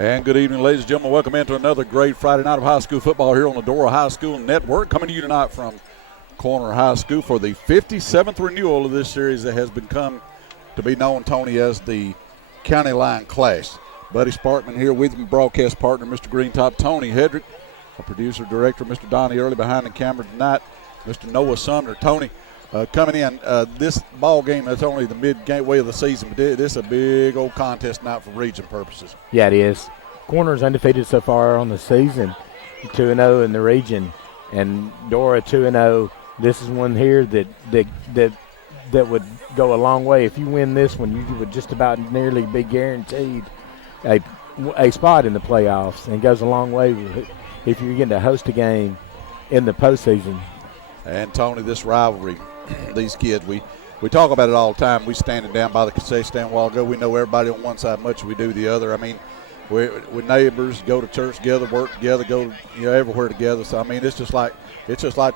And good evening, ladies and gentlemen. Welcome into another great Friday night of high school football here on the Dora High School Network. Coming to you tonight from Corner High School for the 57th renewal of this series that has become to be known, Tony, as the County Line Clash. Buddy Sparkman here with me, broadcast partner, Mr. Greentop, Tony Hedrick, our producer, director, Mr. Donnie Early behind the camera tonight, Mr. Noah Sumner. Tony, coming in, this ball game, that's only the midway of the season, but this is a big old contest tonight for region purposes. Yeah, it is. Corner's undefeated so far on the season, 2-0 in the region, and Dora 2-0. This is one here that would go a long way. If you win this one, you would just about nearly be guaranteed a spot in the playoffs, and it goes a long way if you're getting to host a game in the postseason. And Tony, this rivalry, these kids, we talk about it all the time. We standing down by the concession stand a while ago. We know everybody on one side much we do the other. I mean, we're neighbors, go to church together, work together, go everywhere together. So I mean, it's just like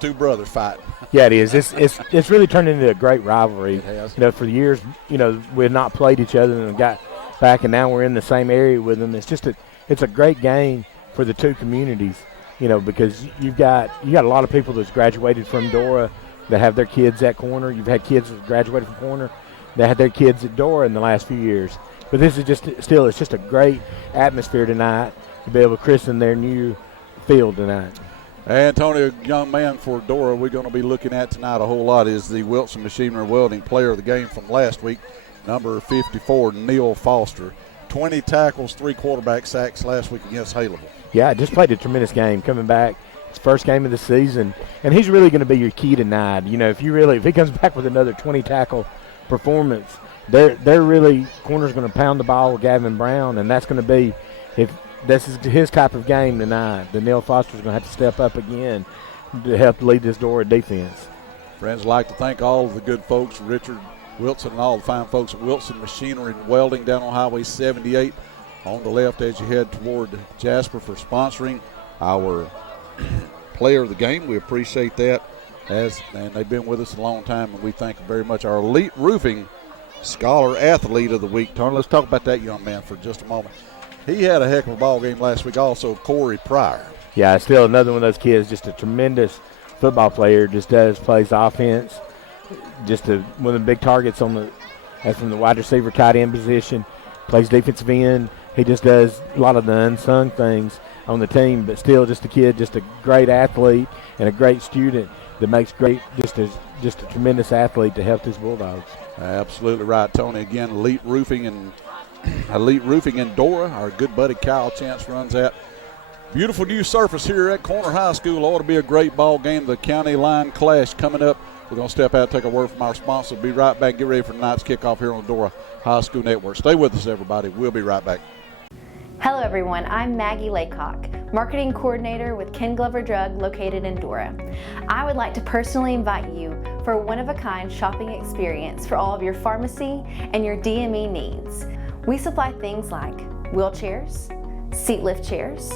two brothers fighting. Yeah, it is. It's really turned into a great rivalry. It has. For years, we had not played each other and got back, and now we're in the same area with them. It's a great game for the two communities. Because you've got a lot of people that's graduated from Dora that have their kids at Corner. You've had kids that graduated from Corner that had their kids at Dora in the last few years. But this is it's just a great atmosphere tonight to be able to christen their new field tonight. And Tony, a young man for Dora we're going to be looking at tonight a whole lot is the Wilson Machinery Welding player of the game from last week, number 54, Neil Foster. 20 tackles, 3 quarterback sacks last week against Haleville. Yeah, just played a tremendous game coming back. His first game of the season, and he's really going to be your key tonight. If he comes back with another 20 tackle performance, they're really Corner's going to pound the ball with Gavin Brown, and that's going to be if this is his type of game tonight. Then Neil Foster's going to have to step up again to help lead this Dora defense. Friends, I'd like to thank all of the good folks, Richard Wilson and all the fine folks at Wilson Machinery and Welding down on Highway 78. On the left as you head toward Jasper for sponsoring our player of the game. We appreciate that, and they've been with us a long time, and we thank them very much. Our elite roofing scholar athlete of the week. Tony, let's talk about that young man for just a moment. He had a heck of a ball game last week also, Corey Pryor. Yeah, still another one of those kids, just a tremendous football player, plays offense, one of the big targets from the wide receiver tight end position, plays defensive end. He just does a lot of the unsung things on the team, but still just a kid, just a great athlete and a great student that makes just a tremendous athlete to help his Bulldogs. Absolutely right, Tony. Again, elite roofing in Dora. Our good buddy Kyle Chance runs that. Beautiful new surface here at Corner High School. Ought to be a great ball game. The County Line Clash coming up. We're going to step out and take a word from our sponsor. Be right back. Get ready for tonight's kickoff here on the Dora High School Network. Stay with us, everybody. We'll be right back. Hello everyone, I'm Maggie Laycock, Marketing Coordinator with Ken Glover Drug located in Dora. I would like to personally invite you for a one-of-a-kind shopping experience for all of your pharmacy and your DME needs. We supply things like wheelchairs, seat lift chairs,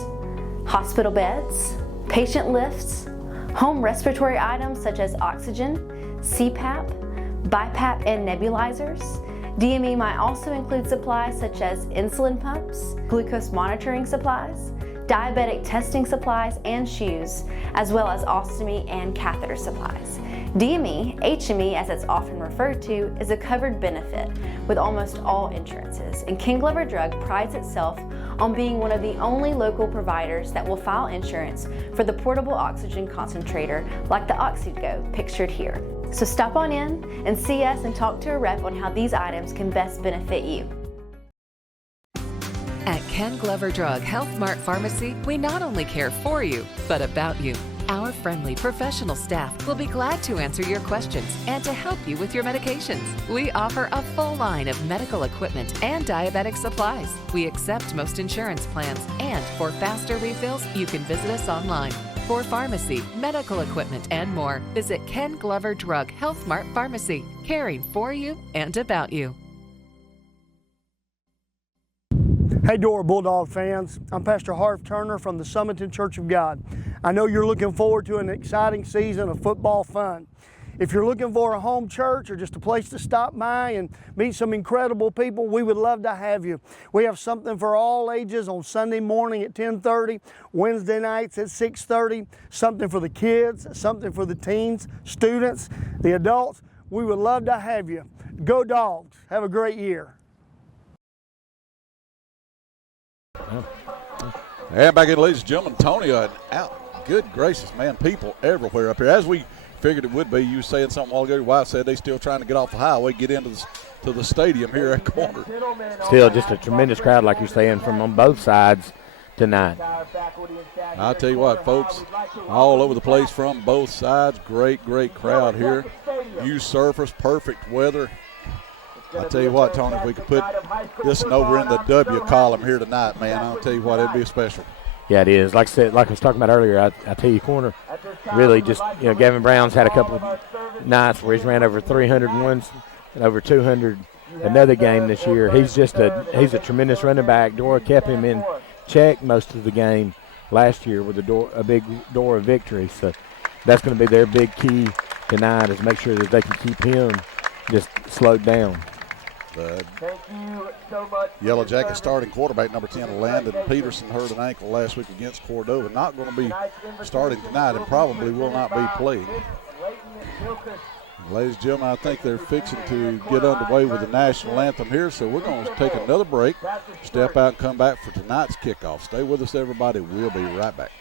hospital beds, patient lifts, home respiratory items such as oxygen, CPAP, BiPAP and nebulizers. DME might also include supplies such as insulin pumps, glucose monitoring supplies, diabetic testing supplies and shoes, as well as ostomy and catheter supplies. DME, HME as it's often referred to, is a covered benefit with almost all insurances, and Ken Glover Drug prides itself on being one of the only local providers that will file insurance for the portable oxygen concentrator like the OxyGo pictured here. So stop on in and see us and talk to a rep on how these items can best benefit you. At Ken Glover Drug Health Mart Pharmacy, we not only care for you, but about you. Our friendly professional staff will be glad to answer your questions and to help you with your medications. We offer a full line of medical equipment and diabetic supplies. We accept most insurance plans, and for faster refills, you can visit us online. For pharmacy, medical equipment, and more, visit Ken Glover Drug Health Mart Pharmacy, caring for you and about you. Hey Dora Bulldog fans, I'm Pastor Harv Turner from the Summerton Church of God. I know you're looking forward to an exciting season of football fun. If you're looking for a home church or just a place to stop by and meet some incredible people, we would love to have you. We have something for all ages on Sunday morning at 10:30, Wednesday nights at 6:30, something for the kids, something for the teens, students, the adults. We would love to have you. Go Dogs. Have a great year. And back in, ladies and gentlemen, Tony, good gracious, man, people everywhere up here. As we figured it would be, you were saying something a while ago, your wife said they still trying to get off the highway, get into the stadium here at Corner. Still just a tremendous crowd, like you're saying, from on both sides tonight. I'll tell you what, folks, all over the place from both sides. Great, great crowd here. You surfers, perfect weather. I'll tell you what, Tony, if we could put this one over in the W column here tonight, man, I'll tell you what, it'd be special. Yeah, it is. Like I said, like I was talking about earlier, I tell you, Corner really just, Gavin Brown's had a couple of nights where he's ran over 300 once and over 200 another game this year. He's a tremendous running back. Dora kept him in check most of the game last year with a big Dora victory. So that's going to be their big key tonight, is make sure that they can keep him just slowed down. The Yellow Jacket starting quarterback, number 10, Landon Peterson, hurt an ankle last week against Cordova. Not going to be starting tonight and probably will not be played. Ladies and gentlemen, I think they're fixing to get underway with the national anthem here, so we're going to take another break, step out and come back for tonight's kickoff. Stay with us, everybody. We'll be right back.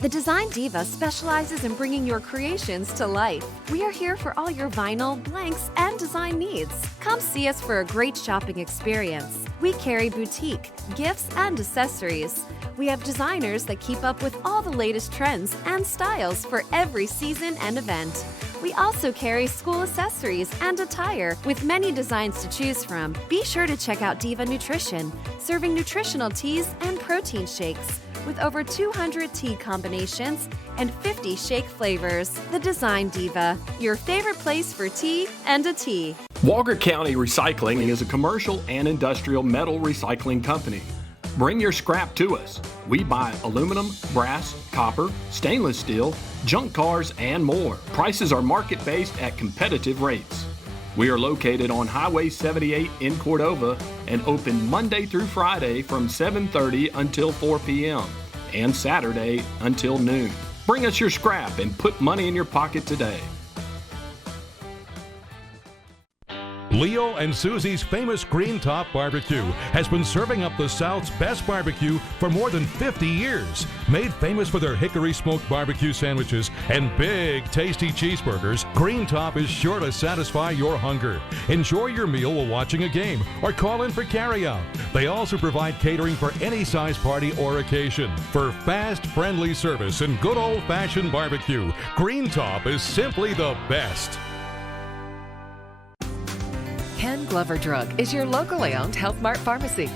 The Design Diva specializes in bringing your creations to life. We are here for all your vinyl, blanks, and design needs. Come see us for a great shopping experience. We carry boutique, gifts, and accessories. We have designers that keep up with all the latest trends and styles for every season and event. We also carry school accessories and attire with many designs to choose from. Be sure to check out Diva Nutrition, serving nutritional teas and protein shakes with over 200 tea combinations and 50 shake flavors. The Design Diva, your favorite place for tea and a tea. Walker County Recycling is a commercial and industrial metal recycling company. Bring your scrap to us. We buy aluminum, brass, copper, stainless steel, junk cars, and more. Prices are market-based at competitive rates. We are located on Highway 78 in Cordova and open Monday through Friday from 7:30 until 4 p.m. and Saturday until noon. Bring us your scrap and put money in your pocket today. Leo and Susie's famous Green Top Barbecue has been serving up the South's best barbecue for more than 50 years. Made famous for their hickory smoked barbecue sandwiches and big, tasty cheeseburgers, Green Top is sure to satisfy your hunger. Enjoy your meal while watching a game or call in for carryout. They also provide catering for any size party or occasion. For fast, friendly service and good old-fashioned barbecue, Green Top is simply the best. Ken Glover Drug is your locally owned Health Mart pharmacy.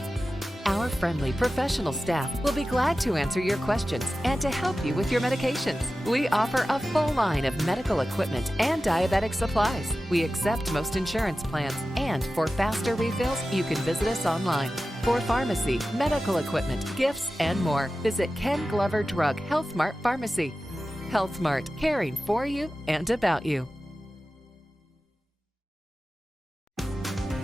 Our friendly professional staff will be glad to answer your questions and to help you with your medications. We offer a full line of medical equipment and diabetic supplies. We accept most insurance plans, and for faster refills, you can visit us online. For pharmacy, medical equipment, gifts, and more, visit Ken Glover Drug Health Mart Pharmacy. Health Mart, caring for you and about you.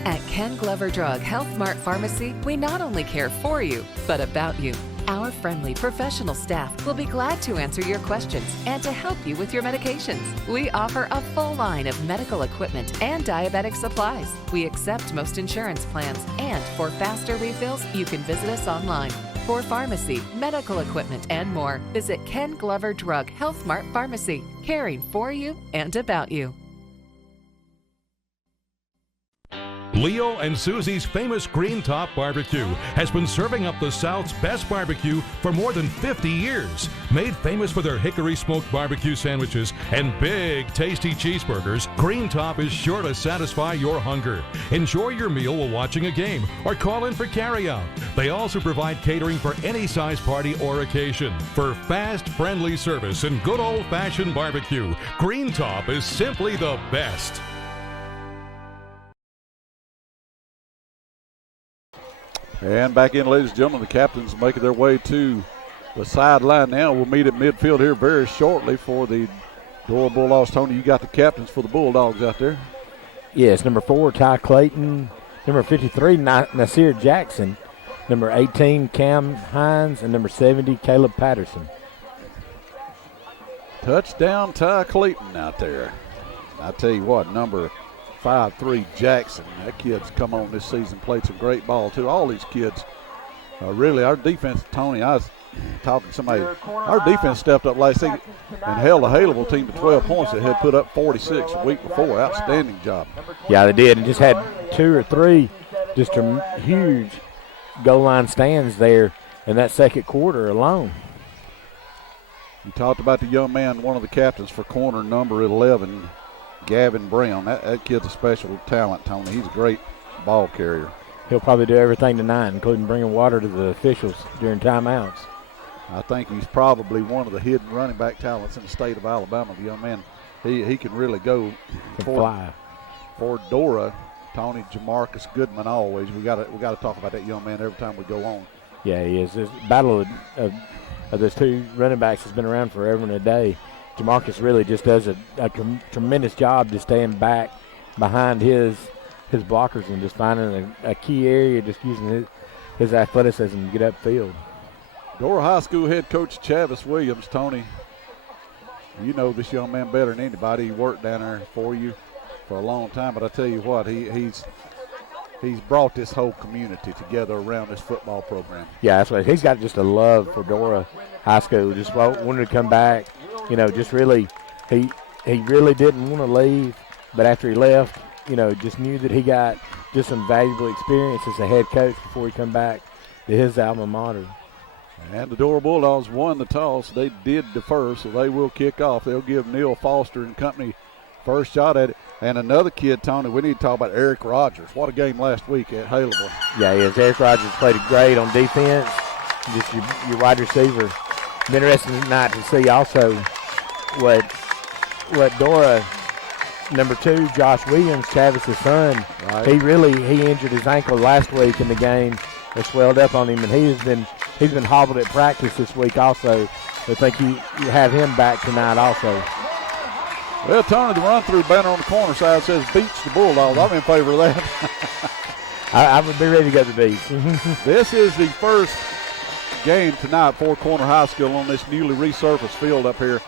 At Ken Glover Drug Health Mart Pharmacy, we not only care for you, but about you. Our friendly professional staff will be glad to answer your questions and to help you with your medications. We offer a full line of medical equipment and diabetic supplies. We accept most insurance plans, and for faster refills, you can visit us online. For pharmacy, medical equipment, and more, visit Ken Glover Drug Health Mart Pharmacy, caring for you and about you. Leo and Susie's famous Green Top Barbecue has been serving up the South's best barbecue for more than 50 years. Made famous for their hickory smoked barbecue sandwiches and big, tasty cheeseburgers, Green Top is sure to satisfy your hunger. Enjoy your meal while watching a game or call in for carryout. They also provide catering for any size party or occasion. For fast, friendly service and good old-fashioned barbecue, Green Top is simply the best. And back in, ladies and gentlemen, the captains making their way to the sideline now. We'll meet at midfield here very shortly for the Dora Bulldogs, Tony, you got the captains for the Bulldogs out there. Yes, number 4, Ty Clayton. Number 53, Nasir Jackson. Number 18, Cam Hines. And number 70, Caleb Patterson. Touchdown, Ty Clayton out there. I tell you what, number 5'3", Jackson. That kid's come on this season, played some great ball, too. All these kids, really, our defense, Tony, I was talking to somebody, our defense stepped up last week and held a Haleville team to 12 points that had put up 46 a week before. Outstanding job. Yeah, they did, and just had 2 or 3 just huge goal line stands there in that second quarter alone. You talked about the young man, one of the captains for Corner, number 11, Gavin Brown. That kid's a special talent, Tony. He's a great ball carrier. He'll probably do everything tonight, including bringing water to the officials during timeouts. I think he's probably one of the hidden running back talents in the state of Alabama. The young man, he can really go fly. For Dora, Tony, Jamarcus Goodman always. We got to talk about that young man every time we go on. Yeah, he is. This battle of those 2 running backs has been around forever and a day. Jamarcus really just does a tremendous job just staying back behind his blockers and just finding a key area, just using his athleticism to get upfield. Dora High School head coach Chavis Williams, Tony, you know this young man better than anybody. He worked down there for you for a long time, but I tell you what, he's brought this whole community together around this football program. Yeah, that's right. He's got just a love for Dora High School. Just wanted to come back. You know, just really, he really didn't want to leave, but after he left, you know, just knew that he got just some valuable experience as a head coach before he come back to his alma mater. And the Dora Bulldogs won the toss. They did defer, so they will kick off. They'll give Neil Foster and company first shot at it. And another kid, Tony, we need to talk about Eric Rogers. What a game last week at Haleville. Yeah, he is. Eric Rogers played great on defense. Just your wide receiver. Been interesting tonight to see also what Dora, number 2, Josh Williams, Chavis' son, right. He injured his ankle last week in the game. It swelled up on him, and he's been hobbled at practice this week also. I think you have him back tonight also. Well, Tony, the run-through banner on the corner side says beach the Bulldogs. I'm in favor of that. I would be ready to go to the beach. This is the first game tonight for Corner High School on this newly resurfaced field up here.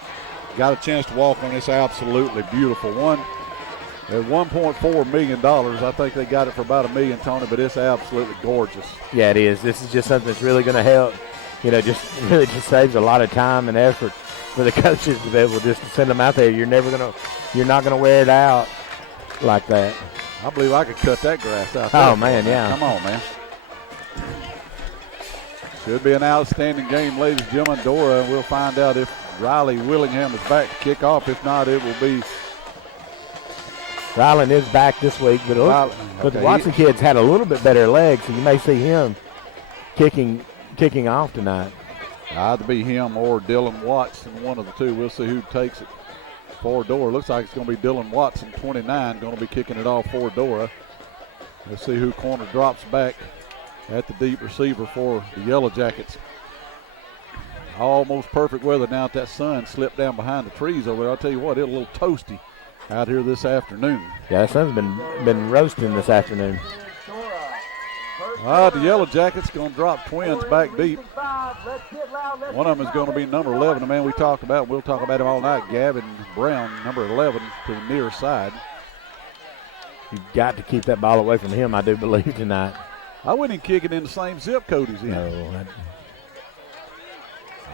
Got a chance to walk on this absolutely beautiful one. At $1.4 million, I think they got it for about $1 million, Tony, but it's absolutely gorgeous. Yeah, it is. This is just something that's really going to help. You know, just really just saves a lot of time and effort for the coaches to be able just to send them out there. You're not gonna wear it out like that. I believe I could cut that grass out there. Oh man, yeah. Come on, man. Should be an outstanding game, ladies and gentlemen. Dora, we'll find out if Riley Willingham is back to kick off. If not, it will be. Ryland is back this week, but the Watson kids had a little bit better legs, so you may see him kicking off tonight. Either be him or Dylan Watson, one of the two. We'll see who takes it for Dora. Looks like it's going to be Dylan Watson, 29, going to be kicking it off for Dora. Let's see who corner drops back at the deep receiver for the Yellow Jackets. Almost perfect weather now that sun slipped down behind the trees over there. I'll tell you what, it's a little toasty out here this afternoon. Yeah, the sun's been roasting this afternoon. The Yellow Jackets going to drop twins back deep. One of them is going to be number 11, the man we talked about. We'll talk about him all night. Gavin Brown, number 11, to the near side. You've got to keep that ball away from him, I do believe, tonight. I wouldn't even kick it in the same zip code as him. No.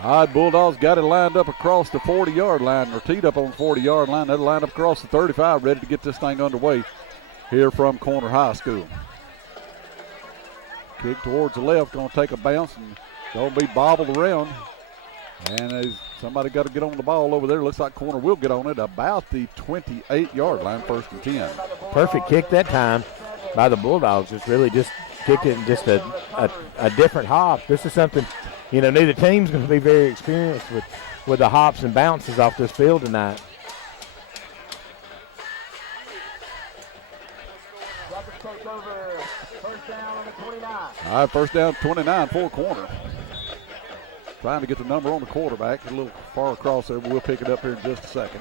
All right, Bulldogs got it lined up across the 40-yard line, or teed up on the 40-yard line. They're lined up across the 35, ready to get this thing underway here from Corner High School. Kick towards the left, going to take a bounce and going to be bobbled around. And somebody got to get on the ball over there. Looks like Corner will get on it about the 28-yard line, 1st and 10. Perfect kick that time by the Bulldogs. It's really just kicking just a different hop. This is something, you know, neither team's going to be very experienced with the hops and bounces off this field tonight. All right, first down, 29 for Corner. Trying to get the number on the quarterback. A little far across there, but we'll pick it up here in just a second.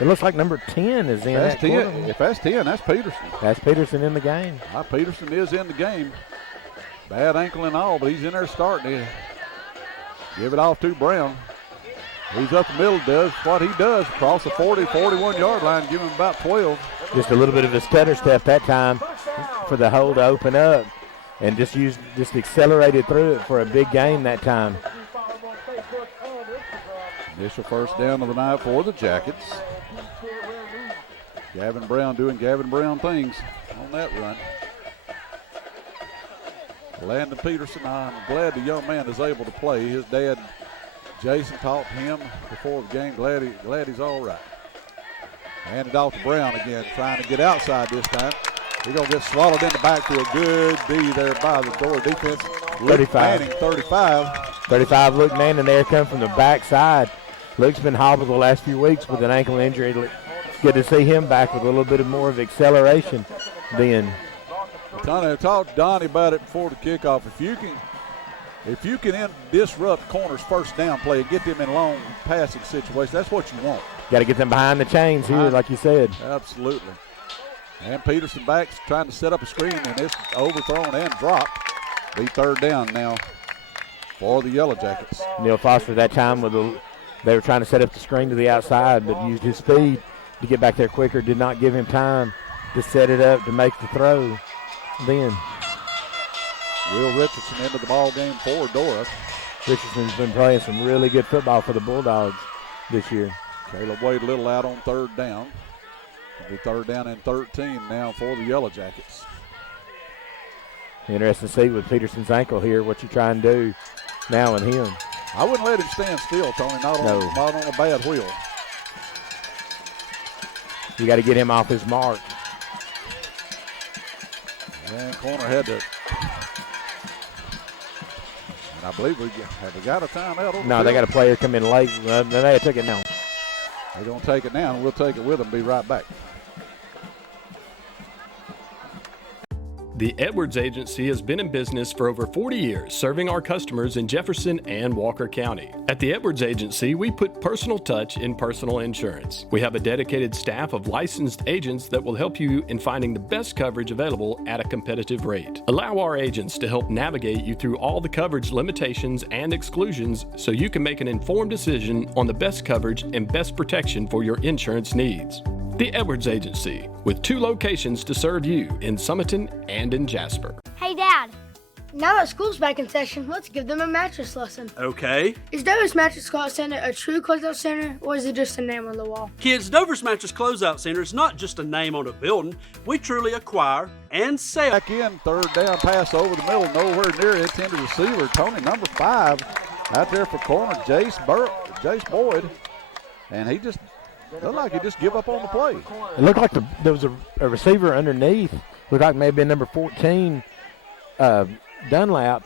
It looks like number 10 is in That's that 10. quarter. If that's 10, that's Peterson. That's Peterson in the game. Peterson is in the game. Bad ankle and all, but he's in there starting it. Give it off to Brown. He's up the middle, does what he does. Across the 40, 41-yard line, give him about 12. Just a little bit of a stutter step that time for the hole to open up, and just accelerated through it for a big game that time. Initial first down of the night for the Jackets. Gavin Brown doing Gavin Brown things on that run. Landon Peterson, I'm glad the young man is able to play. His dad, Jason, taught him before the game. Glad he's all right. Handed off to Brown again, trying to get outside this time. He's going to get swallowed in the backfield. Good D there by the Dora defense. 35. Manning, 35. 35, Luke Manning there, come from the backside. Luke's been hobbled the last few weeks with an ankle injury. Good to see him back with a little bit more of acceleration then. I talked to Donnie about it before the kickoff. If you can disrupt corner's first down play and get them in long passing situations, that's what you want. Got to get them behind the chains here, like you said. Absolutely. And Peterson back trying to set up a screen, and it's overthrown and dropped. Be third down now for the Yellow Jackets. Neil Foster that time they were trying to set up the screen to the outside, but used his speed to get back there quicker. Did not give him time to set it up to make the throw. Then Will Richardson into the ball game for Dora. Richardson's been playing some really good football for the Bulldogs this year. Caleb Wade a little out on third down. It'll be third down and 13 now for the Yellow Jackets. Interesting to see with Peterson's ankle here what you try and do now and him. I wouldn't let him stand still, Tony, not on a bad wheel. You got to get him off his mark. And corner had to. And I believe we got a timeout over. No, they got a player come in late. They took it now. They're going to take it now, and we'll take it with them. Be right back. The Edwards Agency has been in business for over 40 years, serving our customers in Jefferson and Walker County. At the Edwards Agency, we put personal touch in personal insurance. We have a dedicated staff of licensed agents that will help you in finding the best coverage available at a competitive rate. Allow our agents to help navigate you through all the coverage limitations and exclusions so you can make an informed decision on the best coverage and best protection for your insurance needs. The Edwards Agency, with 2 locations to serve you in Summerton and in Jasper. Hey, Dad. Now that school's back in session, let's give them a mattress lesson. Okay. Is Dover's Mattress Closeout Center a true closeout center, or is it just a name on the wall? Kids, Dover's Mattress Closeout Center is not just a name on a building. We truly acquire and sell. Back in, third down pass over the middle, nowhere near intended receiver. Tony, number 5, out there for corner, Jace Boyd. And he just looked like he just give up on the play. It looked like there was a receiver underneath. Looked like maybe number 14, Dunlap,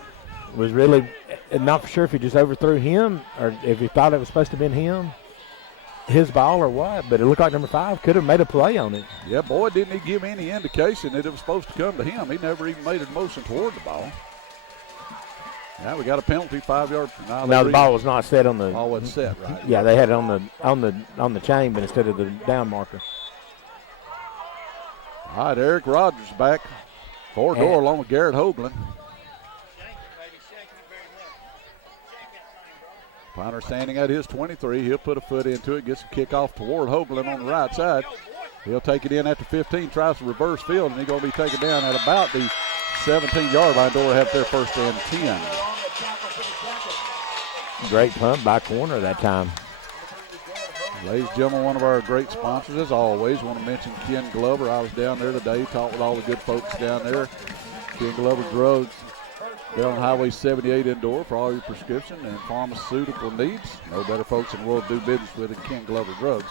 was really not for sure if he just overthrew him or if he thought it was supposed to have been him, his ball or what. But it looked like number 5 could have made a play on it. Yeah, Boyd didn't give any indication that it was supposed to come to him. He never even made a motion toward the ball. Now we got a penalty, 5 yard. No, the ball was not set on the. Ball wasn't set, right? Yeah, they had it on the chain, but instead of the down marker. All right, Eric Rogers back for Dora along with Garrett Hoagland. Piner standing at his 23. He'll put a foot into it, gets a kickoff toward Hoagland on the right side. He'll take it in at the 15, tries to reverse field, and he's going to be taken down at about the 17-yard line. Dora have their first and 10. Great punt by corner that time. Ladies and gentlemen, one of our great sponsors, as always. Want to mention Ken Glover. I was down there today, talked with all the good folks down there. Ken Glover Drugs. They're on Highway 78 in Dora for all your prescription and pharmaceutical needs. No better folks in the world to do business with than Ken Glover Drugs.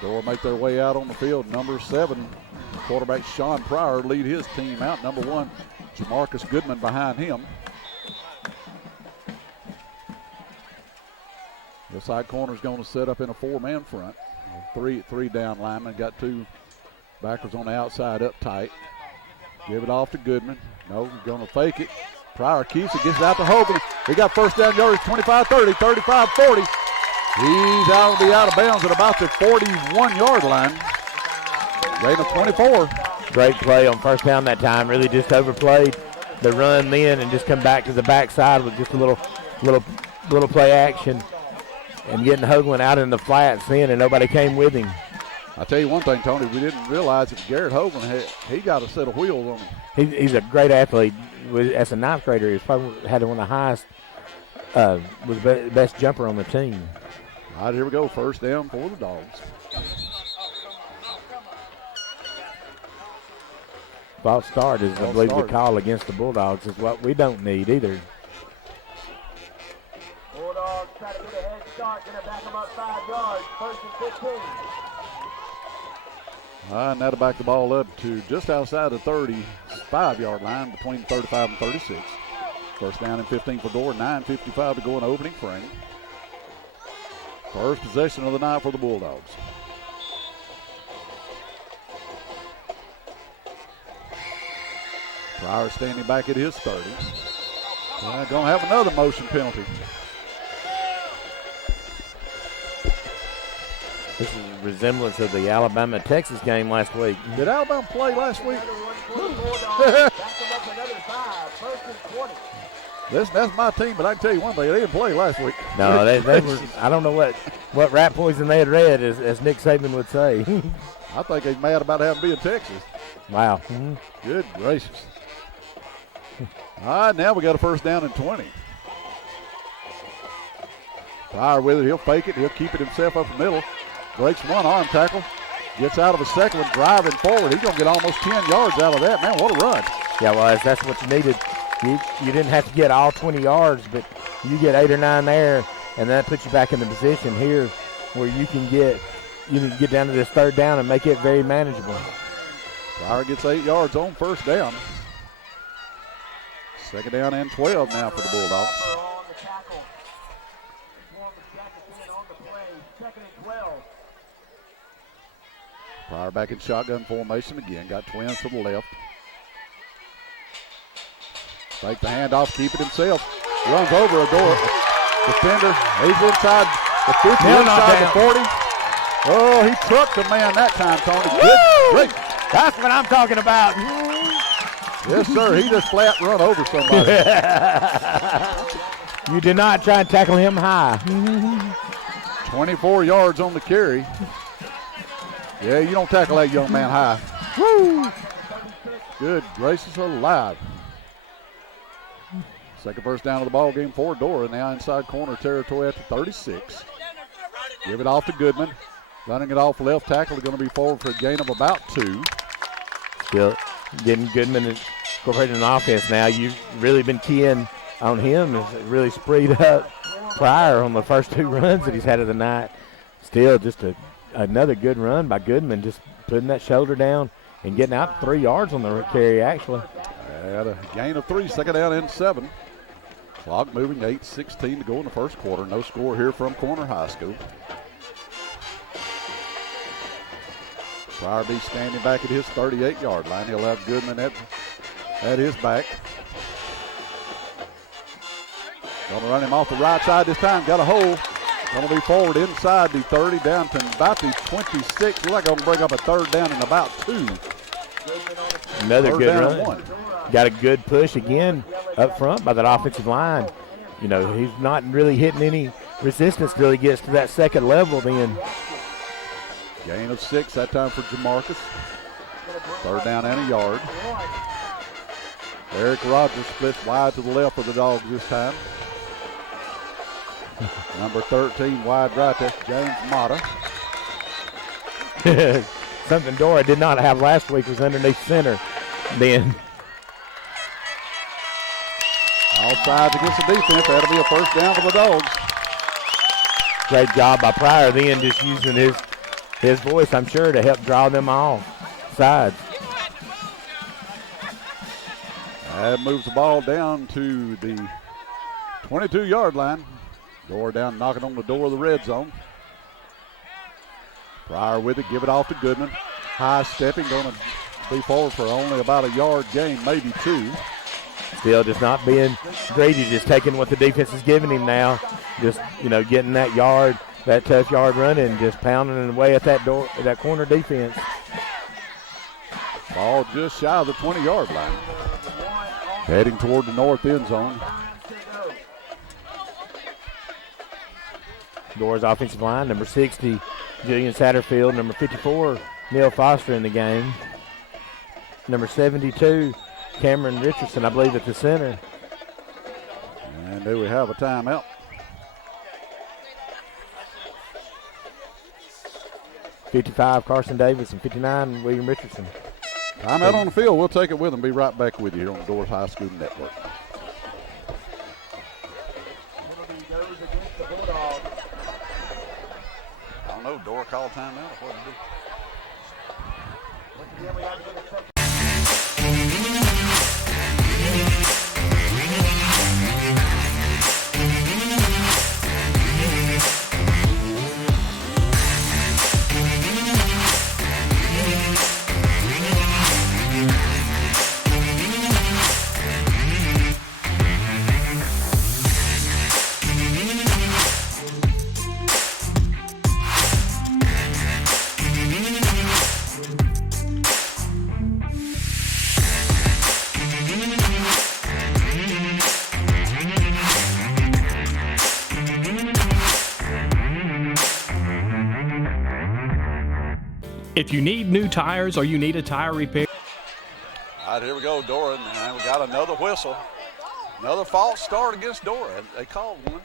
Dora make their way out on the field. Number 7, quarterback Sean Pryor lead his team out. Number 1, Jamarcus Goodman behind him. The side corner is going to set up in a 4-man front. Three down linemen. Got 2 backers on the outside up tight. Give it off to Goodman. No, he's going to fake it. Pryor keeps it, gets it out to Hogan. He got first down yardage, 25-30, 35-40. He's out of bounds at about the 41-yard line. Gain of 24. Great play on first down that time. Really just overplayed the run then and just come back to the backside with just a little play action and getting Hoagland out in the flats then, and nobody came with him. I'll tell you one thing, Tony, we didn't realize that Garrett Hoagland he got a set of wheels on him. He's a great athlete. As a ninth grader, he's probably had one of the highest, was the best jumper on the team. All right, here we go. First down for the Dogs. False start is, I believe, the call against the Bulldogs is what we don't need either. Bulldogs try to get a head start, gonna back them up 5 yards, 1st and 15. All right, now to back the ball up to just outside the 35-yard line, between 35 and 36. First down and 15 for Dora, 9:55 to go in opening frame. First possession of the night for the Bulldogs. Pryor standing back at his 30. Going to have another motion penalty. This is a resemblance of the Alabama-Texas game last week. Did Alabama play last week? That's my team, but I can tell you one thing, they didn't play last week. No, they were, I don't know what rat poison they had read, as Nick Saban would say. I think they're mad about having to be in Texas. Wow. Good gracious. All right, now we got a first down and 20. Pryor with it, he'll fake it, he'll keep it himself up the middle. Breaks one arm tackle, gets out of a second one, driving forward. He's going to get almost 10 yards out of that. Man, what a run. Yeah, well, that's what you needed. You didn't have to get all 20 yards, but you get 8 or 9 there, and that puts you back in the position here where you can get down to this third down and make it very manageable. Pryor gets 8 yards on first down. Second down and 12 now for the Bulldogs. Pryor back in shotgun formation again. Got twins to the left. Take the handoff, keep it himself. Runs over a door. Defender, he's inside the 50, inside the 40. Oh, he trucked the man that time, Tony. Good, great. That's what I'm talking about. Yes, sir. He just flat run over somebody. You did not try and tackle him high. 24 yards on the carry. Yeah, you don't tackle that young man high. Woo! Good gracious alive. Second first down of the ball game for Dora. Now inside corner territory at the 36. Give it off to Goodman. Running it off left tackle. Going to be forward for a gain of about 2. Still getting Goodman incorporated in offense now. You've really been keying on him. It's really spreed up Pryor on the first 2 runs that he's had of the night. Still just another good run by Goodman, just putting that shoulder down and getting out 3 yards on the carry, actually. At a gain of 3, second down and 7. Clock moving, 8:16 to go in the first quarter. No score here from Corner High School. Pryor be standing back at his 38-yard line. He'll have Goodman at his back. Going to run him off the right side this time. Got a hole. Going to be forward inside the 30 down to about the 26. Looks like going to bring up a third down in about 2. Another third good down run. Got a good push again up front by that offensive line. You know, he's not really hitting any resistance till he gets to that second level then. Gain of 6 that time for Jamarcus. Third down and a yard. Eric Rogers splits wide to the left for the Dogs this time. Number 13 wide right, that's James Mata. Something Dora did not have last week was underneath center then. All sides against the defense. That'll be a first down for the Dogs. Great job by Pryor then, just using his voice, I'm sure, to help draw them off sides. That moves the ball down to the 22-yard line. Dora down, knocking on the door of the red zone. Pryor with it, give it off to Goodman. High stepping, going to be forward for only about a yard gain, maybe 2. Still just not being greedy, just taking what the defense is giving him now. Just, getting that yard that tough yard running, just pounding away at that corner defense. Ball just shy of the 20-yard line. Heading toward the north end zone. Dora's offensive line, number 60, Julian Satterfield, number 54, Neil Foster in the game. Number 72, Cameron Richardson, I believe, at the center. And there we have a timeout. '55, Carson Davis, and 59, William Richardson. Timeout on the field. We'll take it with them. Be right back with you here on the Dora High School Network. I don't know. Dora called timeout or what did he do? If you need new tires or you need a tire repair. All right, here we go, Dora. And we got another whistle. Another false start against Dora. They called one.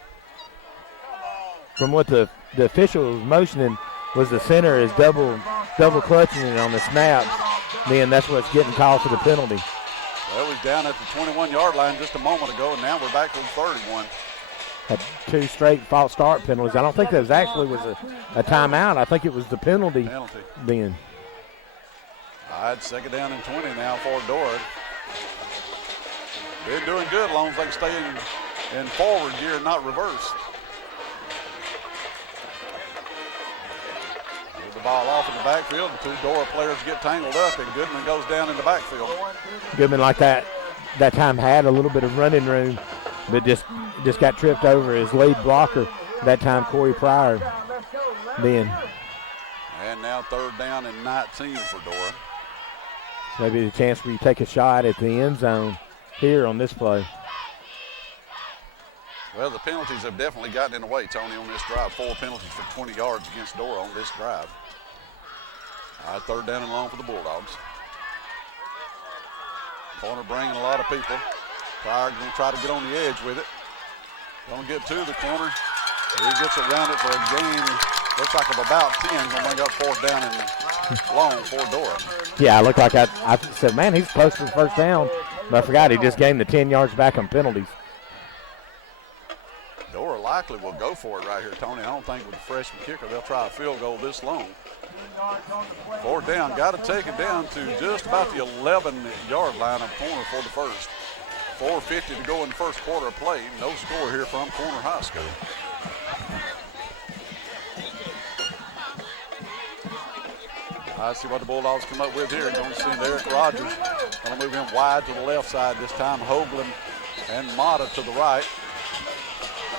From what the official was motioning was the center is double clutching it on the snap. Then that's what's getting called for the penalty. Well, we was down at the 21-yard line just a moment ago, and now we're back to the 31. Had 2 straight false start penalties. I don't think that was a timeout. I think it was the penalty. Then. All right, second down and 20 now for Dora. Been doing good as long as they can stay in forward gear and not reverse. Get the ball off in the backfield. The 2 Dora players get tangled up, and Goodman goes down in the backfield. Goodman like that time had a little bit of running room, but just got tripped over his lead blocker. That time Corey Pryor. Then. And now third down and 19 for Dora. Maybe the chance where you take a shot at the end zone here on this play. Well, the penalties have definitely gotten in the way, Tony, on this drive. 4 penalties for 20 yards against Dora on this drive. All right, third down and long for the Bulldogs. Corner bringing a lot of people. Pryor going to try to get on the edge with it. Don't get to the corner. He gets around it for a gain. Looks like of about 10. Going to bring up fourth down and long for Dora. Yeah, I looked like I said, man, he's close to the first down. But I forgot he just gained the 10 yards back on penalties. Dora likely will go for it right here, Tony. I don't think with the freshman kicker they'll try a field goal this long. Fourth down, got to take it down to just about the 11-yard line of corner for the first. 4:50 to go in the first quarter of play. No score here from Corner High School. I see what the Bulldogs come up with here. You're going to see Eric Rogers. Going to move him wide to the left side this time. Hoagland and Mata to the right.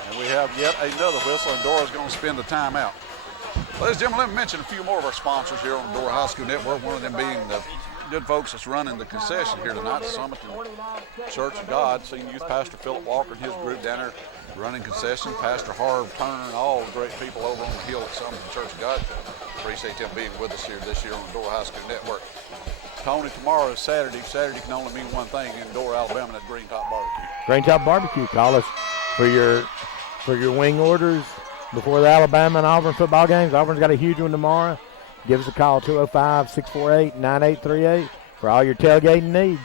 And we have yet another whistle, and Dora's going to spin the timeout. Ladies and gentlemen, let me mention a few more of our sponsors here on the Dora High School Network, one of them being the good folks that's running the concession here tonight, Summerton Church of God. Senior Youth Pastor Philip Walker and his group down there running concession. Pastor Harv Turner, all the great people over on the hill at Summerton Church of God. Appreciate them being with us here this year on the Dora High School Network. Tony, tomorrow is Saturday. Saturday can only mean one thing in Dora, Alabama, that's Green Top Barbecue. Green Top Barbecue. Call us for your wing orders before the Alabama and Auburn football games. Auburn's got a huge one tomorrow. Give us a call, 205-648-9838 for all your tailgating needs.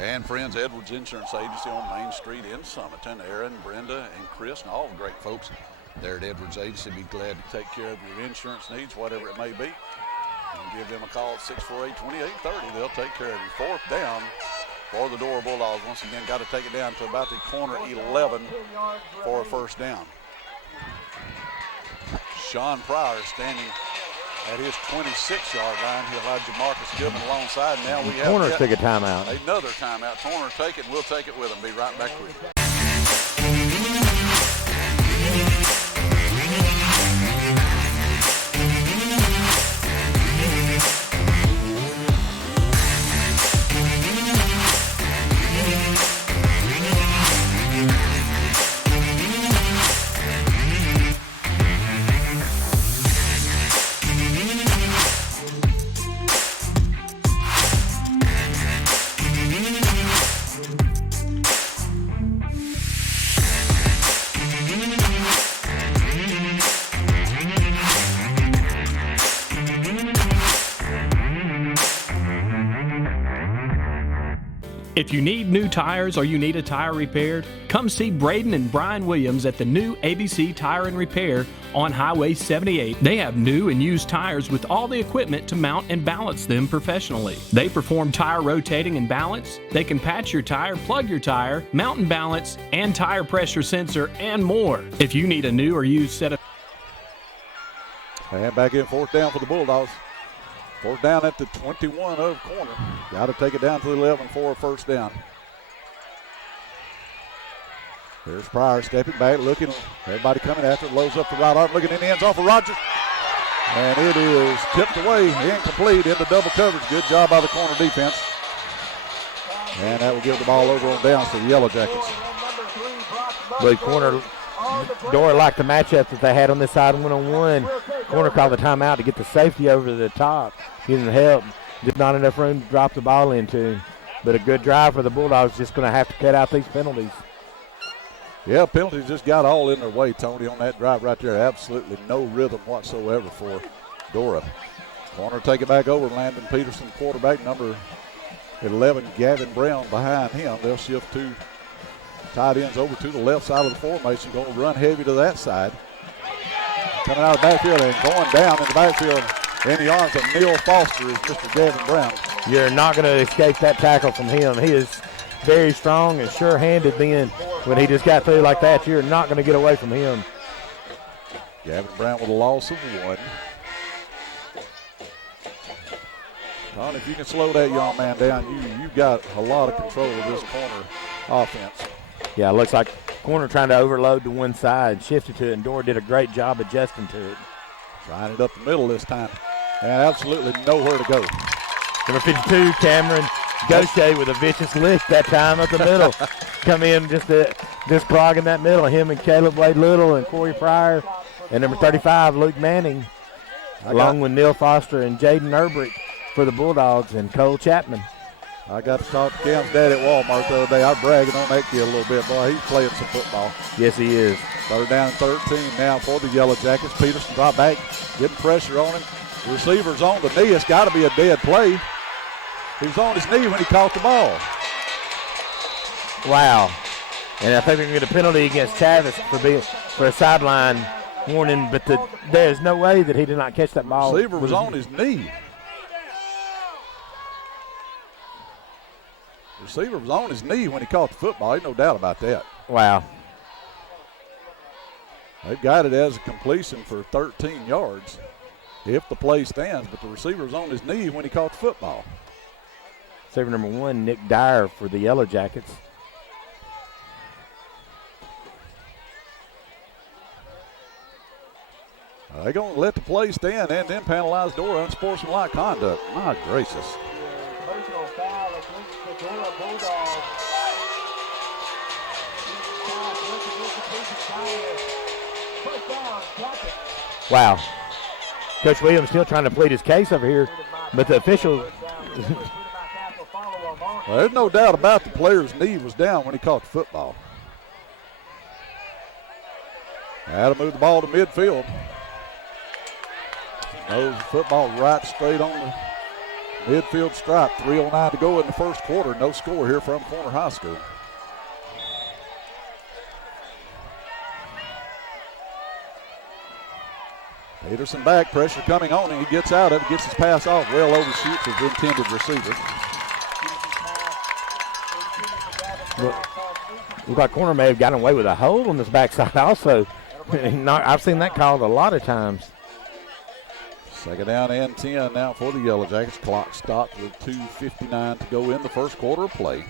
And Friends Edwards Insurance Agency on Main Street in Summerton. Aaron, Brenda, and Chris, and all the great folks there at Edwards Agency be glad to take care of your insurance needs, whatever it may be. And give them a call at 648-2830. They'll take care of you. Fourth down for the Dora Bulldogs. Once again, got to take it down to about the corner 11 for a first down. Sean Pryor standing at his 26-yard line. He'll have Jamarcus Goodman alongside. Now we have Corner took a timeout. Another timeout. Corner take it, and we'll take it with them. Be right back with you. If you need new tires or you need a tire repaired, come see Braden and Brian Williams at the new ABC Tire and Repair on Highway 78. They have new and used tires with all the equipment to mount and balance them professionally. They perform tire rotating and balance. They can patch your tire, plug your tire, mount and balance, and tire pressure sensor, and more. If you need a new or used set of... And back in 4th down for the Bulldogs. 4th down at the 21 of Corner. Got to take it down to the 11 for a first down. Here's Pryor stepping back, looking. Everybody coming after it. Loads up the right arm, looking in the end zone for Rogers. And it is tipped away, incomplete, into double coverage. Good job by the Corner defense. And that will give the ball over on downs to the Yellow Jackets. But Dora liked the matchup that they had on this side one-on-one. Corner called the timeout to get the safety over the top. He didn't help. Just not enough room to drop the ball into. But a good drive for the Bulldogs. Just going to have to cut out these penalties. Yeah, penalties just got all in their way, Tony, on that drive right there. Absolutely no rhythm whatsoever for Dora. Corner take it back over. Landon Peterson, quarterback, number 11, Gavin Brown behind him. They'll shift two tight ends over to the left side of the formation. Going to run heavy to that side. Coming out of the backfield and going down in the backfield in the arms of Neil Foster is Mr. Gavin Brown. You're not going to escape that tackle from him. He is very strong and sure-handed then. When he just got through like that, you're not going to get away from him. Gavin Brown with a loss of 1. Don, if you can slow that young man down, you've got a lot of control of this Corner offense. Yeah, it looks like Corner trying to overload to one side, shifted to it, and Dora did a great job adjusting to it. Trying it up the middle this time, and absolutely nowhere to go. Number 52, Cameron Gaucher with a vicious lick that time up the middle. Come in just clogging that middle. Him and Caleb Wade Little and Corey Pryor. And number 35, Luke Manning, along with Neil Foster and Jaden Erbrick for the Bulldogs and Cole Chapman. I got to talk to Cam's dad at Walmart the other day. I'm bragging on that kid a little bit. Boy, he's playing some football. Yes, he is. 3rd down and 13 now for the Yellow Jackets. Peterson drop back, getting pressure on him. The receiver's on the knee. It's got to be a dead play. He was on his knee when he caught the ball. Wow. And I think they're going to get a penalty against Chavis for a sideline warning, but there's no way that he did not catch that ball. The receiver was on his knee. The receiver was on his knee when he caught the football. Ain't no doubt about that. Wow. They've got it as a completion for 13 yards if the play stands, but the receiver was on his knee when he caught the football. Receiver number 1, Nick Dyer for the Yellow Jackets. They're going to let the play stand and then penalize Dora unsportsmanlike conduct. My gracious. Personal foul against the Dora Bulldogs. First down, Jackets. Wow. Coach Williams still trying to plead his case over here, but the official. Well, there's no doubt about the player's knee was down when he caught the football. Had to move the ball to midfield. Knows the football right straight on the midfield stripe. 3:09 to go in the first quarter. No score here from Corner High School. Peterson back, pressure coming on, and he gets out of it, gets his pass off, well overshoots his intended receiver. Look like Corner may have gotten away with a hold on this backside also. I've seen that called a lot of times. 2nd down and 10 now for the Yellow Jackets. Clock stopped with 2:59 to go in the first quarter of play.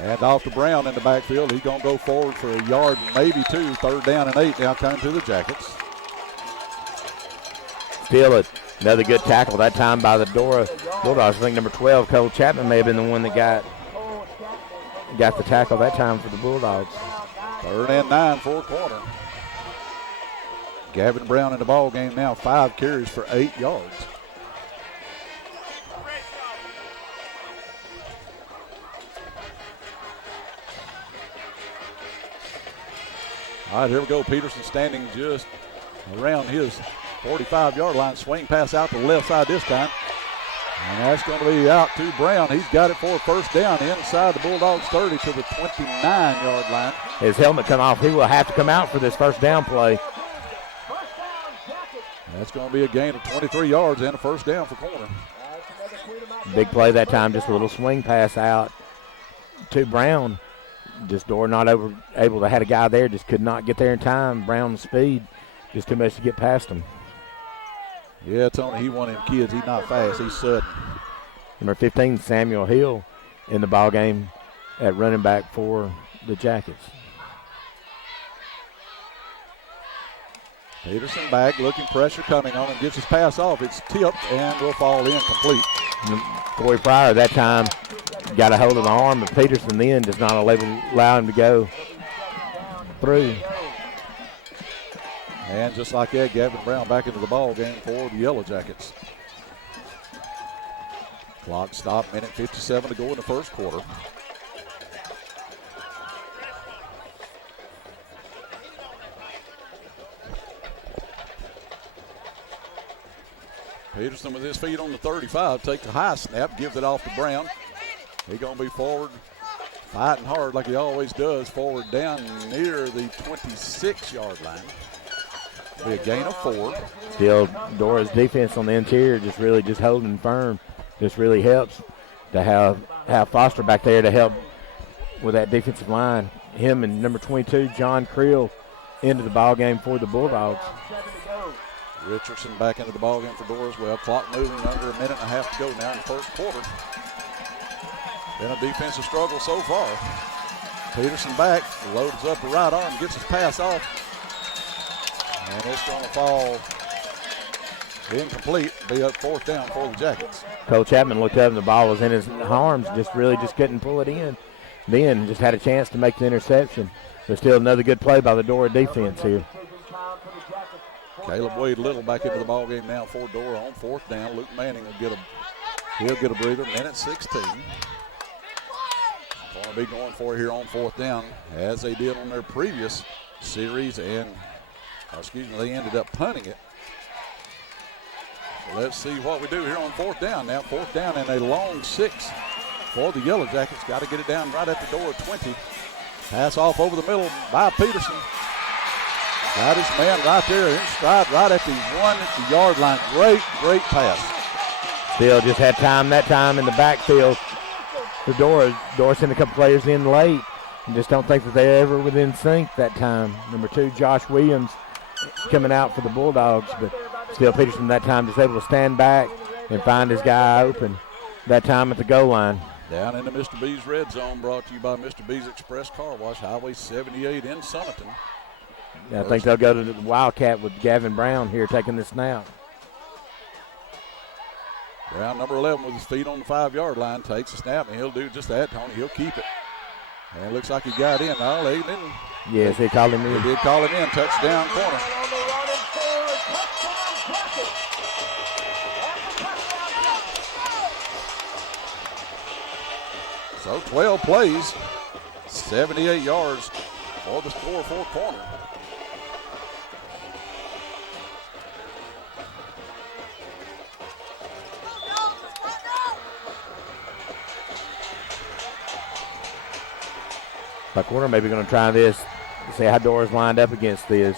And off to Brown in the backfield. He's going to go forward for a yard, maybe 2. 3rd down and 8 now coming to the Jackets. Still another good tackle that time by the Dora Bulldogs. I think number 12, Cole Chapman, may have been the one that got the tackle that time for the Bulldogs. 3rd and 9 for Corner. Gavin Brown in the ball game now, 5 carries for 8 yards. All right, here we go. Peterson standing just around his 45-yard line. Swing pass out to the left side this time. And that's going to be out to Brown. He's got it for a first down inside the Bulldogs 30 to the 29-yard line. His helmet come off. He will have to come out for this first down play. That's going to be a gain of 23 yards and a first down for Corner. Big play that time, just a little swing pass out to Brown. Just Dora not able to have a guy there, just could not get there in time. Brown's speed, just too much to get past him. Yeah, Tony, he one of them kids. He's not fast. He's sudden. Number 15, Samuel Hill, in the ball game at running back for the Jackets. Peterson back, looking pressure coming on him. Gets his pass off. It's tipped and will fall incomplete. Corey Pryor that time got a hold of the arm of Peterson, then does not allow him to go through. And just like that, Gavin Brown back into the ball game for the Yellow Jackets. Clock stopped, minute 57 to go in the first quarter. Peterson with his feet on the 35, takes a high snap, gives it off to Brown. He's going to be forward, fighting hard like he always does, forward down near the 26-yard line. Be a gain of 4. Still, Dora's defense on the interior just really just holding firm. Just really helps to have Foster back there to help with that defensive line. Him and number 22, John Creel, into the ball game for the Bulldogs. Richardson back into the ballgame for Dora as well. Clock moving under a minute and a half to go now in the first quarter. Been a defensive struggle so far. Peterson back, loads up the right arm, gets his pass off. And it's going to fall incomplete. Be up fourth down for the Jackets. Cole Chapman looked up and the ball was in his arms, just couldn't pull it in. Then just had a chance to make the interception. But still another good play by the Dora defense here. Caleb Wade Little back into the ball game now for Dora on fourth down. Luke Manning will get a breather. Minute 16. Going to be going for it here on fourth down as they did on their previous series, and they ended up punting it. So let's see what we do here on fourth down. Now fourth down and a long 6 for the Yellow Jackets. Got to get it down right at the Dora 20. Pass off over the middle by Peterson. Got his man right there in stride right at the 1-yard line. Great pass. Still just had time that time in the backfield for Dora. Dora sent a couple players in late and just don't think that they ever within sync that time. Number 2, Josh Williams, coming out for the Bulldogs, but still Peterson that time just able to stand back and find his guy open that time at the goal line. Down into Mr. B's red zone, brought to you by Mr. B's Express Car Wash, Highway 78 in Summerton. I think they'll go to the Wildcat with Gavin Brown here taking the snap. Brown, number 11, with his feet on the 5-yard line, takes the snap, and he'll do just that, Tony. He'll keep it. And it looks like he got in. No, they didn't. Yes, he called him in. He did call him in. Touchdown Corner. So 12 plays, 78 yards for the score for Corner. Corner maybe going to try this, see how Dora's lined up against this.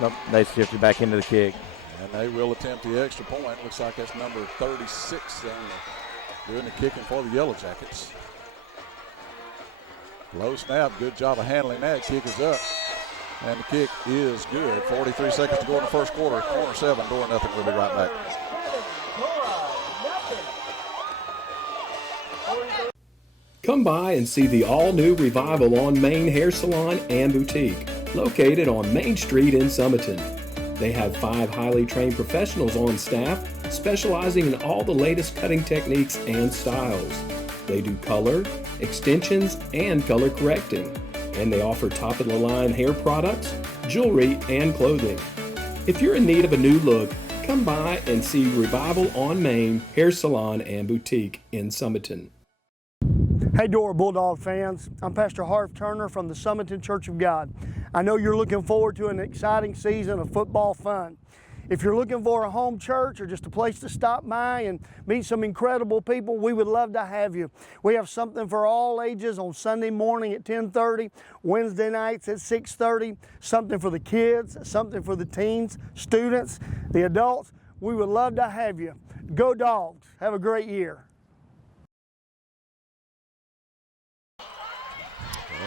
Nope, they shifted back into the kick. And they will attempt the extra point. Looks like that's number 36 doing the kicking for the Yellow Jackets. Low snap, good job of handling that. Kick is up, and the kick is good. 43 seconds to go in the first quarter. Corner 7, Dora nothing. We'll be right back. Come by and see the all-new Revival on Main Hair Salon and Boutique, located on Main Street in Summerton. They have 5 highly trained professionals on staff, specializing in all the latest cutting techniques and styles. They do color, extensions, and color correcting, and they offer top-of-the-line hair products, jewelry, and clothing. If you're in need of a new look, come by and see Revival on Main Hair Salon and Boutique in Summerton. Hey Dora Bulldog fans, I'm Pastor Harv Turner from the Summerton Church of God. I know you're looking forward to an exciting season of football fun. If you're looking for a home church or just a place to stop by and meet some incredible people, we would love to have you. We have something for all ages on Sunday morning at 10:30, Wednesday nights at 6:30, something for the kids, something for the teens, students, the adults. We would love to have you. Go Dogs. Have a great year.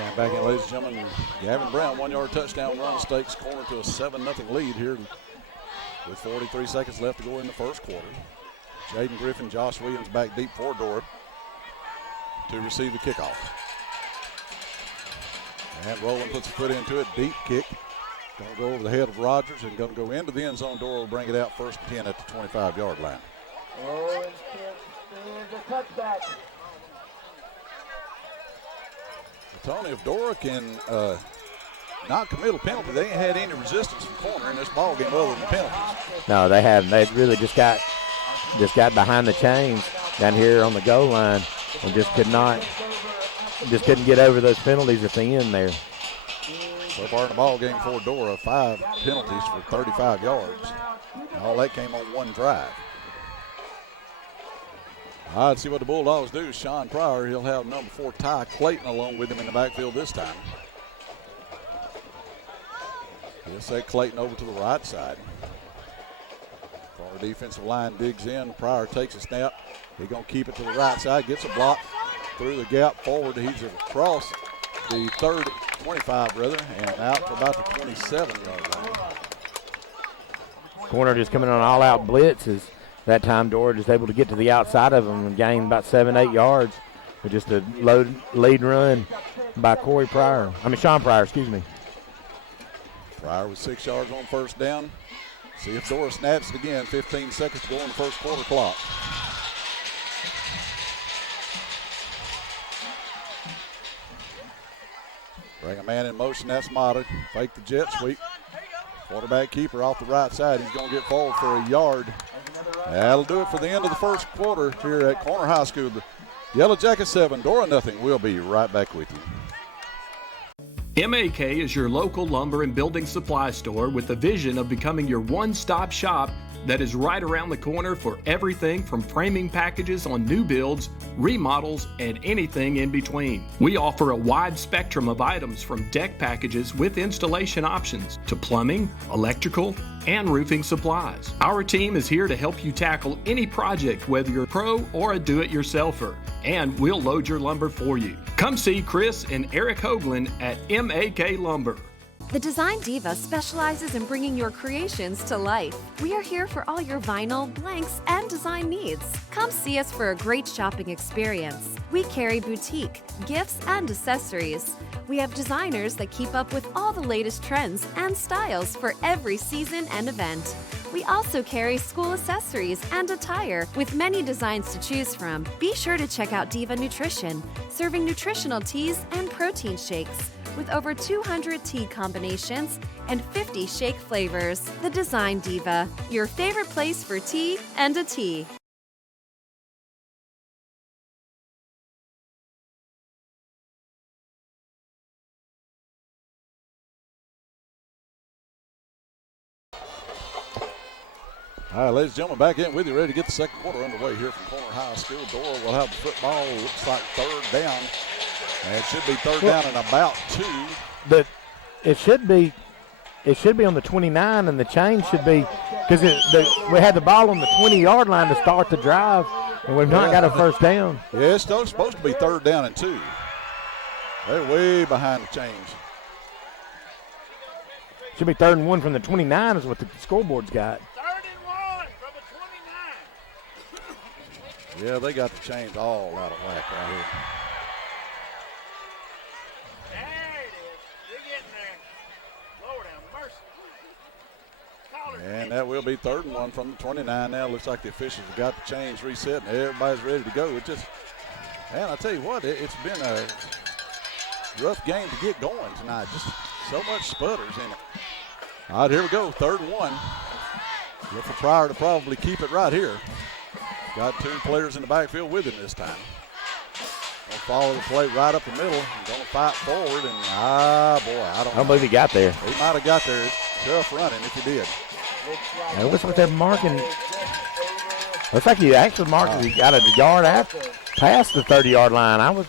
And back in, ladies and gentlemen, Gavin Brown, 1-yard touchdown run, stakes corner to a 7-0 lead here with 43 seconds left to go in the first quarter. Jaden Griffin, Josh Williams back deep for Dora to receive the kickoff. And Rowland puts a foot into it, deep kick. Going to go over the head of Rogers and going to go into the end zone. Dora will bring it out first 10 at the 25-yard line. Oh, it's a touchback. Tony, if Dora can not commit a penalty, they ain't had any resistance from corner in this ball game other than the penalties. No, they haven't. They really just got behind the chains down here on the goal line and just couldn't get over those penalties at the end there. So far in the ball game for Dora, 5 penalties for 35 yards. All that came on one drive. All right, see what the Bulldogs do. Sean Pryor, he'll have number 4 Ty Clayton along with him in the backfield this time. He'll set Clayton over to the right side. Our defensive line digs in. Pryor takes a snap. He's going to keep it to the right side, gets a block through the gap forward. He's across the 25 and out to about the 27-yard line. Corner just coming on an all-out blitzes. That time Dora just able to get to the outside of them and gain about 7-8 yards with just a lead run by Sean Pryor, excuse me. Pryor with 6 yards on first down. See if Dora snaps it again. 15 seconds to go in the first quarter clock. Bring a man in motion, that's Mata. Fake the jet sweep. Quarterback keeper off the right side. He's going to get forward for a yard. That'll do it for the end of the first quarter here at Corner High School. The Yellow Jackets 7, Dora nothing. We'll be right back with you. MAK is your local lumber and building supply store with the vision of becoming your one-stop shop that is right around the corner for everything from framing packages on new builds, remodels, and anything in between. We offer a wide spectrum of items from deck packages with installation options to plumbing, electrical, and roofing supplies. Our team is here to help you tackle any project, whether you're a pro or a do-it-yourselfer, and we'll load your lumber for you. Come see Chris and Eric Hoagland at MAK Lumber. The Design Diva specializes in bringing your creations to life. We are here for all your vinyl, blanks, and design needs. Come see us for a great shopping experience. We carry boutique, gifts, and accessories. We have designers that keep up with all the latest trends and styles for every season and event. We also carry school accessories and attire with many designs to choose from. Be sure to check out Diva Nutrition, serving nutritional teas and protein shakes with over 200 tea combinations and 50 shake flavors. The Design Diva, your favorite place for tea and a tea. All right, ladies and gentlemen, back in with you, ready to get the second quarter underway here from Corner High School. Dora will have the football. Looks like third down. And it should be third down and about 2. But it should be on the 29, and the change should be because we had the ball on the 20-yard line to start the drive, and we've not got a first down. Yeah, it's still supposed to be third down and 2. They're way behind the chains. Should be 3rd and 1 from the 29 is what the scoreboard's got. 3rd and 1 from the 29. Yeah, they got the chains all out of whack right here. There it is. You're getting there. Lord have mercy. And that will be 3rd and 1 from the 29 now. Looks like the officials have got the chains reset and everybody's ready to go. Man, I tell you what, it's been a rough game to get going tonight. Just so much sputters in it. All right, here we go, 3rd and 1. Look for Pryor to probably keep it right here. Got 2 players in the backfield with him this time. follow the plate right up the middle. He's going to fight forward, and I don't believe he got there. He might have got there. It's tough running if he did. It looks like they're marking. Looks like he actually marked. He got a yard after, past the 30-yard line.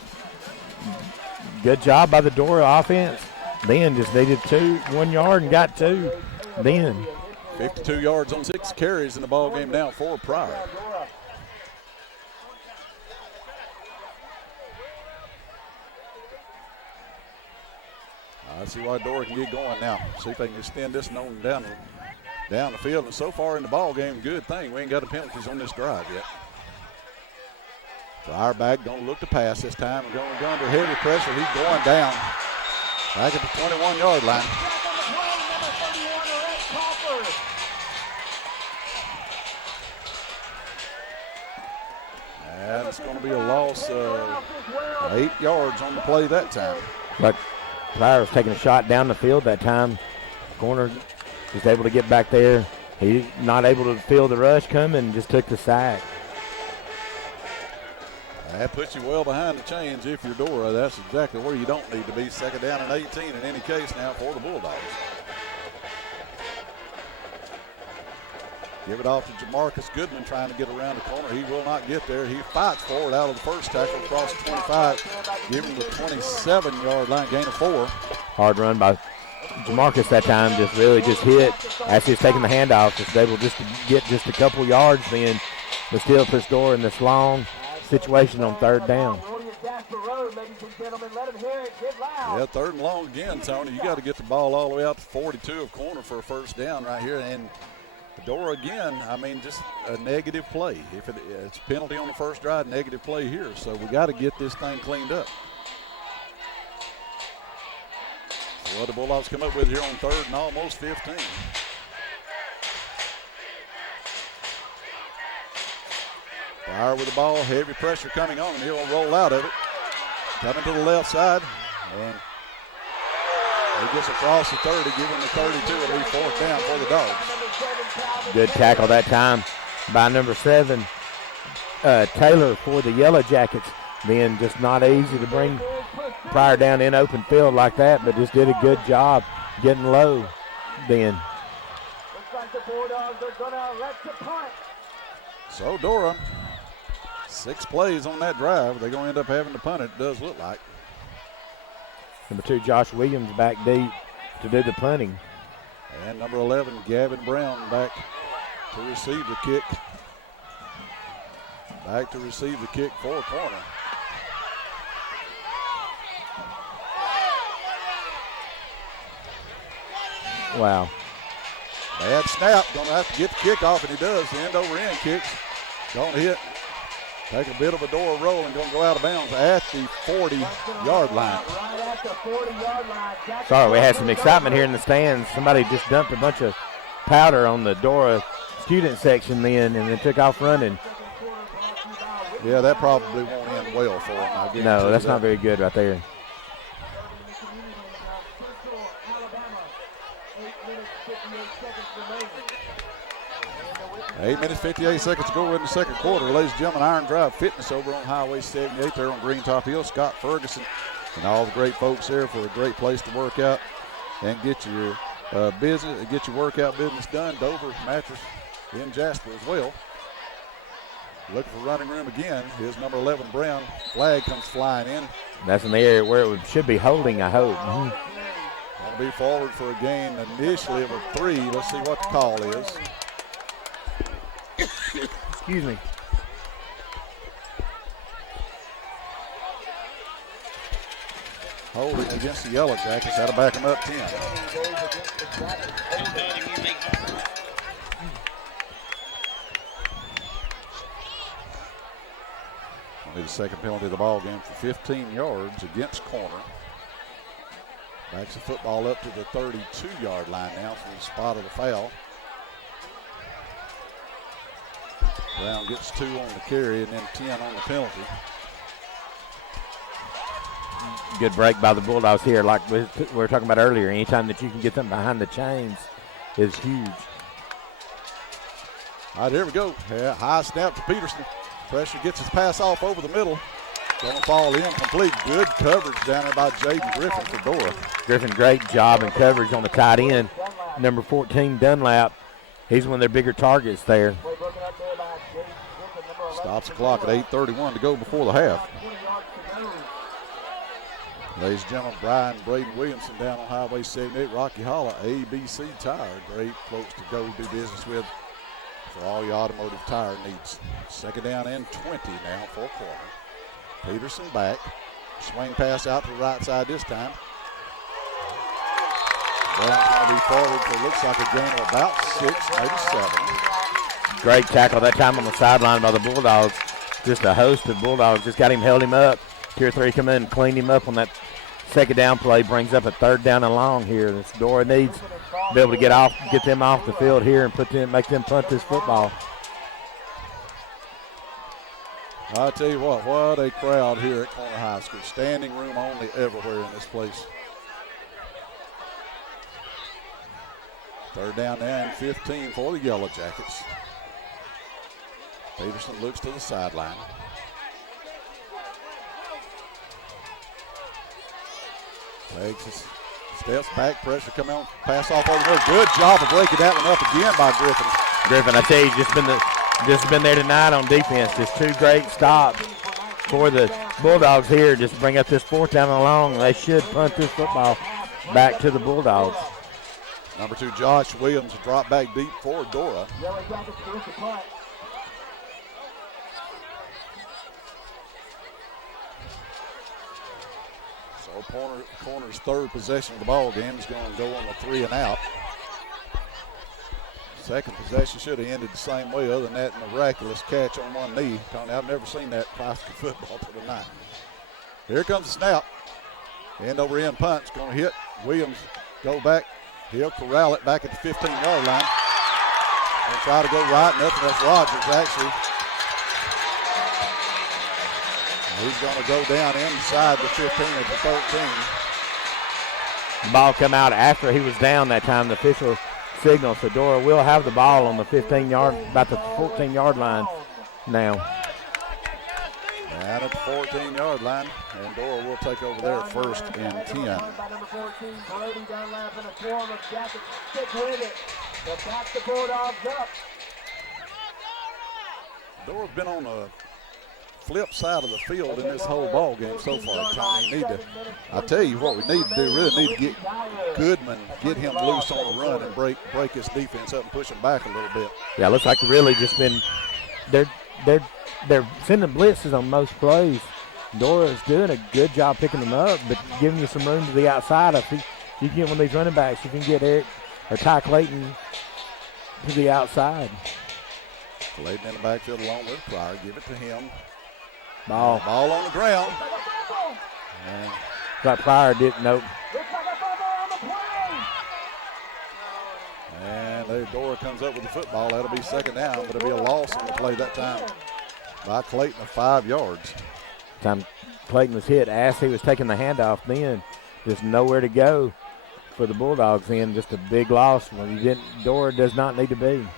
Good job by the Dora offense. Then just needed 1 yard and got 2. Then 52 yards on 6 carries in the ball game now for Pryor. I see why Dora can get going now. See if they can extend this and on down the field. And so far in the ball game, good thing. We ain't got the penalties on this drive yet. Pryor back, going to look to pass this time. Going under heavy pressure. He's going down. Back at the 21-yard line. And it's going to be a loss of 8 yards on the play that time. But Pryor was taking a shot down the field that time. Corner was able to get back there. He not able to feel the rush coming, just took the sack. That puts you well behind the chains if you're Dora. That's exactly where you don't need to be. 2nd down and 18 in any case now for the Bulldogs. Give it off to Jamarcus Goodman trying to get around the corner. He will not get there. He fights forward out of the first tackle across the 25, giving the 27-yard line, gain of 4. Hard run by Jamarcus that time, just hit as he's taking the handoff, just able just to get just a couple yards then, but still puts Dora in this long situation on 3rd down. Yeah, 3rd and long again, Tony. You got to get the ball all the way out to 42 of Corner for a 1st down right here. And Dora again, just a negative play. If it's a penalty on the first drive, negative play here. So we got to get this thing cleaned up. So what the Bulldogs come up with here on 3rd and almost 15. Pryor with the ball, heavy pressure coming on, and he'll roll out of it. Coming to the left side, and he gets across the 30, giving the 32. It'll be 4th down for the Dogs. Good tackle that time by number 7, Taylor for the Yellow Jackets. Then just not easy to bring Pryor down in open field like that, but just did a good job getting low then. Looks like the Bulldogs are going to let the punt. So Dora, 6 plays on that drive. They're going to end up having to punt it does look like. Number 2, Josh Williams back deep to do the punting. And number 11, Gavin Brown back to receive the kick. Back to receive the kick for Corner. Wow. Bad snap. Going to have to get the kick off, and he does. The end-over-end kicks. Going to hit. Take a bit of a Dora roll and going to go out of bounds at the 40-yard line. Sorry, we had some excitement here in the stands. Somebody just dumped a bunch of powder on the Dora student section then, and then took off running. Yeah, that probably won't end well for him. No, that's not very good right there. 8 minutes, 58 seconds to go in the 2nd quarter. Ladies and gentlemen, Iron Drive Fitness over on Highway 78 there on Green Top Hill. Scott Ferguson and all the great folks there for a great place to work out and get your get your workout business done. Dover Mattress in Jasper as well. Looking for running room again. Here's number 11, Brown. Flag comes flying in. That's in the area where it should be holding, I hope. Going to be forward for a gain initially of a 3. Let's see what the call is. Excuse me. Holding against the Yellow Jackets. That'll back them up 10. Only the 2nd penalty of the ball game for 15 yards against Corner. Backs the football up to the 32-yard line now from the spot of the foul. Brown gets 2 on the carry and then 10 on the penalty. Good break by the Bulldogs here, like we were talking about earlier. Anytime that you can get them behind the chains is huge. All right, here we go. Yeah, high snap to Peterson. Pressure gets his pass off over the middle. Going to fall incomplete. Good coverage down there by Jaden Griffin for Dora. Griffin, great job in coverage on the tight end. Number 14, Dunlap. He's one of their bigger targets there. Stops the clock at 8:31 to go before the half. Ladies and gentlemen, Brian Braden Williamson down on Highway 78, Rocky Hollow, ABC Tire. Great folks to go do business with for all your automotive tire needs. Second down and 20 now for a corner. Peterson back. Swing pass out to the right side this time. Brown's going to be forward for looks like a gain of about 6, maybe 7. Great tackle that time on the sideline by the Bulldogs. Just a host of Bulldogs just got him, held him up. 2 or 3 come in and cleaned him up on that second down play. Brings up a third down and long here. This Dora needs to be able to get them off the field here and make them punt this football. I tell you what a crowd here at Corner High School. Standing room only everywhere in this place. Third down and 15 for the Yellow Jackets. Peterson looks to the sideline. Takes his steps back, pressure coming on, pass off over there. Good job of breaking that one up again by Griffin. Griffin, I tell you, just been there tonight on defense. Just 2 great stops for the Bulldogs here. Just bring up this 4th down and long. They should punt this football back to the Bulldogs. Number 2, Josh Williams, drop back deep for Dora. So Corner's third possession of the ball game is going to go on the 3 and out. Second possession should have ended the same way, other than that miraculous catch on one knee. Tony, I've never seen that high school football till tonight. Here comes the snap. End over end punch, going to hit. Williams go back. He'll corral it back at the 15-yard line. And try to go right. Nothing. That's Rogers, actually. He's going to go down inside the 15 at the 13. Ball come out after he was down that time. The official signal. So Dora will have the ball on the 15-yard, about the 14-yard line now. Down at the 14-yard line, and Dora will take over there 1st and 10. Number 14, Brody Dunlap in a form of jacket. Stick with it. They'll back the Bulldogs up. Dora's been on the flip side of the field in this whole ball game so far, Tony. I tell you what we need to do, really need to get Goodman, get him loose on the run and break his defense up and push him back a little bit. Yeah, it looks like they're really just been, they're sending blitzes on most plays. Dora's doing a good job picking them up, but giving you some room to the outside. If you get one of these running backs, you can get Eric or Ty Clayton to the outside. Clayton in the backfield along with Pryor. Give it to him. Ball on the ground. And but Pryor didn't know. And there Dora comes up with the football. That'll be second down, but it'll be a loss on the play that time by Clayton of 5 yards. Time Clayton was hit, as he was taking the handoff then. Just nowhere to go for the Bulldogs then. Just a big loss when Dora does not need to be.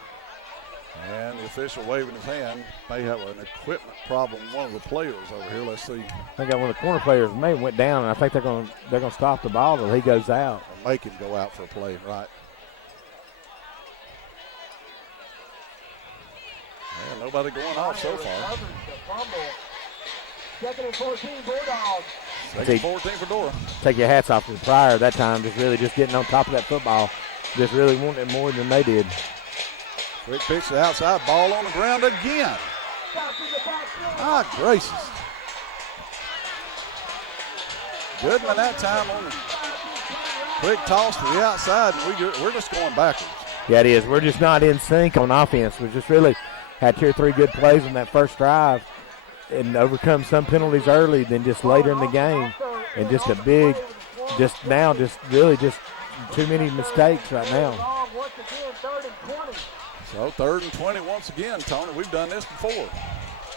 And the official waving his hand may have an equipment problem with one of the players over here. Let's see. I think one of the corner players may have went down, and I think they're going to stop the ball till he goes out. Or make him go out for a play, right? Yeah, nobody going off so far. Second and 14, Bulldogs. Second 14 for Dora. Take your hats off to Pryor that time, just getting on top of that football. Just really wanting it more than they did. Quick pitch to the outside, ball on the ground again. Ah, gracious. Goodman that time on the quick toss to the outside, and we're just going backwards. Yeah, it is. We're just not in sync on offense. We just really had 2 or 3 good plays on that first drive and overcome some penalties early, then just later in the game. And just a big, just really too many mistakes right now. So 3rd and 20 once again, Tony. We've done this before.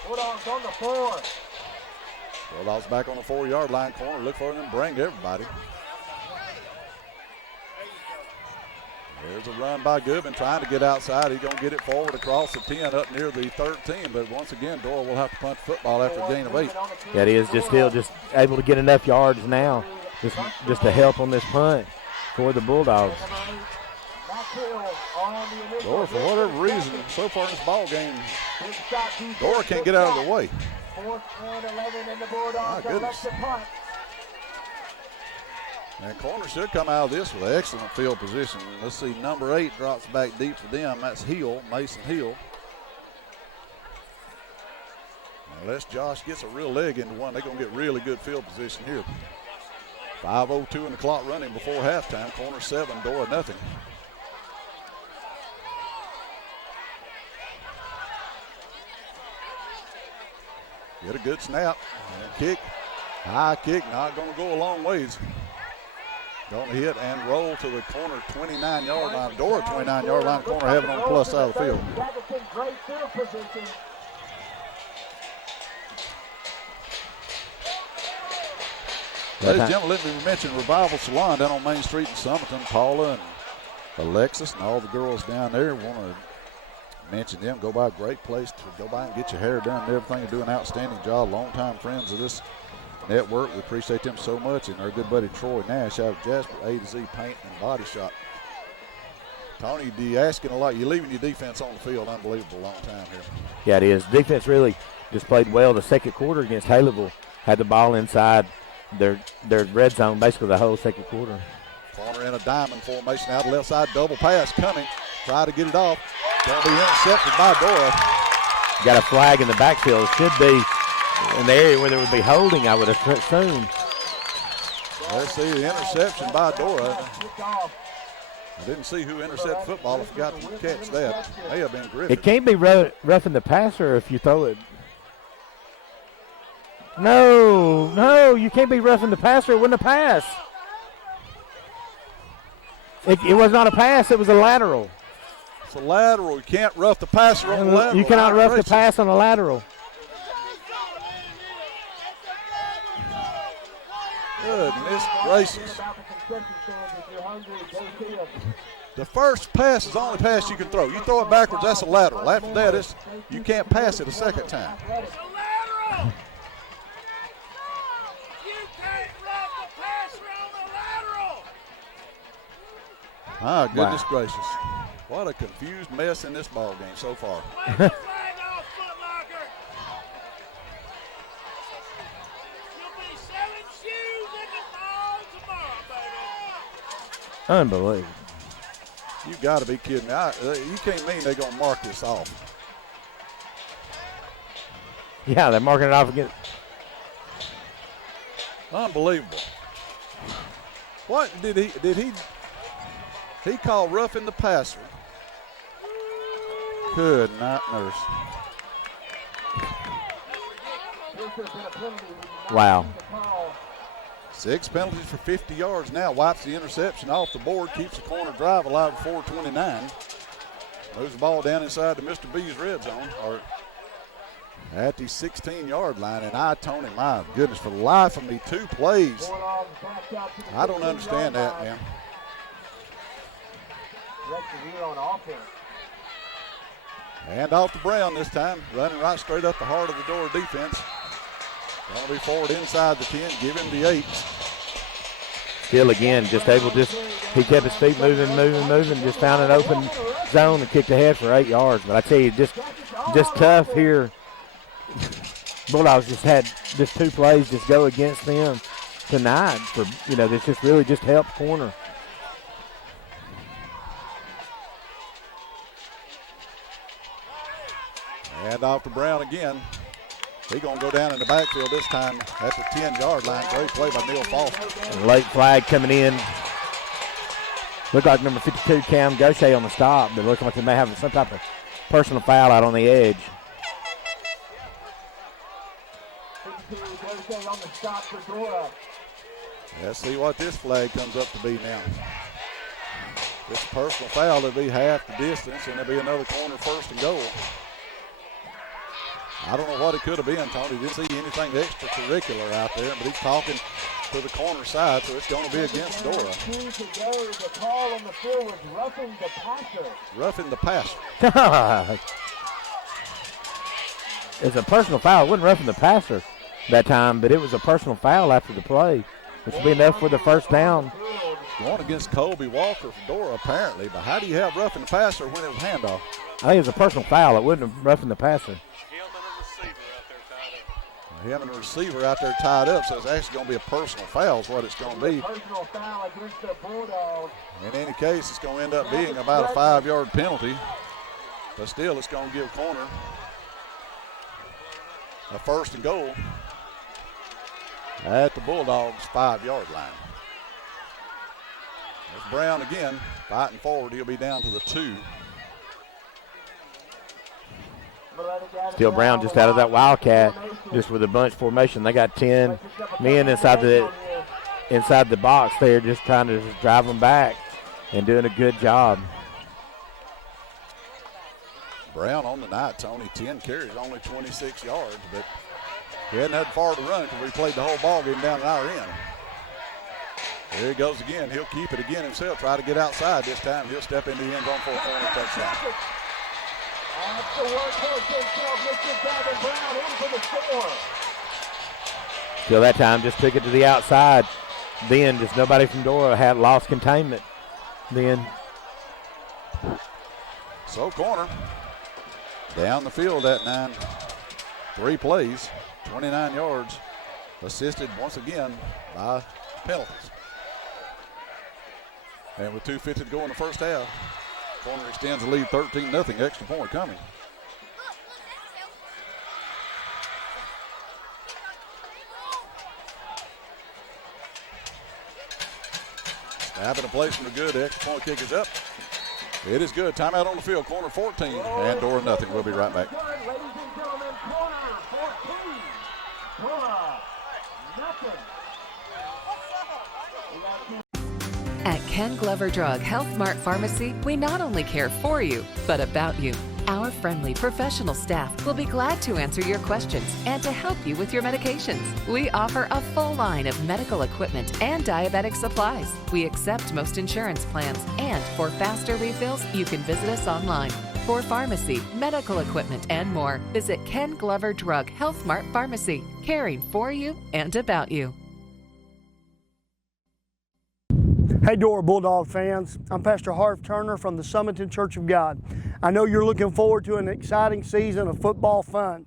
Bulldogs on the 4. Bulldogs back on the 4-yard line. Corner, look for them, bring everybody. There's a run by Goodman trying to get outside. He's going to get it forward across the 10 up near the 13. But once again, Dora will have to punt the football after a gain of 8. Yeah, it is just able to get enough yards now just to help on this punt for the Bulldogs. Dora, for whatever reason, so far in this ball game, Dora can't get out of the way. My goodness. And Corner should come out of this with excellent field position. Let's see, number 8 drops back deep for them. That's Hill, Mason Hill. Unless Josh gets a real leg into one, they're going to get really good field position here. 5:02 in the clock running before halftime. Corner 7, Dora nothing. Get a good snap and kick. High kick, not going to go a long ways. Going to hit and roll to the corner 29-yard line. Dora 29-yard line. Corner having on the plus side of the field. Ladies and gentlemen, let me mention Revival Salon down on Main Street in Summerton. Paula and Alexis and all the girls down there want to mention them. Go by a great place to go by and get your hair done and everything. They do an outstanding job. Longtime friends of this network. We appreciate them so much. And our good buddy Troy Nash out of Jasper, A to Z Paint and Body Shop. Tony, you asking a lot. You're leaving your defense on the field. Unbelievable long time here. Yeah, it is. Defense really just played well the second quarter against Haleyville. Had the ball inside their red zone basically the whole second quarter. Corner in a diamond formation out the left side. Double pass coming. Try to get it off. Going to be intercepted by Dora. Got a flag in the backfield. It should be in the area where there would be holding, I would assume. Let's see the interception by Dora. I didn't see who intercepted the football. I forgot to catch that. May have been Griffin. It can't be roughing the passer if you throw it. No, you can't be roughing the passer. It wasn't a pass. It was not a pass. It was a lateral. It's a lateral. You can't rough the passer on the lateral. You cannot rough the pass on a lateral. Goodness gracious. The first pass is the only pass you can throw. You throw it backwards, that's a lateral. After that, you can't pass it a second time. Ah, goodness gracious. What a confused mess in this ball game so far. Unbelievable. You got to be kidding me. You can't mean they're going to mark this off. Yeah, they're marking it off again. Unbelievable. What did he call roughing the passer? Good night, nurse. Wow. 6 penalties for 50 yards now. Wipes the interception off the board. Keeps the corner drive alive at 4:29. Moves the ball down inside the Mr. B's red zone. Or at the 16-yard line. And Tony, my goodness, for the life of me, 2 plays. I don't understand that, man. And off to Brown this time. Running right straight up the heart of the Dora defense. Going to be forward inside the 10. Give him the 8. Still again, just he kept his feet moving, just found an open zone and kicked ahead for 8 yards. But I tell you, just tough here. Bulldogs just had just 2 plays just go against them tonight for, this just really just helped corner. And off to Brown again. He's going to go down in the backfield this time at the 10-yard line. Great play by Neil Foster. And late flag coming in. Looked like number 52, Cam Gaucher on the stop, but looking like they may have some type of personal foul out on the edge. Let's see what this flag comes up to be now. This personal foul will be half the distance, and there'll be another corner first and goal. I don't know what it could have been, Tony. Didn't see anything extracurricular out there, but he's talking to the corner side, so it's going to be against Dora. The call on the field was roughing the passer. Roughing the passer. It's a personal foul. It wasn't roughing the passer that time, but it was a personal foul after the play, which will be enough for the first down. Going against Colby Walker for Dora, apparently, but how do you have roughing the passer when it was handoff? I think it was a personal foul. It wasn't roughing the passer. Him and a receiver out there tied up, so it's actually going to be a personal foul is what it's going to be. Personal foul against the Bulldogs. In any case, it's going to end up being about a 5-yard penalty, but still it's going to give Corner a first and goal at the Bulldogs' 5-yard line. There's Brown again, fighting forward. He'll be down to the 2. Still Brown just out of that Wildcat, just with a bunch formation. They got 10 men inside the box there, just trying to just drive them back and doing a good job. Brown on the night, Tony, 10 carries, only 26 yards, but he hadn't had far to run because we played the whole ball game down at our end. There he goes again. He'll keep it again himself, try to get outside this time. He'll step into the end zone for a corner touchdown. That's the workhorse himself, Mr. Gavin Brown, in for the score. Still that time, just took it to the outside. Then just nobody from Dora had lost containment. Then. So Corner down the field at 9. 3 plays, 29 yards, assisted once again by penalties. And with 2:50 to go in the first half, Corner extends the lead 13-0, extra point coming. Snapping a place from the good, the extra point kick is up. It is good. Timeout on the field, Corner 14, and Dora nothing. We'll be right back. Ladies and gentlemen, Corner 14, Dora nothing. At Ken Glover Drug Health Mart Pharmacy, we not only care for you, but about you. Our friendly professional staff will be glad to answer your questions and to help you with your medications. We offer a full line of medical equipment and diabetic supplies. We accept most insurance plans, and for faster refills, you can visit us online. For pharmacy, medical equipment, and more, visit Ken Glover Drug Health Mart Pharmacy, caring for you and about you. Hey Dora Bulldog fans, I'm Pastor Harv Turner from the Summerton Church of God. I know you're looking forward to an exciting season of football fun.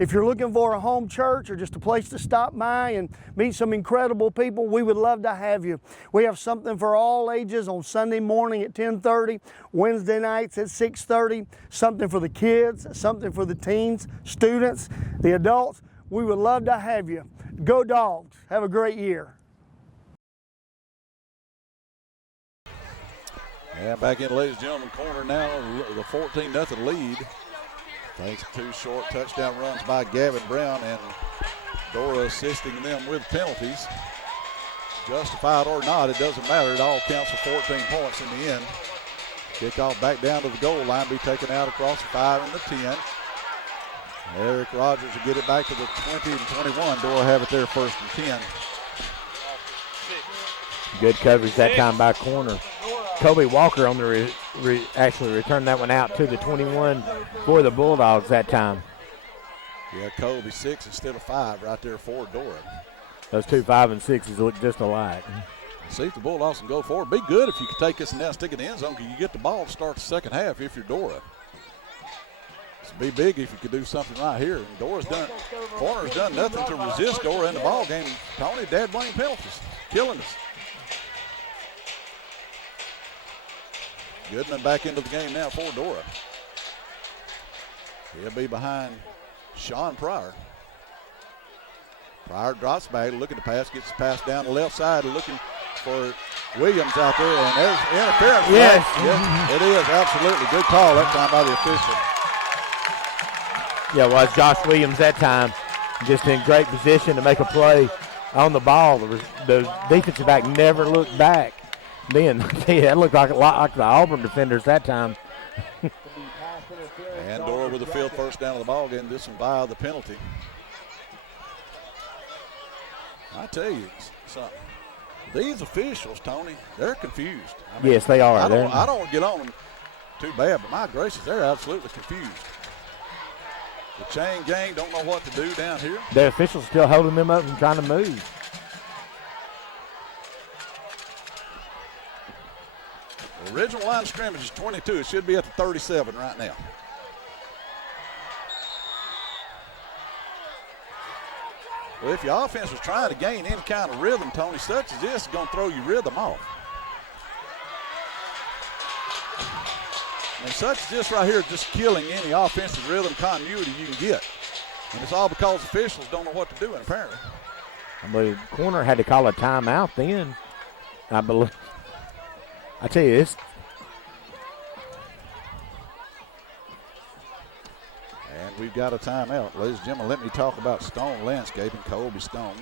If you're looking for a home church or just a place to stop by and meet some incredible people, we would love to have you. We have something for all ages on Sunday morning at 10:30, Wednesday nights at 6:30, something for the kids, something for the teens, students, the adults. We would love to have you. Go Dogs. Have a great year. And back in, ladies and gentlemen, Corner now, the 14-0 lead. Thanks to 2 short touchdown runs by Gavin Brown, and Dora assisting them with penalties. Justified or not, it doesn't matter. It all counts for 14 points in the end. Kickoff back down to the goal line, be taken out across the 5 and the 10. Eric Rogers will get it back to the 20 and 21. Dora have it there first and 10. Good coverage that time by Corner. Kobe Walker on the actually returned that one out to the 21 for the Bulldogs that time. Yeah, Kobe 6 instead of 5 right there for Dora. Those 2 5 and 6s look just alike. See if the Bulldogs can go forward. Be good if you could take this and now stick it in the end zone because you get the ball to start the second half if you're Dora. It'd be big if you could do something right here. And Corner's done nothing to resist Dora in the ball game. Tony, Dad Wayne penalties, killing us. Goodman back into the game now for Dora. He'll be behind Sean Pryor. Pryor drops back, looking to pass, gets the pass down the left side, looking for Williams out there, and there's interference. Yes. Yes, it is, absolutely. Good call that time by the official. Yeah, well, it's Josh Williams that time, just in great position to make a play on the ball. The defensive back never looked back. Then that looked like a lot like the Auburn defenders that time. And Dora with the field first down of the ball game. This one by the penalty. I tell you something. These officials, Tony, they're confused. I mean, Yes, they are. I don't get on them too bad, but my gracious, they're absolutely confused. The chain gang don't know what to do down here. The officials still holding them up and trying to move. The original line of scrimmage is 22. It should be at the 37 right now. Well, if your offense was trying to gain any kind of rhythm, Tony, such as this is going to throw your rhythm off. And such as this right here is just killing any offensive rhythm continuity you can get. And it's all because officials don't know what to do, and apparently. I believe Corner had to call a timeout then. I believe. I tell you this. And we've got a timeout. Ladies and gentlemen, let me talk about Stone Landscaping, Colby Stone.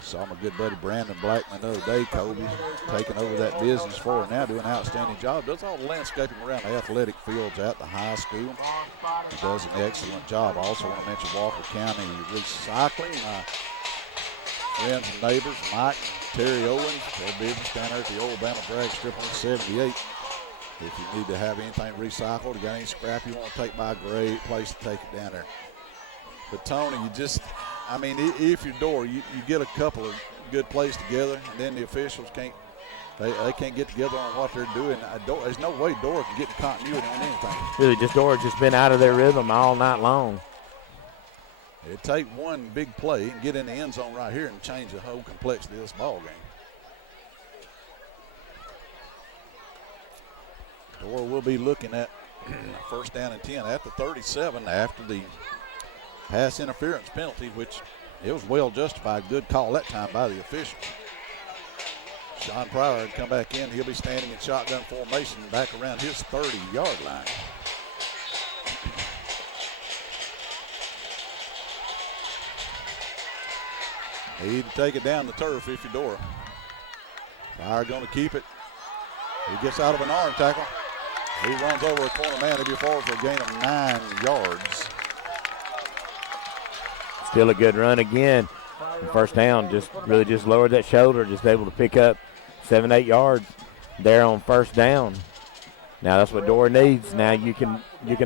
Saw my good buddy Brandon Blackman the other day. Colby taking over that business for her now, doing an outstanding job. Does all the landscaping around the athletic fields at the high school. He does an excellent job. I also want to mention Walker County Recycling. My friends and neighbors, Mike and Terry Owens, their business down there at the old Bama Drag Strip on 78. If you need to have anything recycled, you got any scrap you want to take by, a great place to take it down there. But Tony, you just, I mean, if your door, you get a couple of good plays together, and then the officials can't, they can't get together on what they're doing. There's no way Dora can get the continuity on anything. Really, Dora just been out of their rhythm all night long. It'd take one big play and get in the end zone right here and change the whole complexity of this ball game. Dora will be looking at first down and 10 at the 37 after the pass interference penalty, which it was well justified. Good call that time by the officials. Sean Pryor had come back in. He'll be standing in shotgun formation back around his 30-yard line. Need to take it down the turf if you're Dora. Pryor going to keep it. He gets out of an arm tackle. He runs over a corner man. He'll be forward for a gain of 9 yards. Still a good run again. First down, just lowered that shoulder, just able to pick up 7-8 yards there on first down. Now that's what Dora needs. Now you can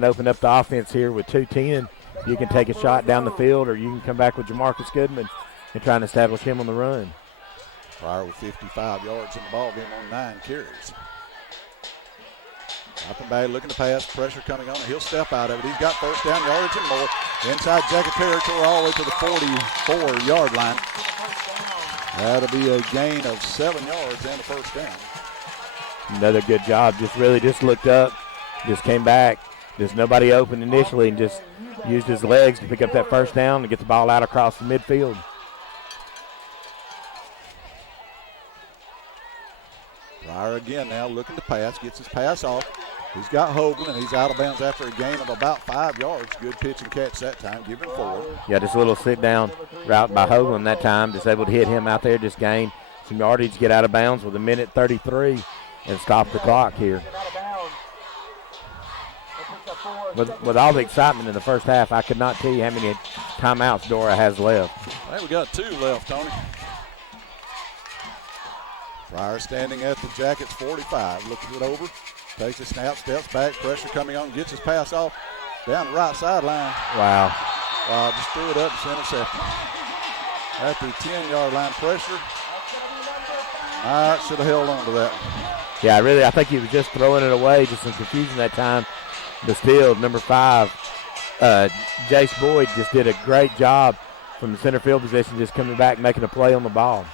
open up the offense here with 2:10. You can take a shot down the field, or you can come back with Jamarcus Goodman and try and establish him on the run. Pryor with 55 yards in the ball game on 9 carries. Up and back, looking to pass, pressure coming on, and he'll step out of it. He's got first down yardage and more. Inside jacket territory all the way to the 44-yard line. That'll be a gain of 7 yards and a first down. Another good job. Just looked up, just came back. Just nobody open initially and just used his legs to pick up that first down and get the ball out across the midfield. Pryor again now looking to pass, gets his pass off. He's got Hoagland, and he's out of bounds after a gain of about 5 yards. Good pitch and catch that time, give him 4. Yeah, just a little sit-down route by Hoagland that time. Just able to hit him out there, just gain some yardage, get out of bounds with 1:33 and stop the clock here. With all the excitement in the first half, I could not tell you how many timeouts Dora has left. I think we got 2 left, Tony. Pryor standing at the Jackets 45, looking it over, takes a snap, steps back, pressure coming on, gets his pass off down the right sideline. Wow. Just threw it up, it's intercepted. At the 10-yard line, pressure. Should have held on to that. Yeah, really, I think he was just throwing it away, just some confusion that time. But still, number 5, Jace Boyd just did a great job from the center field position, just coming back, making a play on the ball.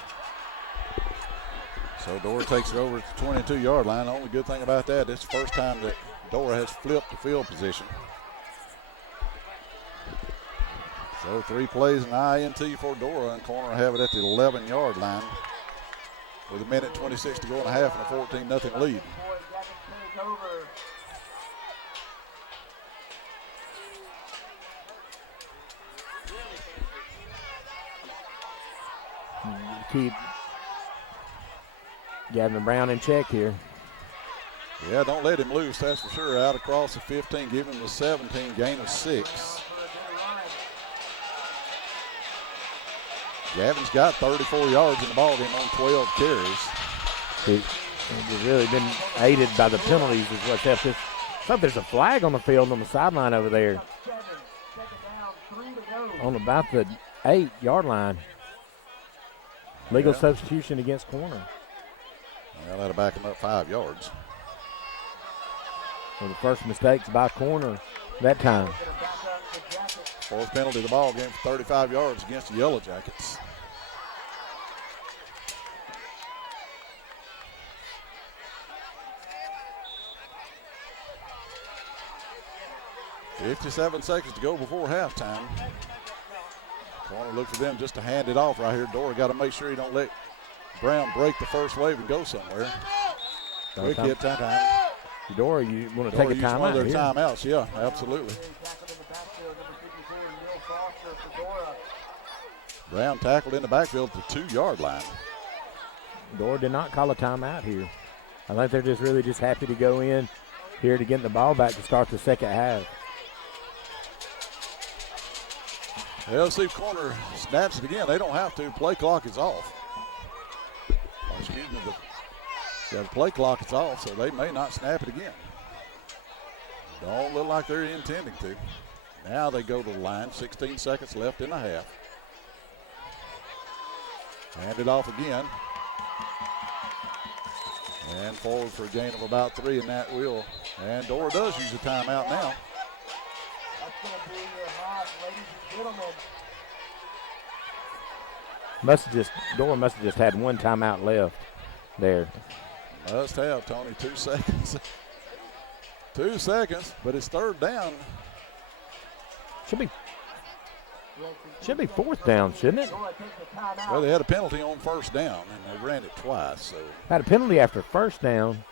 So Dora takes it over at the 22-yard line. The only good thing about that, it's the first time that Dora has flipped the field position. So 3 plays and INT for Dora, and Corner have it at the 11-yard line with 1:26 to go in a half and a 14-0 lead. Keep Gavin Brown in check here. Yeah, don't let him loose, that's for sure. Out across the 15, give him the 17, gain of 6. Gavin's got 34 yards in the ball game on 12 carries. He's really been aided by the penalties is what's helped us. So there's a flag on the field on the sideline over there on about the 8-yard line. Legal substitution against Corner. Well, that'll back him up 5 yards. Well, the first mistakes by Corner that time. Fourth penalty of the ball game for 35 yards against the Yellow Jackets. .57 seconds to go before halftime. Corner look for them just to hand it off right here. Dora got to make sure he don't let Brown break the first wave and go somewhere. Quick hit time. Dora, you want to take a timeout? One of their timeouts, yeah, absolutely. Brown tackled in the backfield at the 2-yard line. Dora did not call a timeout here. I think they're just really just happy to go in here to get the ball back to start the second half. Well, see if Corner snaps it again. They don't have to. Play clock is off. Excuse me. The play clock is off, so they may not snap it again. Don't look like they're intending to. Now they go to the line. 16 seconds left in the half. Hand it off again. And forward for a gain of about 3, and that will. And Dora does use a timeout now. That's going to be your half, ladies and gentlemen. Dora must have just had one timeout left there. Must have, Tony. 2 seconds. 2 seconds, but it's third down. Should be fourth down, shouldn't it? Well, they had a penalty on first down, and they ran it twice. So had a penalty after first down,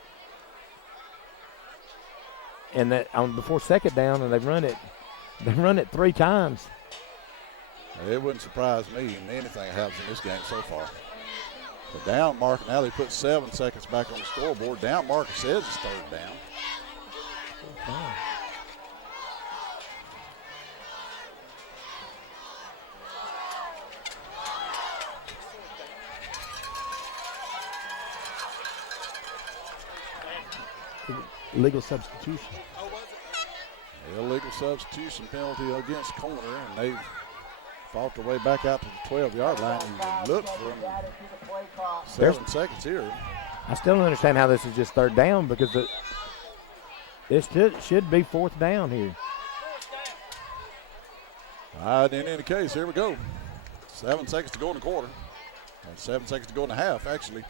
and that before second down, and they run it 3 times. It wouldn't surprise me in anything that happens in this game so far. The down marker, now they put 7 seconds back on the scoreboard. Down marker says it's third down. Illegal substitution. Illegal substitution penalty against Corner, and they've fought their way back out to the 12-yard line. You look for them 7 seconds here. I still don't understand how this is just third down because it should be fourth down here. In any case, here we go. 7 seconds to go in the quarter. And 7 seconds to go in the half, actually.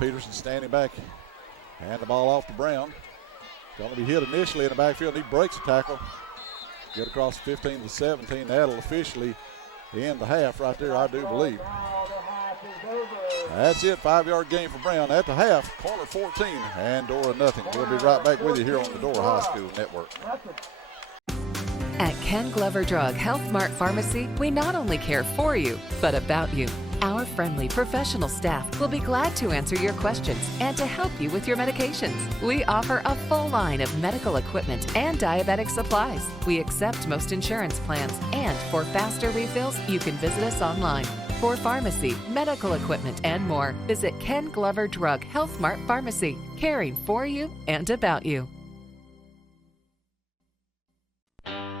Peterson standing back. Hand the ball off to Brown. Going to be hit initially in the backfield. He breaks the tackle. Get across 15 to 17. That'll officially end the half right there, I do believe. That's it. 5-yard gain for Brown at the half. Corner 14 and Dora nothing. We'll be right back with you here on the Dora High School Network. At Ken Glover Drug Health Mart Pharmacy, we not only care for you, but about you. Our friendly professional staff will be glad to answer your questions and to help you with your medications. We offer a full line of medical equipment and diabetic supplies. We accept most insurance plans, and for faster refills, you can visit us online. For pharmacy, medical equipment, and more, visit Ken Glover Drug Health Mart Pharmacy, caring for you and about you.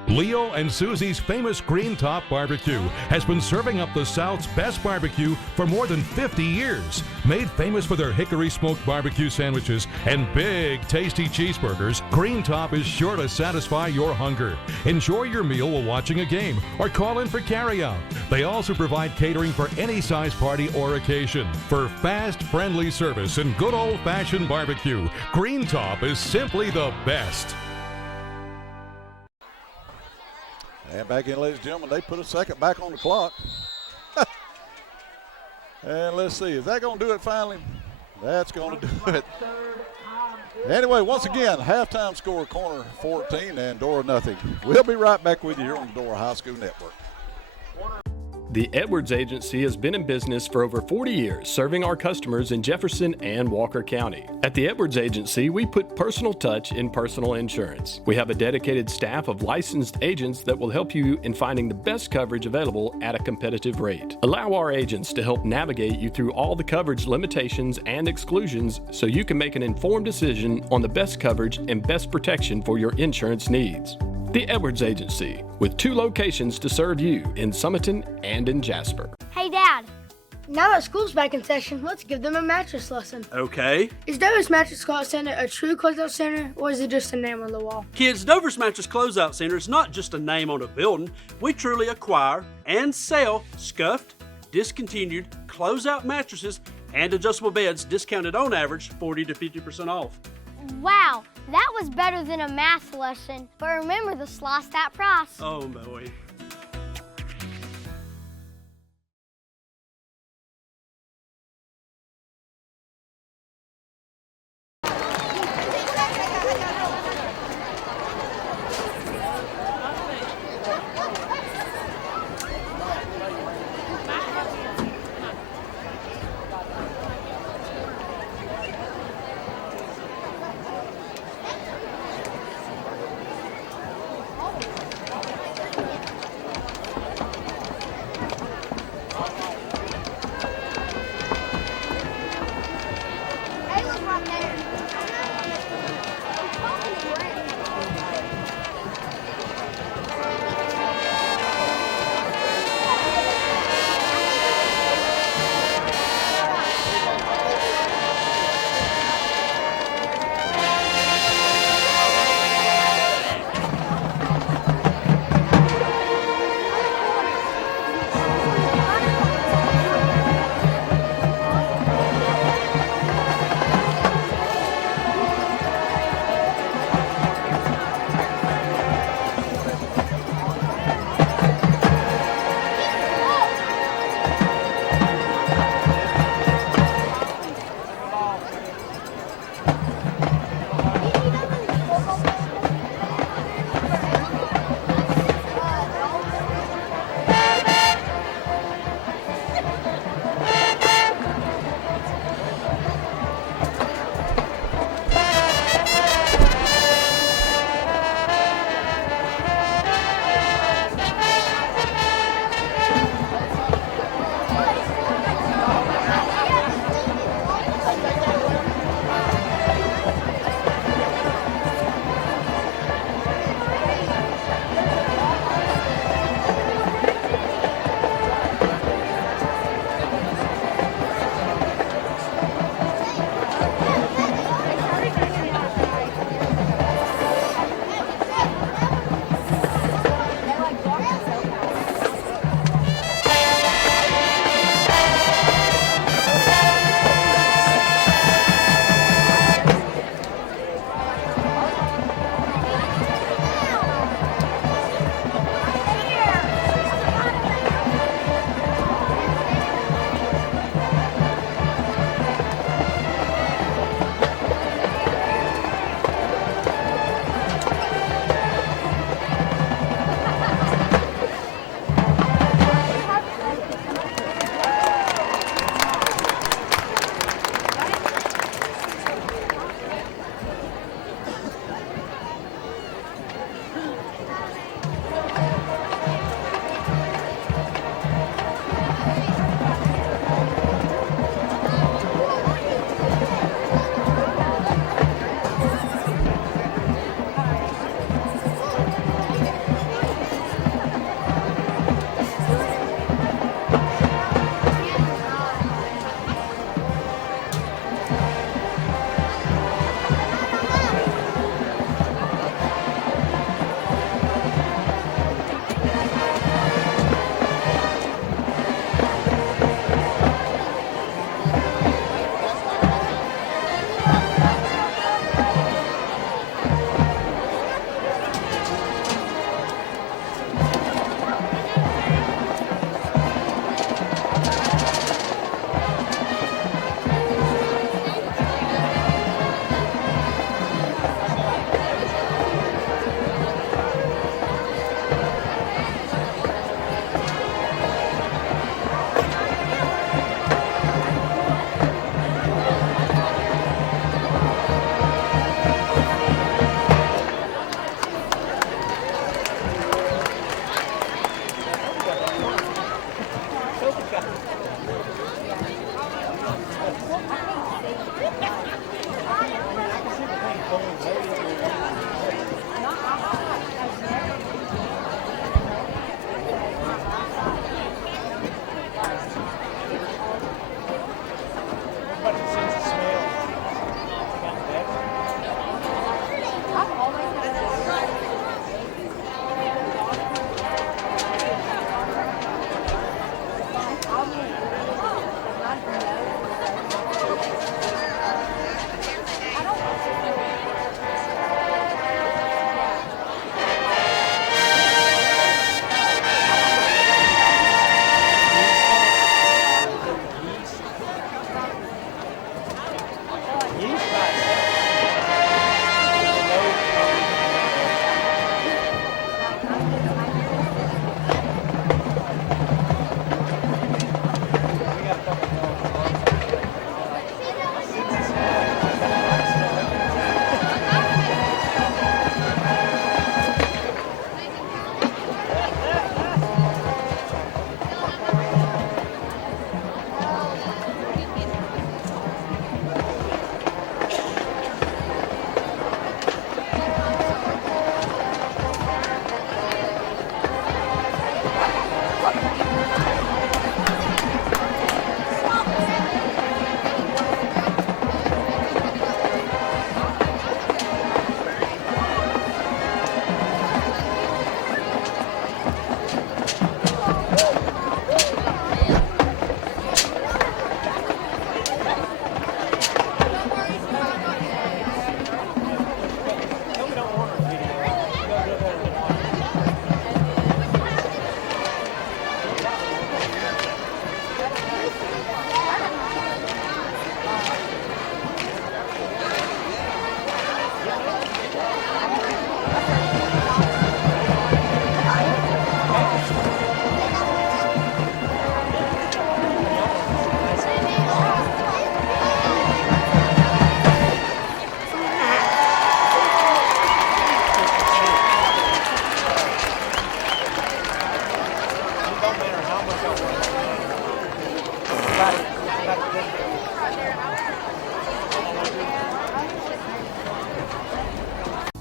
Leo and Susie's famous Green Top Barbecue has been serving up the South's best barbecue for more than 50 years. Made famous for their hickory smoked barbecue sandwiches and big, tasty cheeseburgers, Green Top is sure to satisfy your hunger. Enjoy your meal while watching a game or call in for carryout. They also provide catering for any size party or occasion. For fast, friendly service and good old-fashioned barbecue, Green Top is simply the best. And back in, ladies and gentlemen, they put a second back on the clock. And let's see, is that going to do it finally? That's going to do it. Anyway, once again, halftime score, Corner 14 and Dora nothing. We'll be right back with you here on the Dora High School Network. The Edwards Agency has been in business for over 40 years, serving our customers in Jefferson and Walker County. At the Edwards Agency, we put personal touch in personal insurance. We have a dedicated staff of licensed agents that will help you in finding the best coverage available at a competitive rate. Allow our agents to help navigate you through all the coverage limitations and exclusions so you can make an informed decision on the best coverage and best protection for your insurance needs. The Edwards Agency, with 2 locations to serve you in Summerton and in Jasper. Hey, Dad. Now that school's back in session, let's give them a mattress lesson. Okay. Is Dover's Mattress Closeout Center a true closeout center, or is it just a name on the wall? Kids, Dover's Mattress Closeout Center is not just a name on a building. We truly acquire and sell scuffed, discontinued, closeout mattresses and adjustable beds discounted on average 40 to 50% off. Wow, that was better than a math lesson. But remember the slice that price. Oh boy.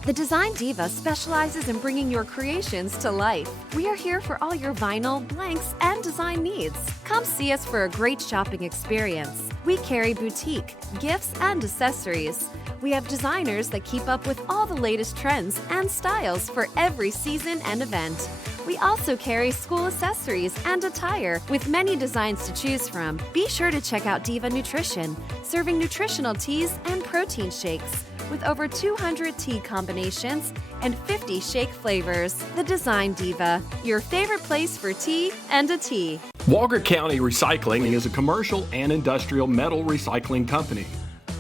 The Design Diva specializes in bringing your creations to life. We are here for all your vinyl, blanks, and design needs. Come see us for a great shopping experience. We carry boutique, gifts, and accessories. We have designers that keep up with all the latest trends and styles for every season and event. We also carry school accessories and attire with many designs to choose from. Be sure to check out Diva Nutrition, serving nutritional teas and protein shakes with over 200 tea combinations and 50 shake flavors. The Design Diva, your favorite place for tea and a tea. Walker County Recycling is a commercial and industrial metal recycling company.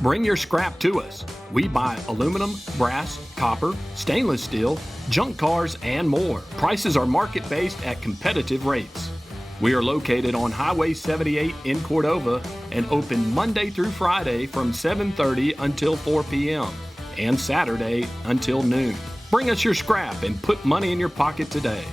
Bring your scrap to us. We buy aluminum, brass, copper, stainless steel, junk cars, and more. Prices are market-based at competitive rates. We are located on Highway 78 in Cordova and open Monday through Friday from 7:30 until 4 p.m. and Saturday until noon. Bring us your scrap and put money in your pocket today.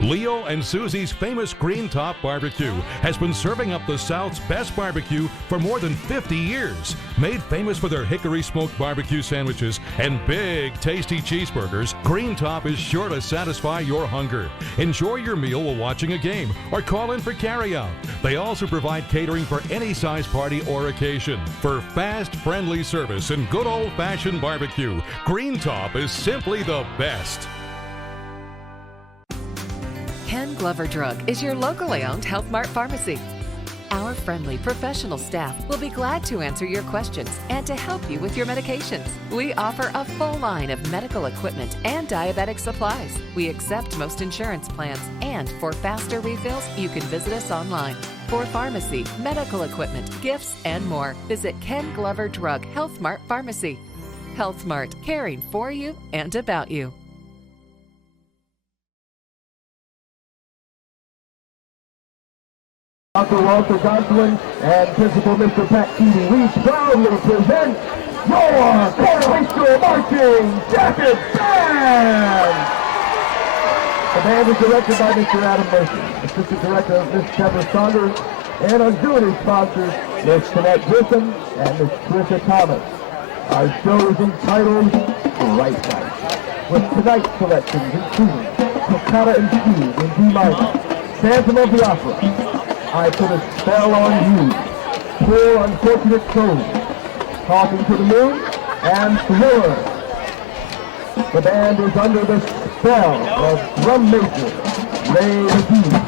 Leo and Susie's famous Green Top Barbecue has been serving up the South's best barbecue for more than 50 years. Made famous for their hickory smoked barbecue sandwiches and big, tasty cheeseburgers, Green Top is sure to satisfy your hunger. Enjoy your meal while watching a game or call in for carryout. They also provide catering for any size party or occasion. For fast, friendly service and good old-fashioned barbecue, Green Top is simply the best. Ken Glover Drug is your locally owned Health Mart pharmacy. Our friendly professional staff will be glad to answer your questions and to help you with your medications. We offer a full line of medical equipment and diabetic supplies. We accept most insurance plans, and for faster refills, you can visit us online. For pharmacy, medical equipment, gifts, and more, visit Ken Glover Drug Health Mart Pharmacy. Health Mart, caring for you and about you. Dr. Walter Gosselin and Principal Mr. Pat Keating, we proudly present your Corner High School Marching Jacket Band! The band is directed by Mr. Adam Murphy, Assistant Director Ms. Deborah Saunders, and auxiliary sponsors Ms. Jeanette Grissom and Ms. Trisha Thomas. Our show is entitled Right Night, with tonight's selections including Toccata and Fugue in D minor, Phantom of the Opera, I Put a Spell on You, Poor Unfortunate Souls, Talking to the Moon, and Thriller. The band is under the spell of Drum Major Ray McGee.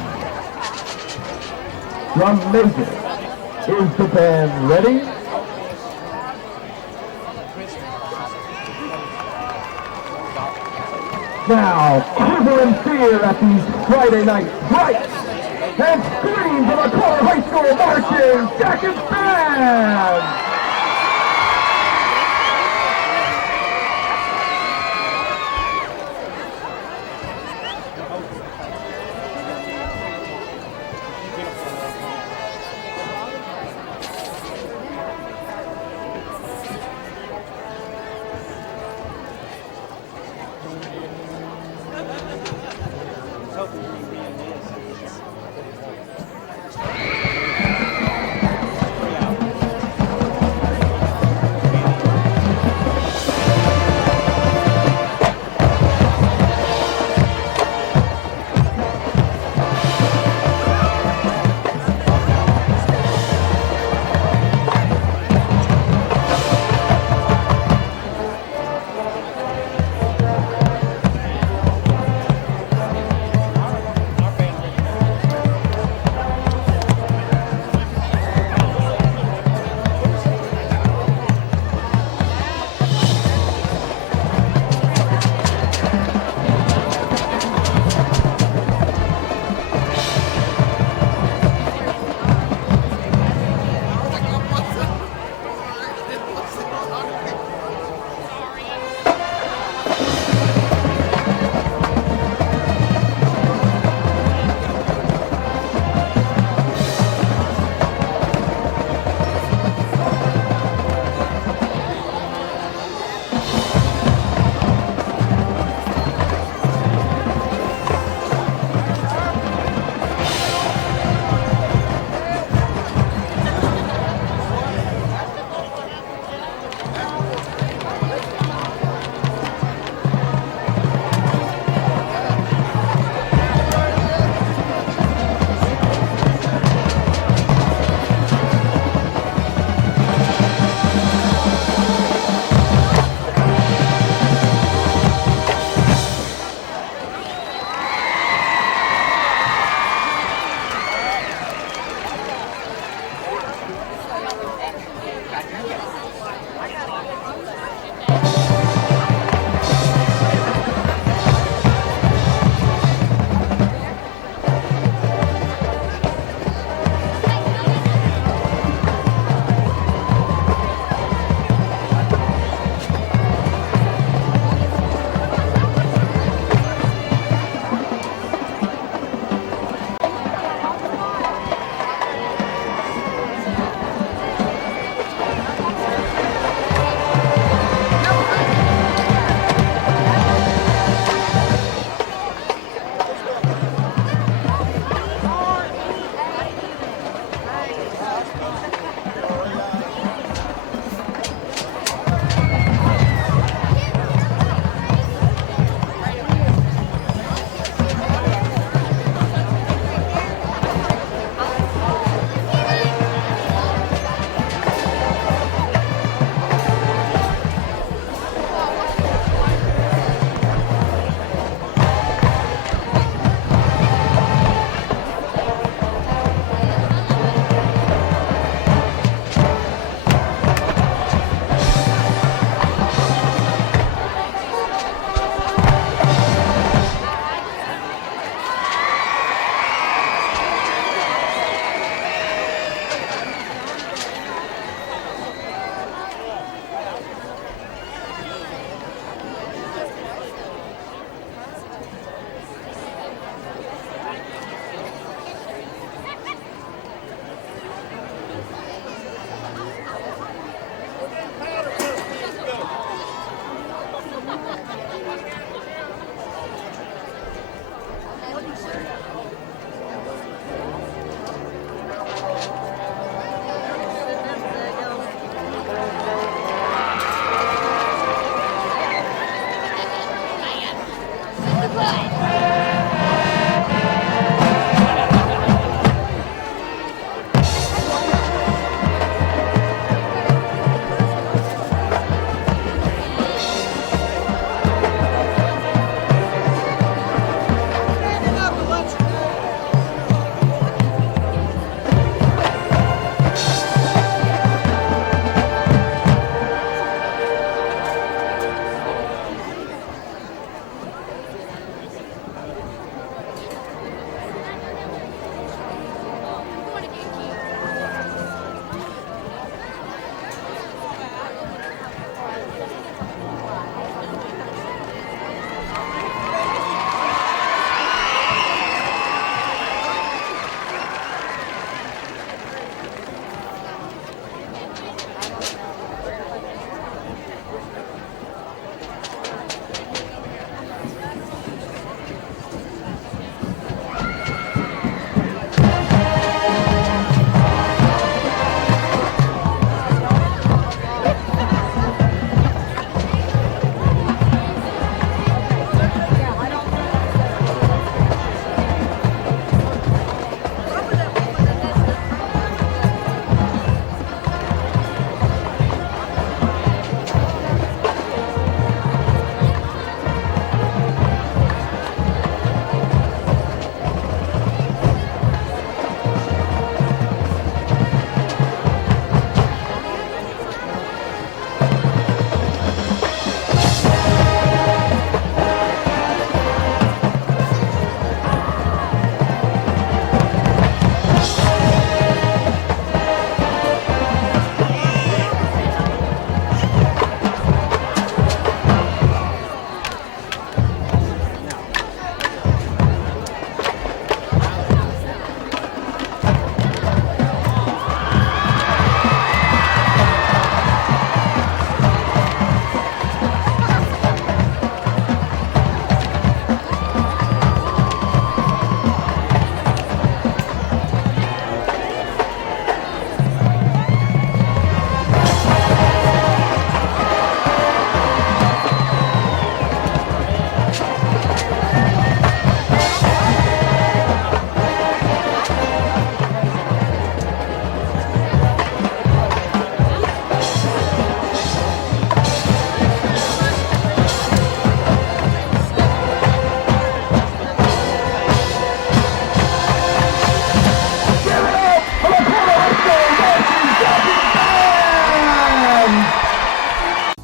Drum Major, is the band ready? Now, quiver in fear at these Friday night frights and scream for the Corner High School Marching Jacket Band!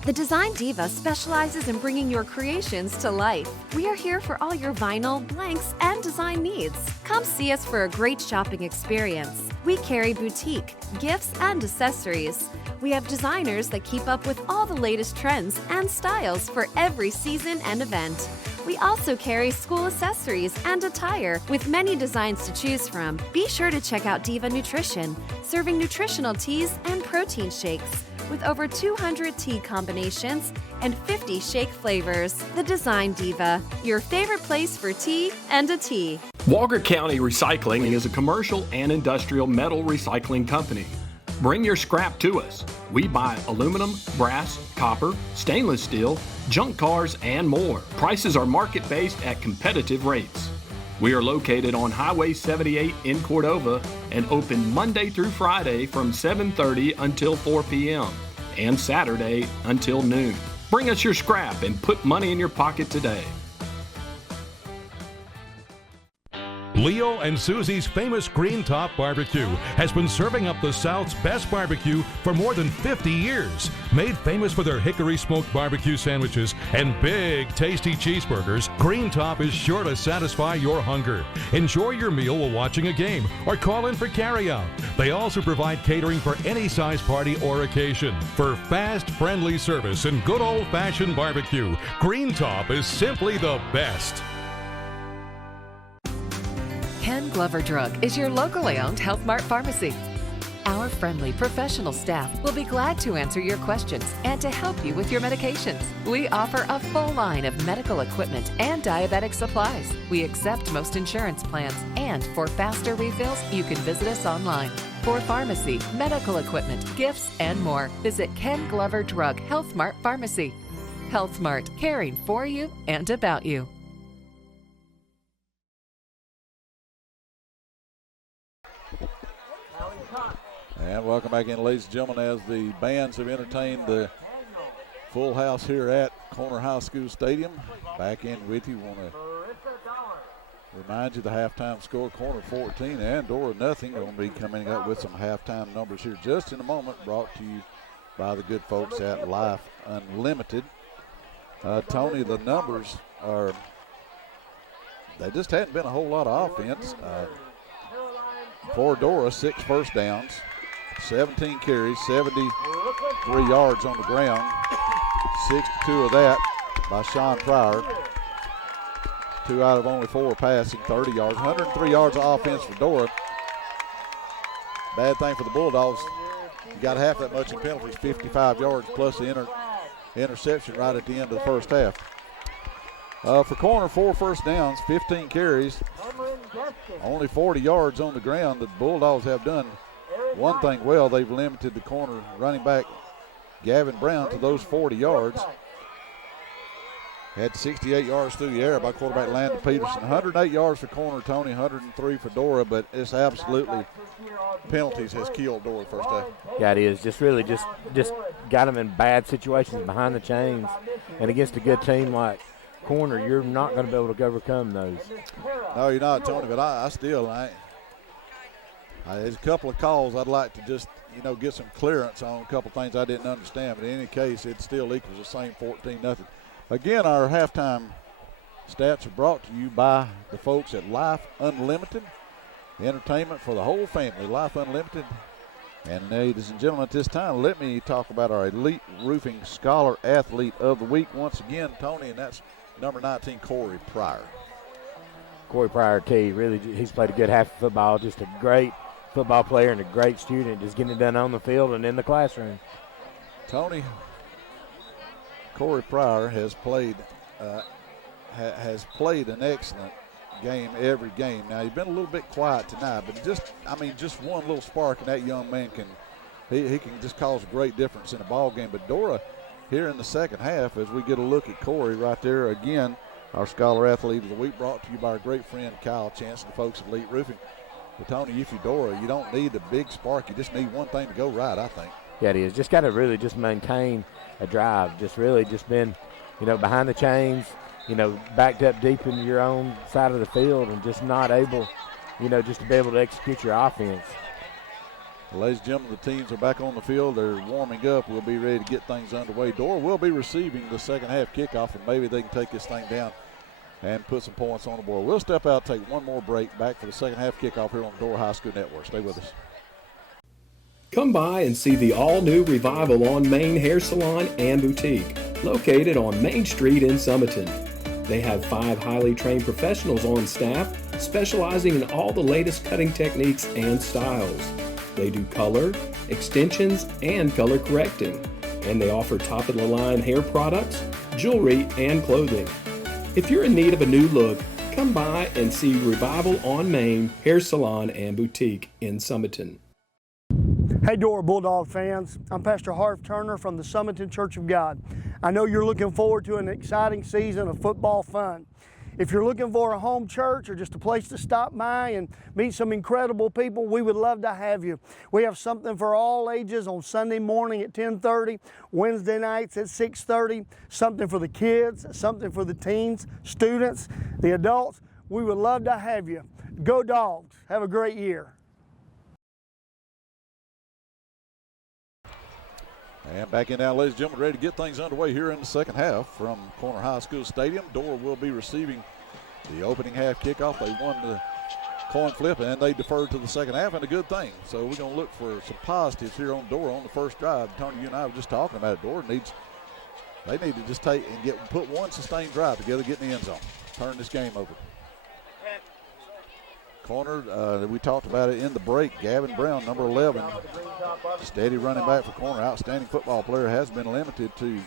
The Design Diva specializes in bringing your creations to life. We are here for all your vinyl, blanks, and design needs. Come see us for a great shopping experience. We carry boutique, gifts, and accessories. We have designers that keep up with all the latest trends and styles for every season and event. We also carry school accessories and attire with many designs to choose from. Be sure to check out Diva Nutrition, serving nutritional teas and protein shakes with over 200 tea combinations and 50 shake flavors. The Design Diva, your favorite place for tea and a tea. Walker County Recycling is a commercial and industrial metal recycling company. Bring your scrap to us. We buy aluminum, brass, copper, stainless steel, junk cars, and more. Prices are market-based at competitive rates. We are located on Highway 78 in Cordova and open Monday through Friday from 7:30 until 4 p.m. and Saturday until noon. Bring us your scrap and put money in your pocket today. Leo and Susie's famous Green Top Barbecue has been serving up the South's best barbecue for more than 50 years. Made famous for their hickory smoked barbecue sandwiches and big, tasty cheeseburgers, Green Top is sure to satisfy your hunger. Enjoy your meal while watching a game or call in for carryout. They also provide catering for any size party or occasion. For fast, friendly service and good old-fashioned barbecue, Green Top is simply the best. Ken Glover Drug is your locally owned Health Mart pharmacy. Our friendly professional staff will be glad to answer your questions and to help you with your medications. We offer a full line of medical equipment and diabetic supplies. We accept most insurance plans, and for faster refills, you can visit us online. For pharmacy, medical equipment, gifts, and more, visit Ken Glover Drug Health Mart Pharmacy. Health Mart, caring for you and about you. And welcome back in, ladies and gentlemen, as the bands have entertained the full house here at Corner High School Stadium. Back in with you. Want to remind you the halftime score, Corner 14 and Dora nothing. Going to be coming up with some halftime numbers here just in a moment, brought to you by the good folks at Life Unlimited. Tony, the numbers are, they just hadn't been a whole lot of offense. For Dora, 6 first downs, 17 carries, 73 yards on the ground, 62 of that by Sean Pryor. 2 out of only 4 passing, 30 yards, 103 yards of offense for Dora. Bad thing for the Bulldogs, you got half that much in penalties, 55 yards plus the interception right at the end of the first half. For Corner, 4 first downs, 15 carries, only 40 yards on the ground. The Bulldogs have done one thing well. They've limited the Corner running back, Gavin Brown, to those 40 yards. Had 68 yards through the air by quarterback Landon Peterson. 108 yards for Corner, Tony, 103 for Dora, but it's absolutely penalties has killed Dora first half. Yeah, it is. Just really just got them in bad situations behind the chains. And against a good team like Corner, you're not going to be able to overcome those. No, you're not, Tony, but I still, there's a couple of calls I'd like to just, get some clearance on, a couple things I didn't understand. But in any case, it still equals the same 14-0. Again, our halftime stats are brought to you by the folks at Life Unlimited. Entertainment for the whole family, Life Unlimited. And ladies and gentlemen, at this time, let me talk about our Elite Roofing Scholar Athlete of the Week once again, Tony, and that's number 19, Corey Pryor. Corey Pryor, he's played a good half of football, just a great football player and a great student, just getting it done on the field and in the classroom. Tony, Corey Pryor has played an excellent game every game. Now, he's been a little bit quiet tonight, but just one little spark, and that young man can just cause a great difference in a ball game. But Dora, here in the second half, as we get a look at Corey right there again, our Scholar Athlete of the Week, brought to you by our great friend Kyle Chance and the folks at Elite Roofing. But Tony, if you're Dora, you don't need a big spark. You just need one thing to go right, I think. Yeah, it is. Just got to really just maintain a drive. Just been, behind the chains, backed up deep in your own side of the field and just not able, just to be able to execute your offense. Ladies and gentlemen, the teams are back on the field. They're warming up. We'll be ready to get things underway. Dora will be receiving the second half kickoff, and maybe they can take this thing down and put some points on the board. We'll step out, take one more break, back for the second half kickoff here on the Dora High School Network. Stay with us. Come by and see the all-new Revival on Main Hair Salon and Boutique, located on Main Street in Summerton. They have 5 highly trained professionals on staff, specializing in all the latest cutting techniques and styles. They do color, extensions, and color correcting, and they offer top-of-the-line hair products, jewelry, and clothing. If you're in need of a new look, come by and see Revival on Main Hair Salon and Boutique in Summerton. Hey Dora Bulldog fans, I'm Pastor Harv Turner from the Summerton Church of God. I know you're looking forward to an exciting season of football fun. If you're looking for a home church or just a place to stop by and meet some incredible people, we would love to have you. We have something for all ages on Sunday morning at 10:30, Wednesday nights at 6:30, something for the kids, something for the teens, students, the adults. We would love to have you. Go Dogs. Have a great year. And back in now, ladies and gentlemen, ready to get things underway here in the second half from Corner High School Stadium. Dora will be receiving the opening half kickoff. They won the coin flip and they deferred to the second half, and a good thing. So we're going to look for some positives here on Dora on the first drive. Tony, you and I were just talking about it. Dora they need to just take and put one sustained drive together, get in the end zone, turn this game over. Corner, we talked about it in the break. Gavin Brown, number 11, steady running back for Corner. Outstanding football player, has been limited to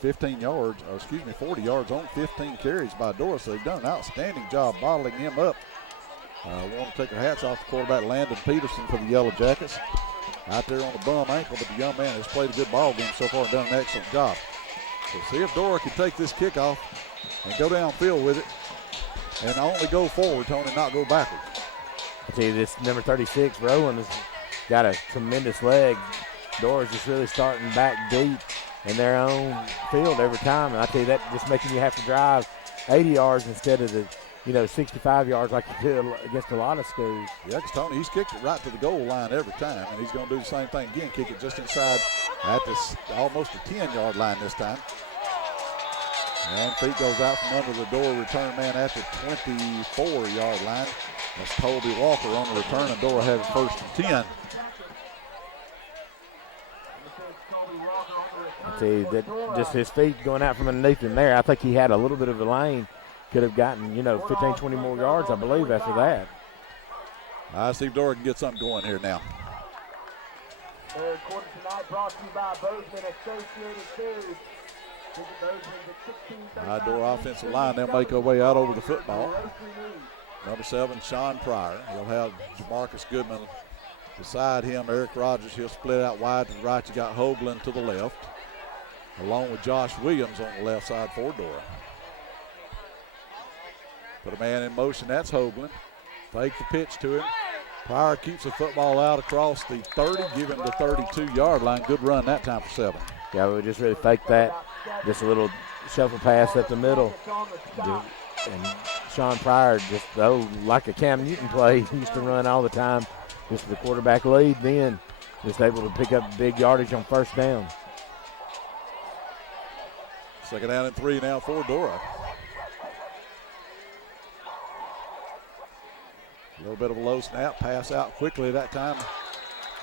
40 yards on 15 carries by Dora. So they've done an outstanding job bottling him up. Want to take our hats off to quarterback Landon Peterson for the Yellow Jackets. Out there on the bum ankle, but the young man has played a good ball game so far and done an excellent job. So see if Dora can take this kickoff and go downfield with it and only go forward, Tony, not go backwards. I tell you, this number 36, Rowan, has got a tremendous leg. Dora's just really starting back deep in their own field every time. And I tell you, that just making you have to drive 80 yards instead of the 65 yards like you do against a lot of schools. Yeah, because Tony, he's kicked it right to the goal line every time, and he's going to do the same thing again, kick it just inside at this almost a 10-yard line this time. And feet goes out from under the Dora return man at the 24-yard line. That's Toby Walker on the return, and Dora has first and 10. I tell you, that just his feet going out from underneath him there, I think he had a little bit of a lane. Could have gotten, 15, 20 more yards, I believe, after that. I see if Dora can get something going here now. Third quarter tonight brought to you by Bozeman Associated Foods. Dora offensive line, they'll make their way out over the football. Number 7, Sean Pryor. He'll have Jamarcus Goodman beside him. Eric Rogers, he'll split out wide to the right. You got Hoagland to the left, along with Josh Williams on the left side for Dora. Put a man in motion, that's Hoagland. Fake the pitch to him. Pryor keeps the football out across the 30, giving the 32-yard line. Good run that time for 7. Yeah, we just really faked that. Just a little shuffle pass up the middle. And Sean Pryor, just like a Cam Newton play, he used to run all the time. Just the quarterback lead, then just able to pick up big yardage on first down. Second down and 3 now for Dora. A little bit of a low snap, pass out quickly that time.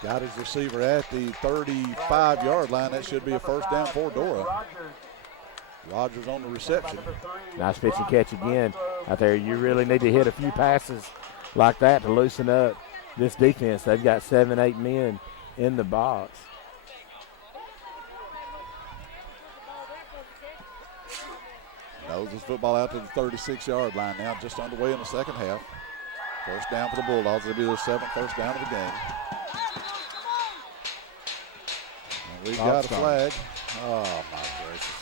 Got his receiver at the 35-yard line. That should be a first down for Dora. Rogers on the reception. Nice pitch and catch again out there. You really need to hit a few passes like that to loosen up this defense. They've got 7, 8 men in the box. Noses football out to the 36-yard line now, just underway in the second half. First down for the Bulldogs. It'll be their 7th first down of the game. And we've got a flag. Oh, my gracious.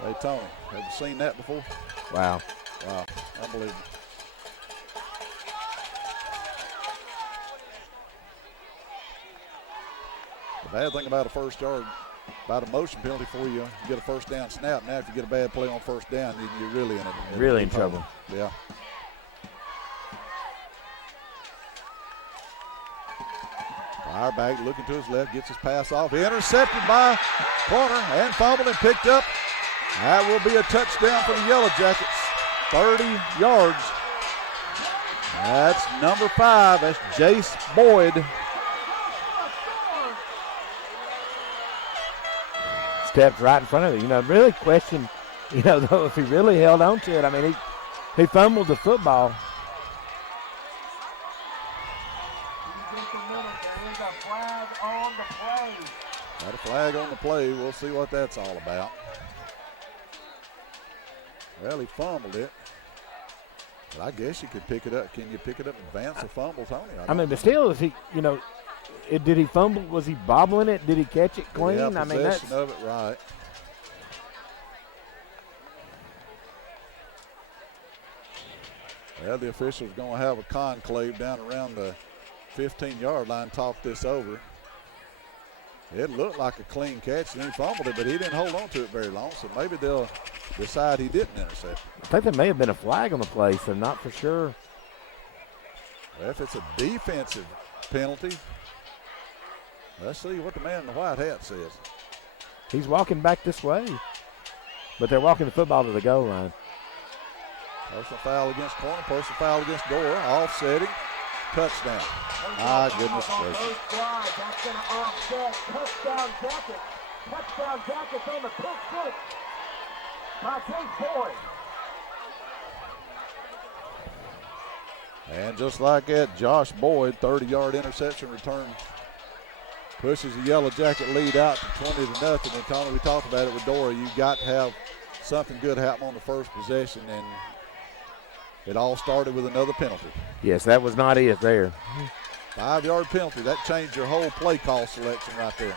Hey, Tony, have you seen that before? Wow. Wow, unbelievable. The bad thing about a first yard about a motion penalty before you get a first down snap. Now, if you get a bad play on first down, then you're really in trouble. Yeah. Fire back, looking to his left, gets his pass off. Intercepted by Corner and fumbled and picked up. That will be a touchdown for the Yellow Jackets. 30 yards. That's number 5. That's Jace Boyd. Stepped right in front of it. Really questioned, though, if he really held on to it. I mean, he fumbled the football. Got a flag on the play. We'll see what that's all about. Well, he fumbled it. But I guess you could pick it up. Can you pick it up and advance a fumble, Tony? But still, if he, did he fumble? Was he bobbling it? Did he catch it clean? Yeah, possession of it, right. Well, the official's going to have a conclave down around the 15-yard line, talk this over. It looked like a clean catch, and he fumbled it, but he didn't hold on to it very long, so maybe they'll decide he didn't intercept. I think there may have been a flag on the play, so not for sure. Well, if it's a defensive penalty, let's see what the man in the white hat says. He's walking back this way, but they're walking the football to the goal line. Personal foul against Corner, personal foul against Dora, offsetting, touchdown. My goodness gracious. That's going to offset touchdown Jackets. Touchdown Jackets on the pick six by Jace Boyd. And just like that, Josh Boyd, 30-yard interception return, pushes the Yellow Jacket lead out to 20-0. And Tony, we talked about it with Dora. You got to have something good happen on the first possession, and it all started with another penalty. Yes, that was not it there. 5-yard penalty. That changed your whole play call selection right there.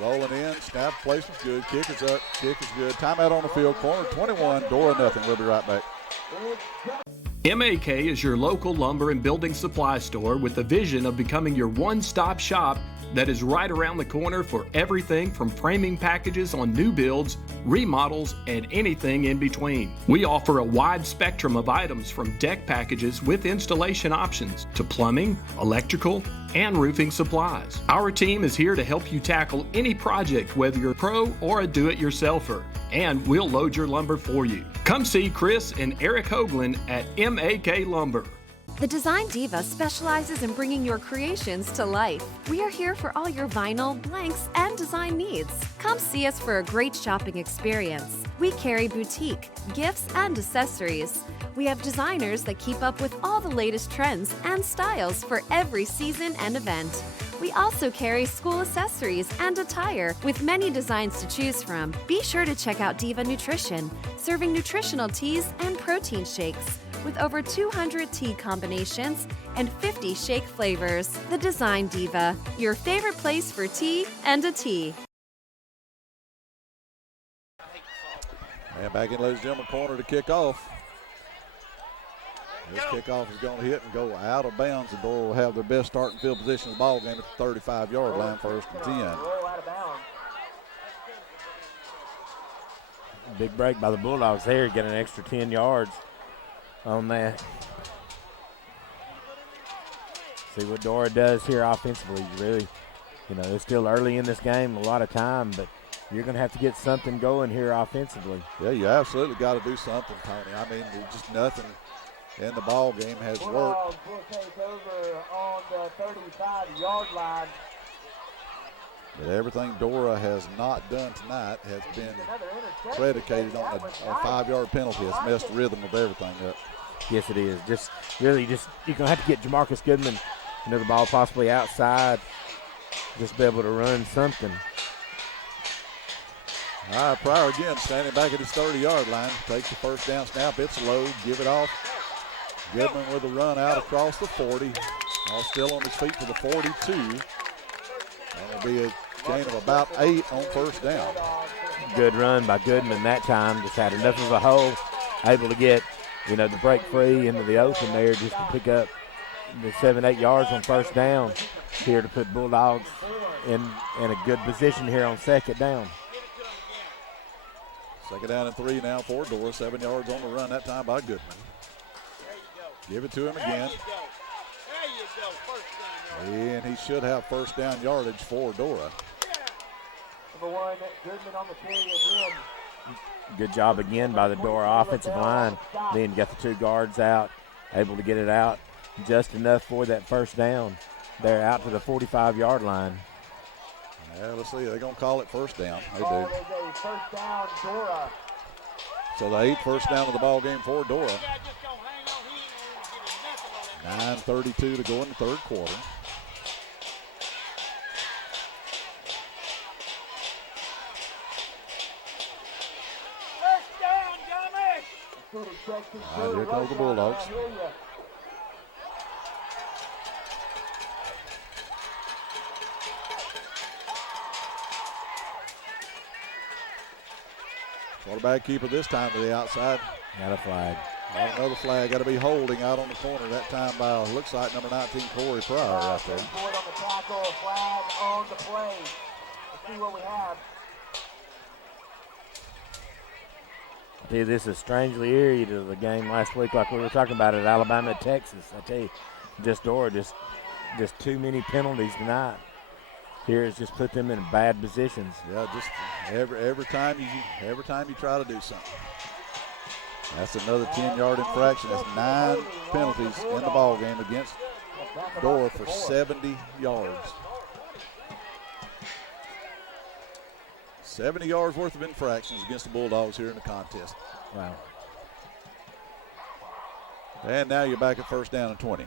Rolling in, snap, placement's good, kick is up, kick is good. Timeout on the field, Corner 21, Dora nothing. We'll be right back. MAK is your local lumber and building supply store with the vision of becoming your one-stop shop that is right around the corner for everything from framing packages on new builds, remodels, and anything in between. We offer a wide spectrum of items from deck packages with installation options to plumbing, electrical, and roofing supplies. Our team is here to help you tackle any project, whether you're a pro or a do-it-yourselfer, and we'll load your lumber for you. Come see Chris and Eric Hoagland at MAK Lumber. The Design Diva specializes in bringing your creations to life. We are here for all your vinyl, blanks, and design needs. Come see us for a great shopping experience. We carry boutique, gifts, and accessories. We have designers that keep up with all the latest trends and styles for every season and event. We also carry school accessories and attire with many designs to choose from. Be sure to check out Diva Nutrition, serving nutritional teas and protein shakes with over 200 tea combinations and 50 shake flavors. The Design Diva, your favorite place for tea and a tea. And back in, ladies and gentlemen, Corner to kick off. This kickoff is going to hit and go out of bounds. The Dora will have their best starting field position of the ball game at the 35-yard line, 1st and 10. Big break by the Bulldogs there, get an extra 10 yards on that. See what Dora does here offensively. Really, it's still early in this game, a lot of time, but you're going to have to get something going here offensively. Yeah, you absolutely got to do something, Tony. I mean, just nothing in the ball game has worked. Will take over on the 35-yard line. But everything Dora has not done tonight has been predicated on a 5-yard penalty. It's messed the rhythm of everything up. Yes, it is. You're going to have to get Jamarcus Goodman, the ball possibly outside, just be able to run something. All right, Pryor again standing back at his 30-yard line. Takes the first down snap. It's a load. Give it off. Goodman with a run out across the 40. All still on his feet to the 42. That'll be a gain of about 8 on first down. Good run by Goodman that time. Just had enough of a hole. Able to get, to break free into the open there just to pick up the 7-8 yards on first down. here to put Bulldogs in a good position here on second down. Second down and 3 now for Dora. 7 yards on the run that time by Goodman. Give it to him again. And he should have first down yardage for Dora. Number 1, Goodman on the carry again. Good job again by the Dora offensive line. Then got the 2 guards out, able to get it out just enough for that first down. They're out to the 45-yard line. Yeah, let's see. They're going to call it first down. They do. There's a first down, Dora. So the 8th first down of the ball game for Dora. 9:32 to go in the third quarter. Here comes the Bulldogs. Quarterback keeper this time to the outside. Got a flag. Another flag. Got to be holding out on the corner that time by, looks like, number 19, Corey Pryor right there. On the tackle, flag on the play. Let's see what we have. I tell you, this is strangely eerie to the game last week, like we were talking about at Alabama and Texas. I tell you, Dora, just too many penalties tonight. Here has just put them in bad positions. Yeah, just every time you try to do something. That's another 10-yard infraction. That's 9 penalties in the ball game against Dora for 70 yards. 70 yards worth of infractions against the Bulldogs here in the contest. Wow. And now you're back at first down and 20.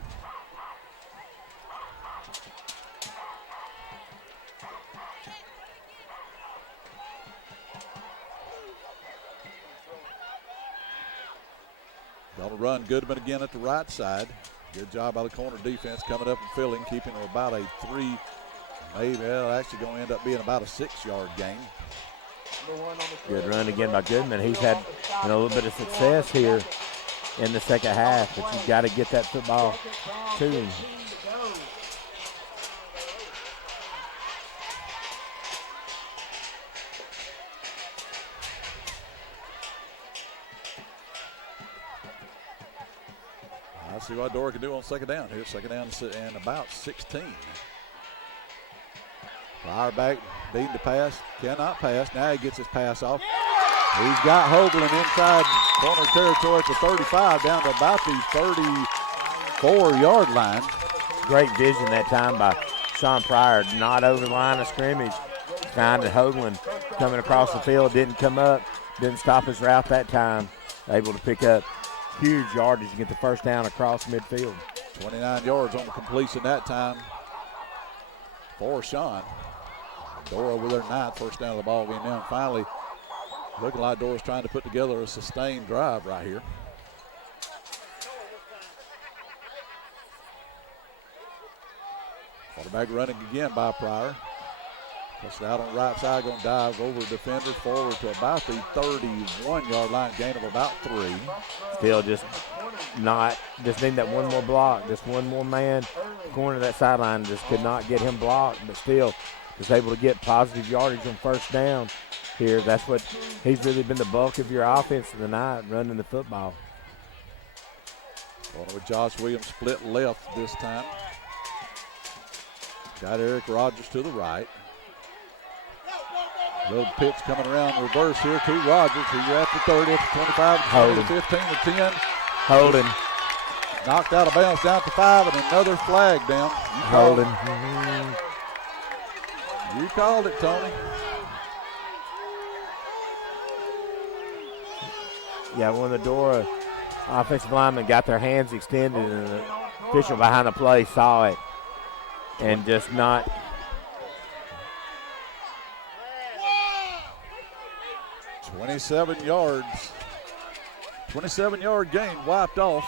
Going to run Goodman again at the right side. Good job by the corner defense coming up and filling, keeping them about a 3, maybe actually going to end up being about a 6-yard gain. Good run again by Goodman. He's had a little bit of success here in the second half, but you've got to get that football to him. I'll see what Dora can do on second down here. Second down and about 16. Fire back, needing to pass, cannot pass. Now he gets his pass off. He's got Hoagland inside corner territory at the 35, down to about the 34-yard line. Great vision that time by Sean Pryor, not over the line of scrimmage. Trying to Hoagland coming across the field, didn't come up, didn't stop his route that time. Able to pick up huge yardage to get the first down across midfield. 29 yards on the completion that time for Sean. Dora with their 9th first down of the ball game now. And finally, looking like Dora's trying to put together a sustained drive right here. Quarterback running again by Pryor. Puts it out on the right side, going to dive over defender forward to about the 31-yard line, gain of about 3. Still just need that one more block, just one more man. Corner of that sideline just could not get him blocked, but still was able to get positive yardage on first down here. That's what he's really been the bulk of your offense tonight, running the football. Going with Josh Williams, split left this time. Got Eric Rogers to the right. Little pitch coming around reverse here to Rogers. He's at the 30, at the 25, the 20, the 15, the 10. Holding. Knocked out of bounds down to 5, and another flag down. Holding. You called it, Tony. Yeah, when the Dora offensive linemen got their hands extended and the official behind the play saw it and just not. 27 yards. 27-yard gain wiped off.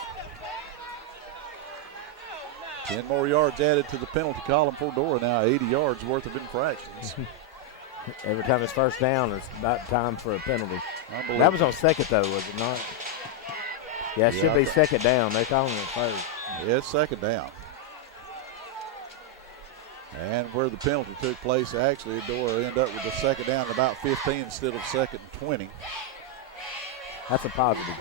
10 more yards added to the penalty column for Dora now. 80 yards worth of infractions. Every time it's first down, it's about time for a penalty. That was on second, though, was it not? Yeah, it should be second down. They're calling it first. Yeah, it's second down. And where the penalty took place, actually, Dora ended up with the second down at about 15 instead of second and 20. That's a positive.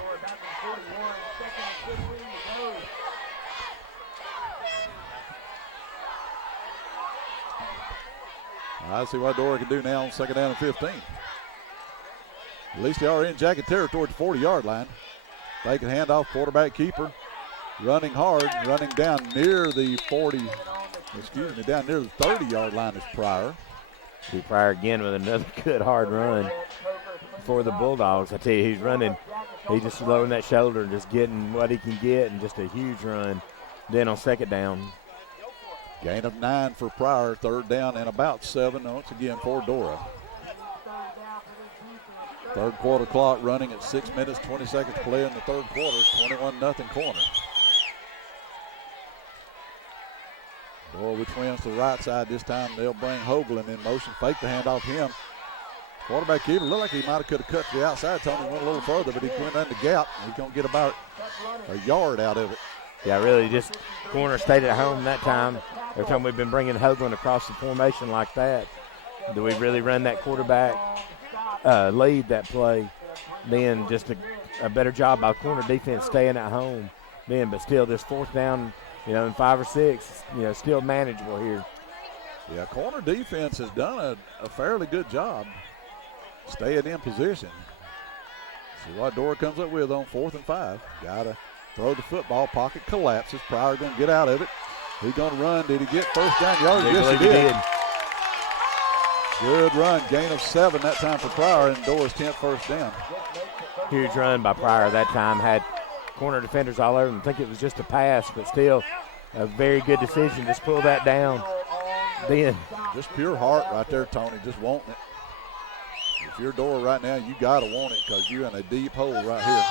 I see what Dora can do now on second down and 15. At least they are in jacket territory at the 40-yard line. They can hand off, quarterback keeper, running hard, running down near the 30-yard line is Pryor. See Pryor again with another good hard run for the Bulldogs. I tell you, he's running. He's just lowering that shoulder and just getting what he can get, and just a huge run. Then on second down. Gain of 9 for Pryor, third down and about 7 once again for Dora. Third quarter clock running at 6 minutes, 20 seconds to play in the third quarter, 21-0 Corner. Dora with twins to the right side this time. They'll bring Hoagland in motion, fake the handoff him. Quarterback keeper looked like he might have could have cut to the outside. Tony went a little further, but he went under the gap. He's going to get about a yard out of it. Yeah, really just Corner stayed at home that time. Every time we've been bringing Hoagland across the formation like that, do we really run that quarterback lead that play? Then just a better job by Corner defense staying at home. Then, but still this fourth down, in 5 or 6, still manageable here. Yeah, Corner defense has done a fairly good job staying in position. See what Dora comes up with on 4th and 5. Got to throw the football, pocket collapses. Pryor going to get out of it. He's going to run. Did he get first down yardage? Yes, he did. Good run. Gain of 7 that time for Pryor, and Dora's 10th first down. Huge run by Pryor that time. Had Corner defenders all over him. I think it was just a pass, but still a very good decision. Just pull that down. Then just pure heart right there, Tony. Just wanting it. If you're Dora right now, you got to want it because you're in a deep hole right here.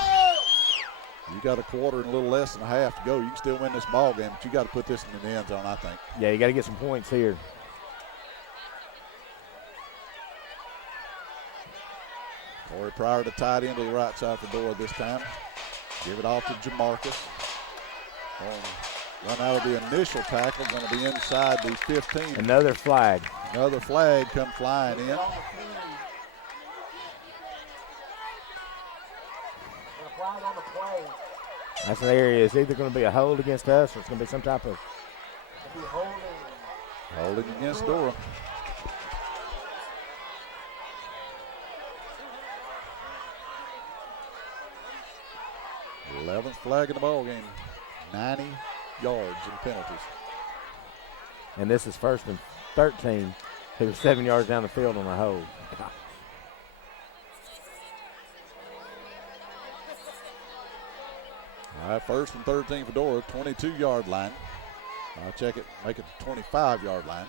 You got a quarter and a little less than a half to go. You can still win this ball game, but you got to put this in the end zone, I think. Yeah, you got to get some points here. Corey Pryor to tight end to the right side for Dora this time. Give it off to Jamarcus. Run out of the initial tackle, going to be inside the 15. Another flag. Another flag come flying in. That's an area. It's either going to be a hold against us or it's going to be some type of holding against Dora. The 11th flag in the ball game. 90 yards in penalties. And this is 1st and 13. He was 7 yards down the field on a hold. God. All right, 1st and 13 for Dora, 22-yard line. I'll check it, make it the 25-yard line.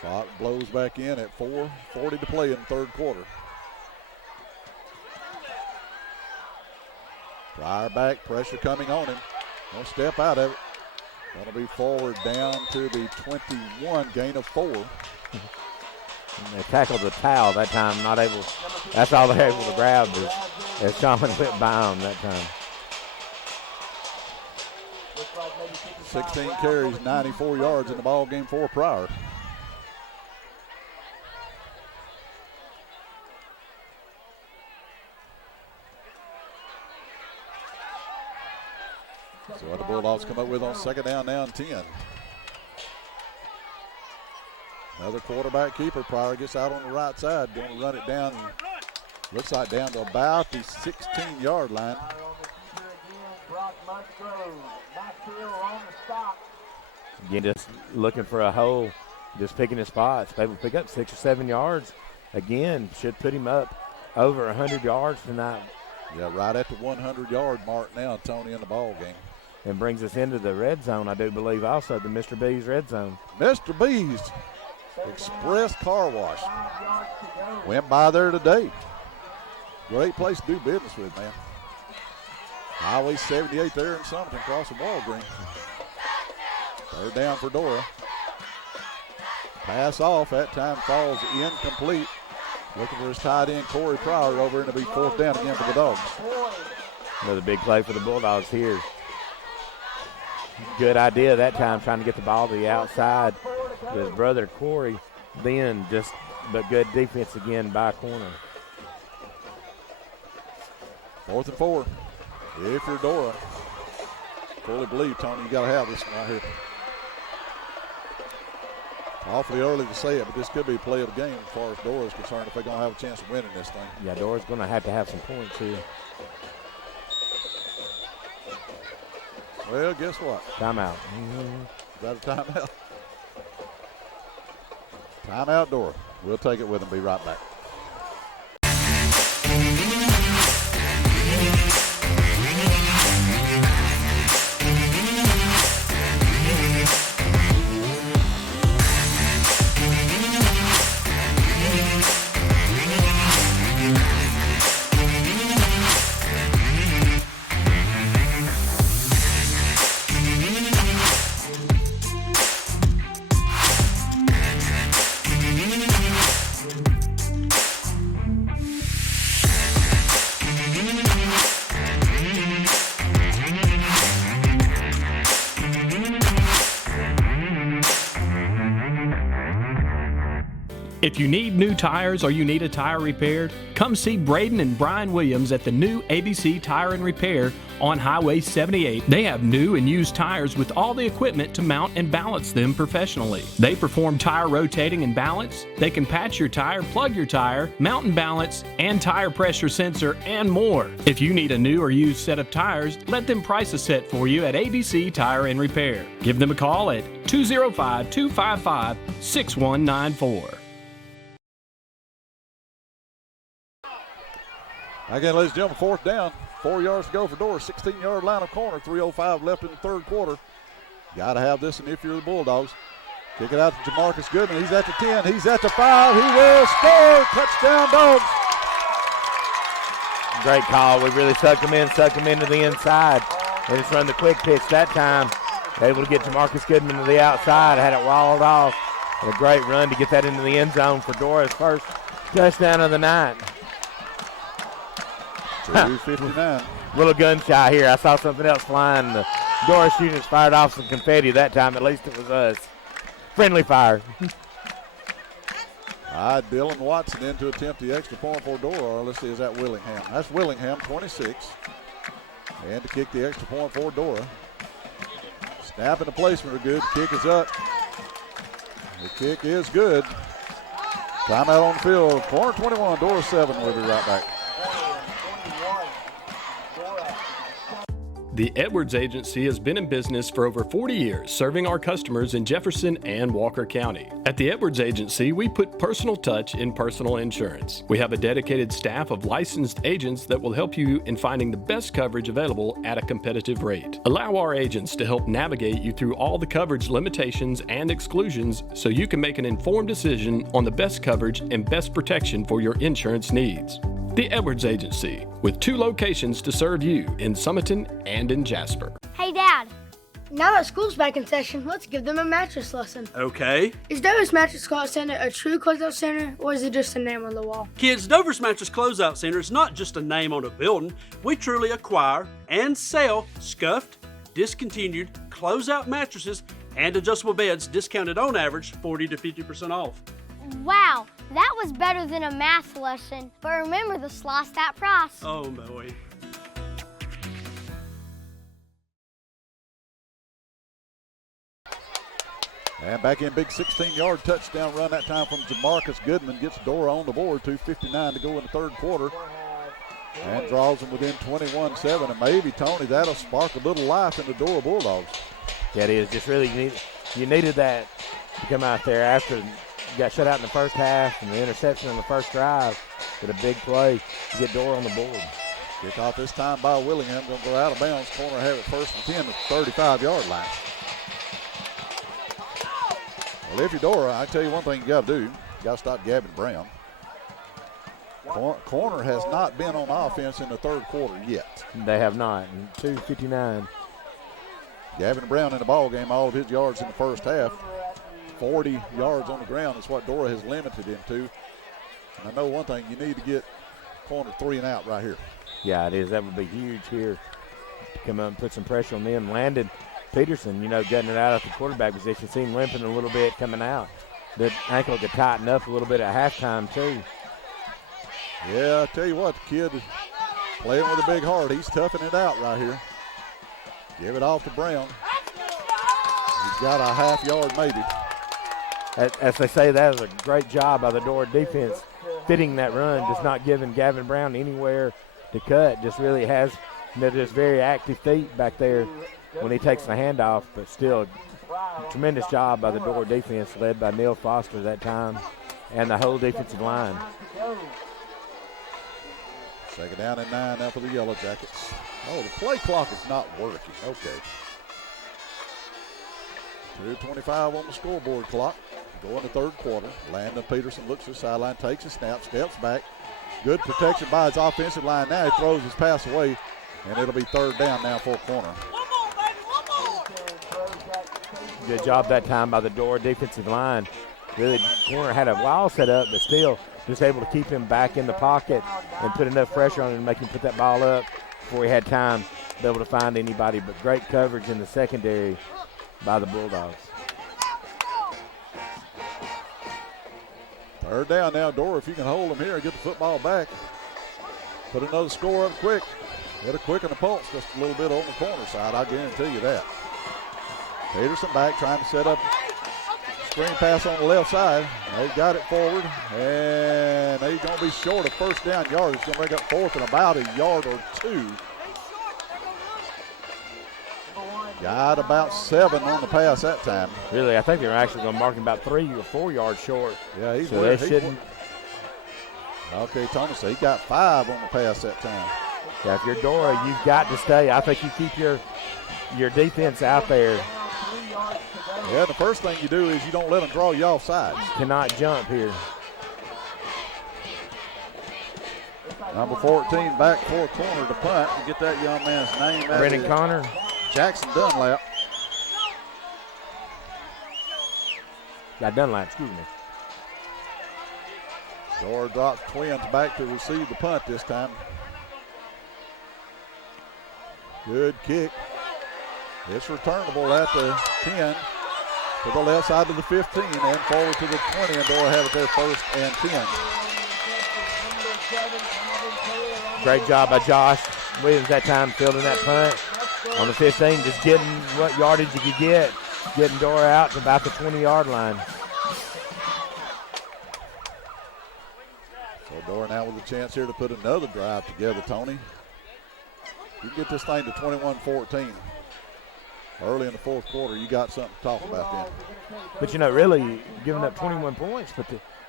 Clock blows back in at 4:40 to play in the third quarter. Pryor back, pressure coming on him. One step out of it. Going to be forward down to the 21, gain of 4. And they tackled the towel that time, not able. That's all they're able to grab as Shaman went by him that time. 16 carries, 94 yards in the ball game for Pryor. So what the Bulldogs come up with on second down now and 10. Another quarterback keeper. Pryor gets out on the right side, going to run it down. Looks like down to about the 16-yard line. Again, just looking for a hole, just picking his spots. Maybe pick up 6 or 7 yards. Again, should put him up over 100 yards tonight. Yeah, right at the 100-yard mark now, Tony, in the ball game. And brings us into the red zone, I do believe, also the Mr. B's red zone. Mr. B's Express Car Wash. Went by there today. Great place to do business with, man. Highway 78 there in Summerton, crossing Walgreen. Third down for Dora. Pass off, that time falls incomplete. Looking for his tight end, Corey Pryor, over, and it'll be 4th down again for the Dogs. Another big play for the Bulldogs here. Good idea that time, trying to get the ball to the outside. His brother Corey, but good defense again by Corner. 4th and 4. If you're Dora, fully believe, Tony, you got to have this one right here. Awfully early to say it, but this could be play of the game as far as Dora is concerned if they're going to have a chance of winning this thing. Yeah, Dora's going to have some points here. Well, guess what? Timeout. Is that a timeout? Timeout, Dora. We'll take it with them. Be right back. If you need new tires or you need a tire repaired, come see Braden and Brian Williams at the new ABC Tire and Repair on Highway 78. They have new and used tires with all the equipment to mount and balance them professionally. They perform tire rotating and balance. They can patch your tire, plug your tire, mount and balance, and tire pressure sensor, and more. If you need a new or used set of tires, let them price a set for you at ABC Tire and Repair. Give them a call at 205-255-6194. Again, ladies and gentlemen, 4th down. 4 yards to go for Dora. 16-yard line of Corner. 3:05 left in the third quarter. Got to have this, and if you're the Bulldogs. Kick it out to Jamarcus Goodman. He's at the 10. He's at the 5. He will score. Touchdown, Dogs. Great call. We really sucked him into the inside. They just run the quick pitch that time. Able to get Jamarcus Goodman to the outside. Had it walled off. And a great run to get that into the end zone for Dora's first touchdown of the night. 2:59. Little gun shy here. I saw something else flying. The Dora students fired off some confetti that time. At least it was us. Friendly fire. Dylan Watson in to attempt the extra point for Dora. Let's see, is that Willingham? That's Willingham, 26. And to kick the extra point for Dora. Snap and the placement are good. Kick is up. The kick is good. Timeout on the field. Corner 21, Dora 7. We'll be right back. The Edwards Agency has been in business for over 40 years, serving our customers in Jefferson and Walker County. At the Edwards Agency, we put personal touch in personal insurance. We have a dedicated staff of licensed agents that will help you in finding the best coverage available at a competitive rate. Allow our agents to help navigate you through all the coverage limitations and exclusions so you can make an informed decision on the best coverage and best protection for your insurance needs. The Edwards Agency, with 2 locations to serve you in Summerton and in Jasper. Hey, Dad. Now that school's back in session, let's give them a mattress lesson. Okay. Is Dover's Mattress Closeout Center a true closeout center, or is it just a name on the wall? Kids, Dover's Mattress Closeout Center is not just a name on a building. We truly acquire and sell scuffed, discontinued, closeout mattresses and adjustable beds discounted on average 40 to 50% off. Wow, that was better than a math lesson. But remember the slice that price. Oh boy. And back in, big 16-yard touchdown run that time from Jamarcus Goodman. Gets Dora on the board, 2:59 to go in the third quarter. And draws them within 21-7. And maybe, Tony, that'll spark a little life in the Dora Bulldogs. Yeah, it is. Just really, you needed that to come out there after you got shut out in the first half and the interception in the first drive with a big play to get Dora on the board. Kick off this time by Willingham. Going to go out of bounds. Corner have it 1st and 10 at the 35-yard line. Well, if you're Dora, I tell you one thing you got to do. You got to stop Gavin Brown. Corner has not been on offense in the third quarter yet. They have not. 2:59. Gavin Brown in the ball game, all of his yards in the first half. 40 yards on the ground is what Dora has limited him to. And I know one thing, you need to get Corner 3 and out right here. Yeah, it is. That would be huge here. Come up and put some pressure on them. Landon Peterson, getting it out of the quarterback position, seen limping a little bit coming out. The ankle could tighten up a little bit at halftime, too. Yeah, I tell you what, the kid is playing with a big heart. He's toughing it out right here. Give it off to Brown. He's got a half yard maybe. As they say, that was a great job by the Dora defense, fitting that run, just not giving Gavin Brown anywhere to cut. Just really has just very active feet back there when he takes the handoff, but still a tremendous job by the Dora defense, led by Neil Foster that time and the whole defensive line. Second down and 9 now for the Yellow Jackets. Oh, the play clock is not working. Okay. 2:25 on the scoreboard clock. Go in the third quarter. Landon Peterson looks to the sideline, takes a snap, steps back. Good protection by his offensive line. Now he throws his pass away, and it'll be third down now for Corner. Good job that time by the Dora defensive line. Really, Corner had a wild setup, but still just able to keep him back in the pocket and put enough pressure on him to make him put that ball up before he had time to be able to find anybody. But great coverage in the secondary by the Bulldogs. Third down now, Dora, if you can hold them here and get the football back. Put another score up quick. Get a quicken the pulse just a little bit on the corner side, I guarantee you that. Peterson back trying to set up screen pass on the left side. They got it forward, and they're going to be short of first down yardage. It's going to bring up fourth and about a yard or two. Got about 7 on the pass that time. Really, I think they were actually going to mark him about 3 or 4 yards short. Yeah, he's so they shouldn't. Okay, Thomas, he got 5 on the pass that time. Yeah, if you're Dora, you've got to stay. I think you keep your defense out there. Yeah, the first thing you do is you don't let them draw you off sides. Cannot jump here. Number 14 back for Corner to punt. To get that young man's name out. Brendan Connor. Jackson Dunlap. Dunlap, excuse me. Dora drops Twins back to receive the punt this time. Good kick. It's returnable at the 10, to the left side of the 15, and forward to the 20, and Dora have it there first and 10. Great job by Josh Williams that time, fielding that punt on the 15, just getting what yardage you could get, getting Dora out to about the 20-yard line. So Dora now with a chance here to put another drive together, Tony. You can get this thing to 21-14. Early in the fourth quarter, you got something to talk about then. But, really, giving up 21 points, but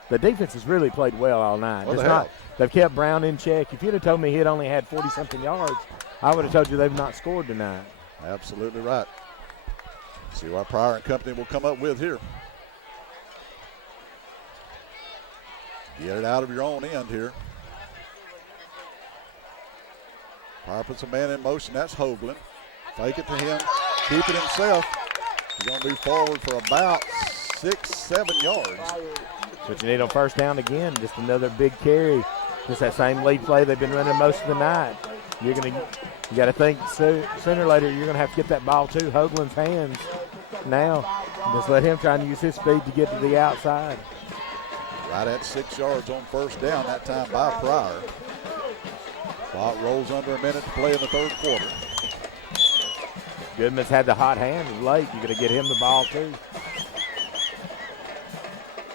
the defense has really played well all night. Well, they've kept Brown in check. If you'd have told me he had only had 40-something yards, I would have told you they've not scored tonight. Absolutely right. See what Pryor and company will come up with here. Get it out of your own end here. Pryor puts a man in motion. That's Hoagland. Fake it to him. Keep it himself. He's going to be forward for about 6-7 yards. But you need on first down again. Just another big carry. Just that same lead play they've been running most of the night. You got to think sooner or later you're going to have to get that ball to Hoagland's hands now. Just let him try and use his speed to get to the outside. Right at 6 yards on first down that time by Pryor. Clock rolls under a minute to play in the third quarter. Goodman's had the hot hand of late. You're going to get him the ball too.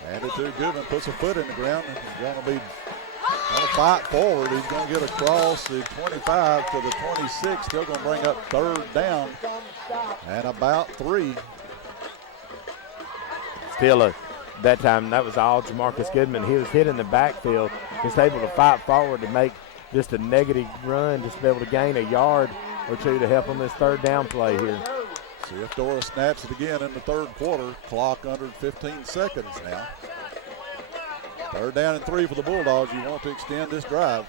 Hand it to Goodman, puts a foot in the ground. He's going to fight forward. He's going to get across the 25 to the 26. Still going to bring up third down and about 3. Still that time, that was all Jamarcus Goodman. He was hit in the backfield, just able to fight forward to make just a negative run, just to be able to gain a yard or two to help on this third down play here. See if Dora snaps it again in the third quarter. Clock under 15 seconds now. Third down and 3 for the Bulldogs. You want to extend this drive.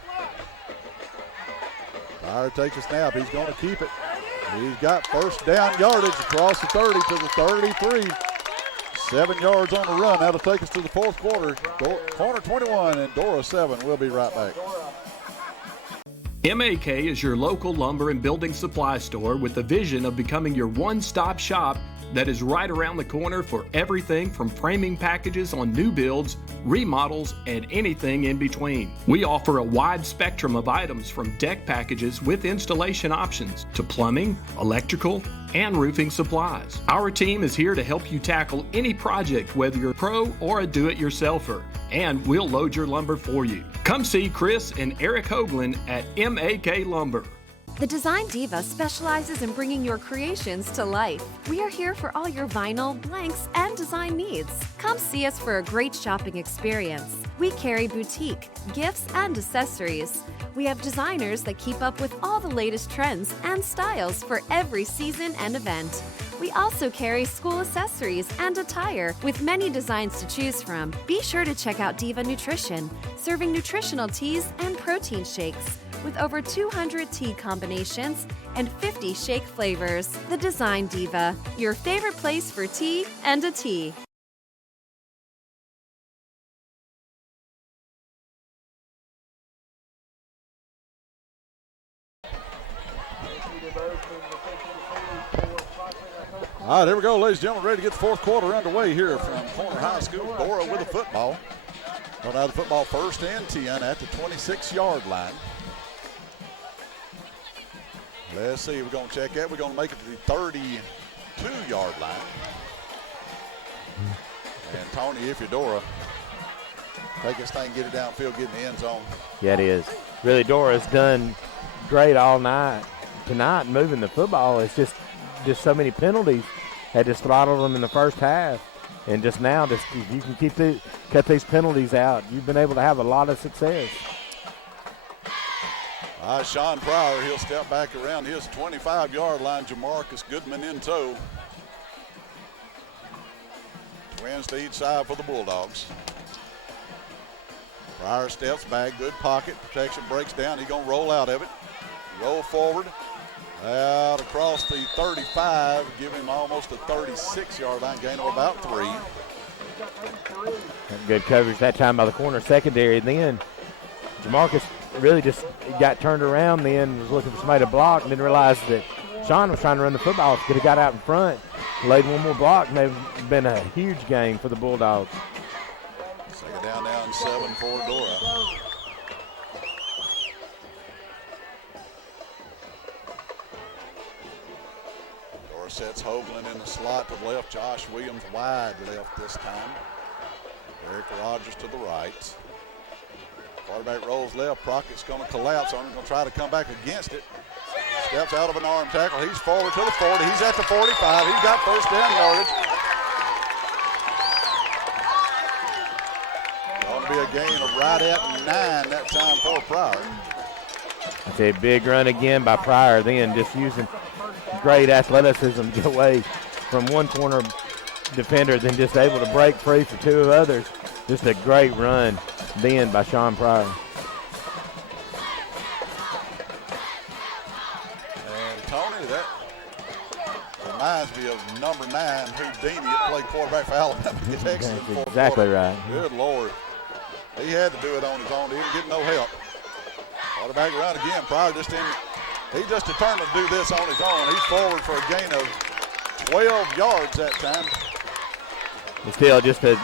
Pryor takes a snap. He's going to keep it. He's got first down yardage across the 30 to the 33. 7 yards on the run. That'll take us to the fourth quarter. Corner 21 and Dora 7. We'll be right back. MAK is your local lumber and building supply store with the vision of becoming your one-stop shop that is right around the corner for everything from framing packages on new builds, remodels, and anything in between. We offer a wide spectrum of items from deck packages with installation options to plumbing, electrical, and roofing supplies. Our team is here to help you tackle any project, whether you're a pro or a do-it-yourselfer, and we'll load your lumber for you. Come see Chris and Eric Hoagland at MAK Lumber. The Design Diva specializes in bringing your creations to life. We are here for all your vinyl, blanks, and design needs. Come see us for a great shopping experience. We carry boutique, gifts, and accessories. We have designers that keep up with all the latest trends and styles for every season and event. We also carry school accessories and attire with many designs to choose from. Be sure to check out Diva Nutrition, serving nutritional teas and protein shakes with over 200 tea combinations and 50 shake flavors. The Design Diva, your favorite place for tea and a tea. All right, here we go, ladies and gentlemen. Ready to get the fourth quarter underway here from Corner High School. Dora with the football. Going out of the football first and 10 at the 26-yard line. Let's see, we're going to check that. We're going to make it to the 32-yard line. And Tony, if you're Dora, take this thing, get it downfield, get in the end zone. Yeah, it is. Really, Dora's done great all night. Tonight, moving the football, it's just so many penalties. Had just throttled them in the first half. And just now, if you can cut these penalties out, you've been able to have a lot of success. Sean Pryor, he'll step back around his 25-yard line. Jamarcus Goodman in tow. Twins to each side for the Bulldogs. Pryor steps back, good pocket, protection breaks down. He's going to roll out of it. Roll forward, out across the 35, give him almost a 36-yard line, gain of about 3. Good coverage that time by the corner secondary. And then Jamarcus really just got turned around, then was looking for somebody to block, and then realized that Sean was trying to run the football. Could have got out in front, laid one more block, and they've been a huge game for the Bulldogs. Second down now and 7 for Dora. Dora sets Hoagland in the slot to the left. Josh Williams wide left this time. Eric Rogers to the right. Quarterback rolls left. Prockett's going to collapse on him. Going to try to come back against it. Steps out of an arm tackle. He's forward to the 40. He's at the 45. He's got first down yardage. Going to be a gain of right at 9 that time for Pryor. That's a big run again by Pryor. Then just using great athleticism to get away from one corner defender, then just able to break free for 2 others. Just a great run then by Sean Pryor. And Tony, that reminds me of number 9, Houdini, that played quarterback for Alabama. That's exactly right. Good Lord. He had to do it on his own. He didn't get no help. Quarterback run again. Pryor he just determined to do this on his own. He's forward for a gain of 12 yards that time. But still, just a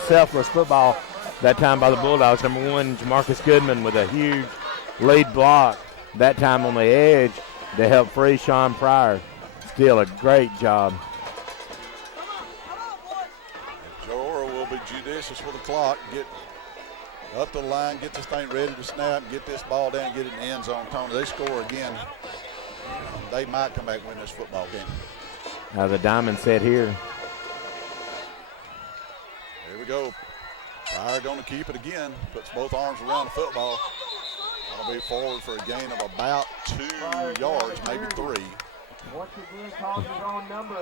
selfless football that time by the Bulldogs. Number 1, Jamarcus Goodman with a huge lead block that time on the edge to help free Sean Pryor. Still a great job. Dora will be judicious with the clock. Get up the line, get this thing ready to snap, get this ball down, get it in the end zone. Tony, they score again. They might come back and win this football game. Now the diamond set here. Here we go. Pryor going to keep it again. Puts both arms around the football. Going to be forward for a gain of about 2 yards, maybe 3.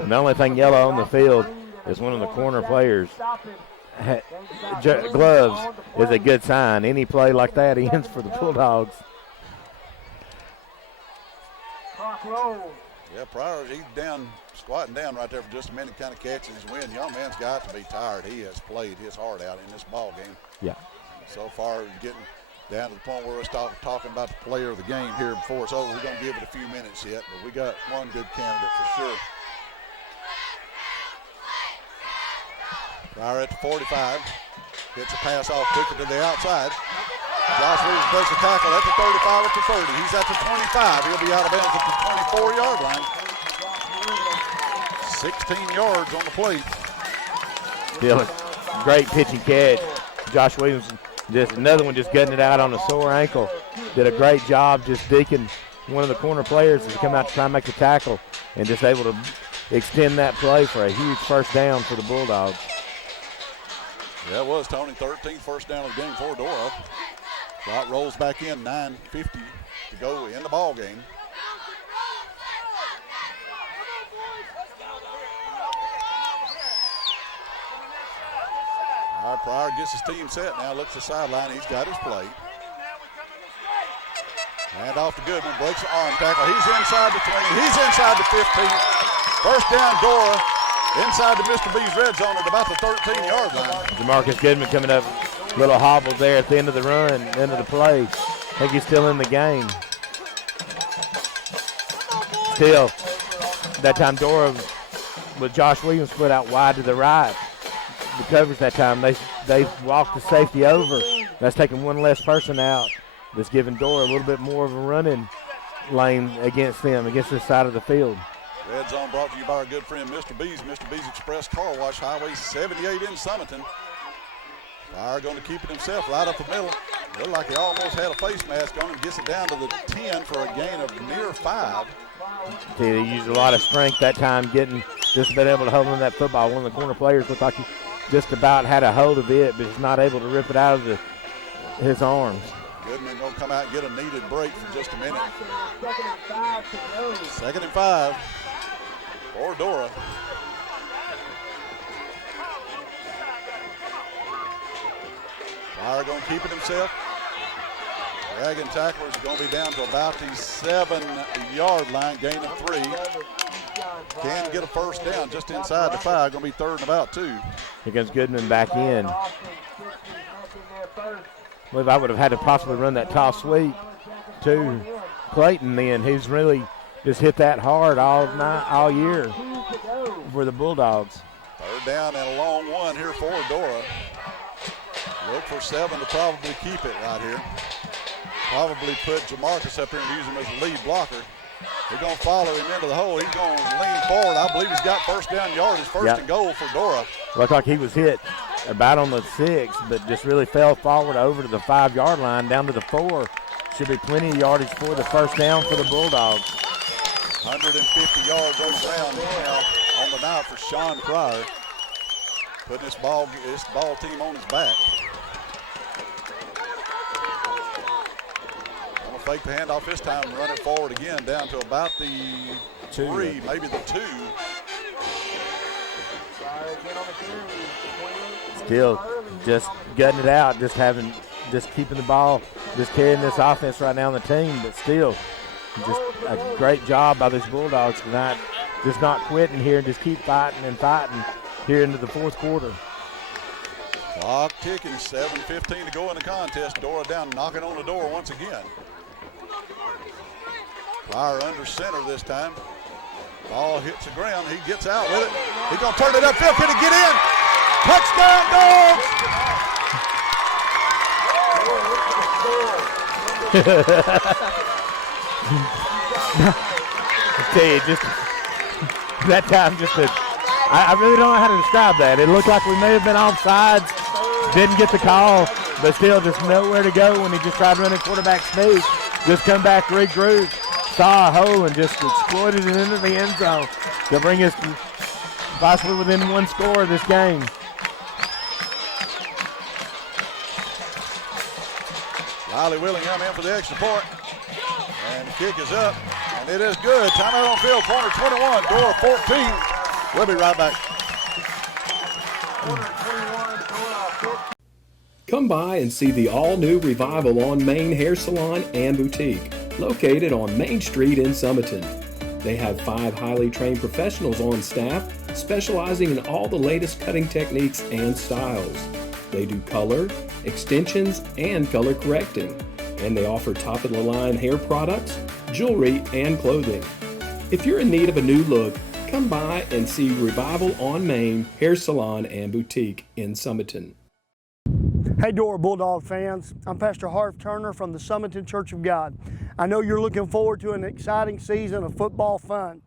And the only thing yellow on the field is one of the corner players. Gloves is a good sign. Any play like that ends for the Bulldogs. Yeah, Pryor, he's down, squatting down right there for just a minute, kind of catching his wind. Young man's got to be tired. He has played his heart out in this ball game. Yeah. So far, getting down to the point where we're talking about the player of the game here before it's over. We're going to give it a few minutes yet, but we got one good candidate for sure. Pryor at the 45. Gets a pass off quickly to the outside. Josh Williams breaks the tackle at the 35, at the 30. He's at the 25. He'll be out of bounds at the 24-yard line. 16 yards on the play. Still a great pitching catch. Josh Williams, just another one just gutting it out on a sore ankle. Did a great job just deking one of the corner players as he come out to try and make the tackle and just able to extend that play for a huge first down for the Bulldogs. Yeah, it was, Tony. 13th first down of the game for Dora. Clock rolls back in, 9:50 to go in the ball game. All right, Pryor gets his team set now, looks the sideline. He's got his play. Hand off to Goodman, breaks the arm tackle. He's inside the 20, he's inside the 15. First down, Dora. Inside the Mr. B's red zone at about the 13-yard line. DeMarcus Goodman coming up, little hobble there at the end of the run, end of the play. I think he's still in the game. Still, that time Dora with Josh Williams split out wide to the right. The coverage that time, they walked the safety over. That's taking one less person out. That's giving Dora a little bit more of a running lane against them, against this side of the field. Red Zone brought to you by our good friend Mr. B's. Mr. B's Express Car Wash, Highway 78 in Summerton. Pryor going to keep it himself right up the middle. Looked like he almost had a face mask on and gets it down to the 10 for a gain of near 5. He used a lot of strength that time, just been able to hold on that football. One of the corner players looked like he just about had a hold of it, but he's not able to rip it out of his arms. Goodman going to come out and get a needed break for just a minute. 2nd and 5 for Dora. Pryor going to keep it himself. Dragon tacklers going to be down to about the 7-yard line, gain of 3. Can get a first down just inside the 5. Going to be 3rd and about 2. Here comes Goodman back in. I believe I would have had to possibly run that toss sweep to Clayton then. He's really just hit that hard all year for the Bulldogs. 3rd down and a long one here for Dora. Look for 7 to probably keep it right here. Probably put Jamarcus up here and use him as the lead blocker. They're going to follow him into the hole. He's going to lean forward. I believe he's got first down yardage, first and goal for Dora. Looked like he was hit about on the 6, but just really fell forward over to the 5-yard line, down to the 4. Should be plenty of yardage for the first down for the Bulldogs. 150 yards on the ground now on the night for Sean Pryor. Putting this ball team on his back. Going to fake the handoff this time and run it forward again down to about the 3, maybe the 2. Still just gutting it out, just keeping the ball, just carrying this offense right now on the team, but still just a great job by these Bulldogs tonight. Just not quitting here and just keep fighting and fighting here into the 4th quarter. Clock ticking, 7:15 to go in the contest. Dora down, knocking on the door once again. Pryor under center this time. Ball hits the ground. He gets out with it. He's going to turn it upfield. Can he get in? Touchdown, Dogs! I tell you, just that time, I really don't know how to describe that. It looked like we may have been offsides, didn't get the call, but still just nowhere to go when he just tried running quarterback sneak. Just come back, regroup, saw a hole, and just exploited it into the end zone to bring us possibly within 1 score of this game. Riley Willingham in for the extra point. And the kick is up, and it is good. Timeout on field, corner 21, Dora 14. We'll be right back. Come by and see the all-new Revival on Main Hair Salon and Boutique, located on Main Street in Summerton. They have 5 highly trained professionals on staff, specializing in all the latest cutting techniques and styles. They do color, extensions, and color correcting. And they offer top-of-the-line hair products, jewelry, and clothing. If you're in need of a new look, come by and see Revival on Main Hair Salon and Boutique in Summerton. Hey Dora Bulldog fans, I'm Pastor Harv Turner from the Summerton Church of God. I know you're looking forward to an exciting season of football fun.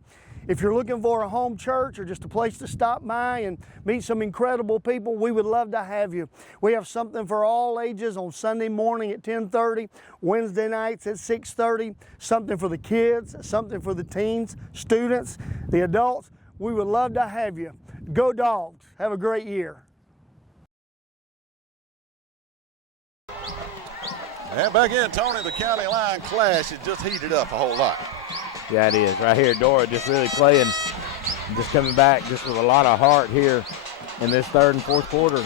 If you're looking for a home church or just a place to stop by and meet some incredible people, we would love to have you. We have something for all ages on Sunday morning at 10:30, Wednesday nights at 6:30, something for the kids, something for the teens, students, the adults. We would love to have you. Go Dogs. Have a great year. And back in, Tony, the county line clash has just heated up a whole lot. Yeah, it is. Right here, Dora just really playing, just coming back just with a lot of heart here in this third and fourth quarter.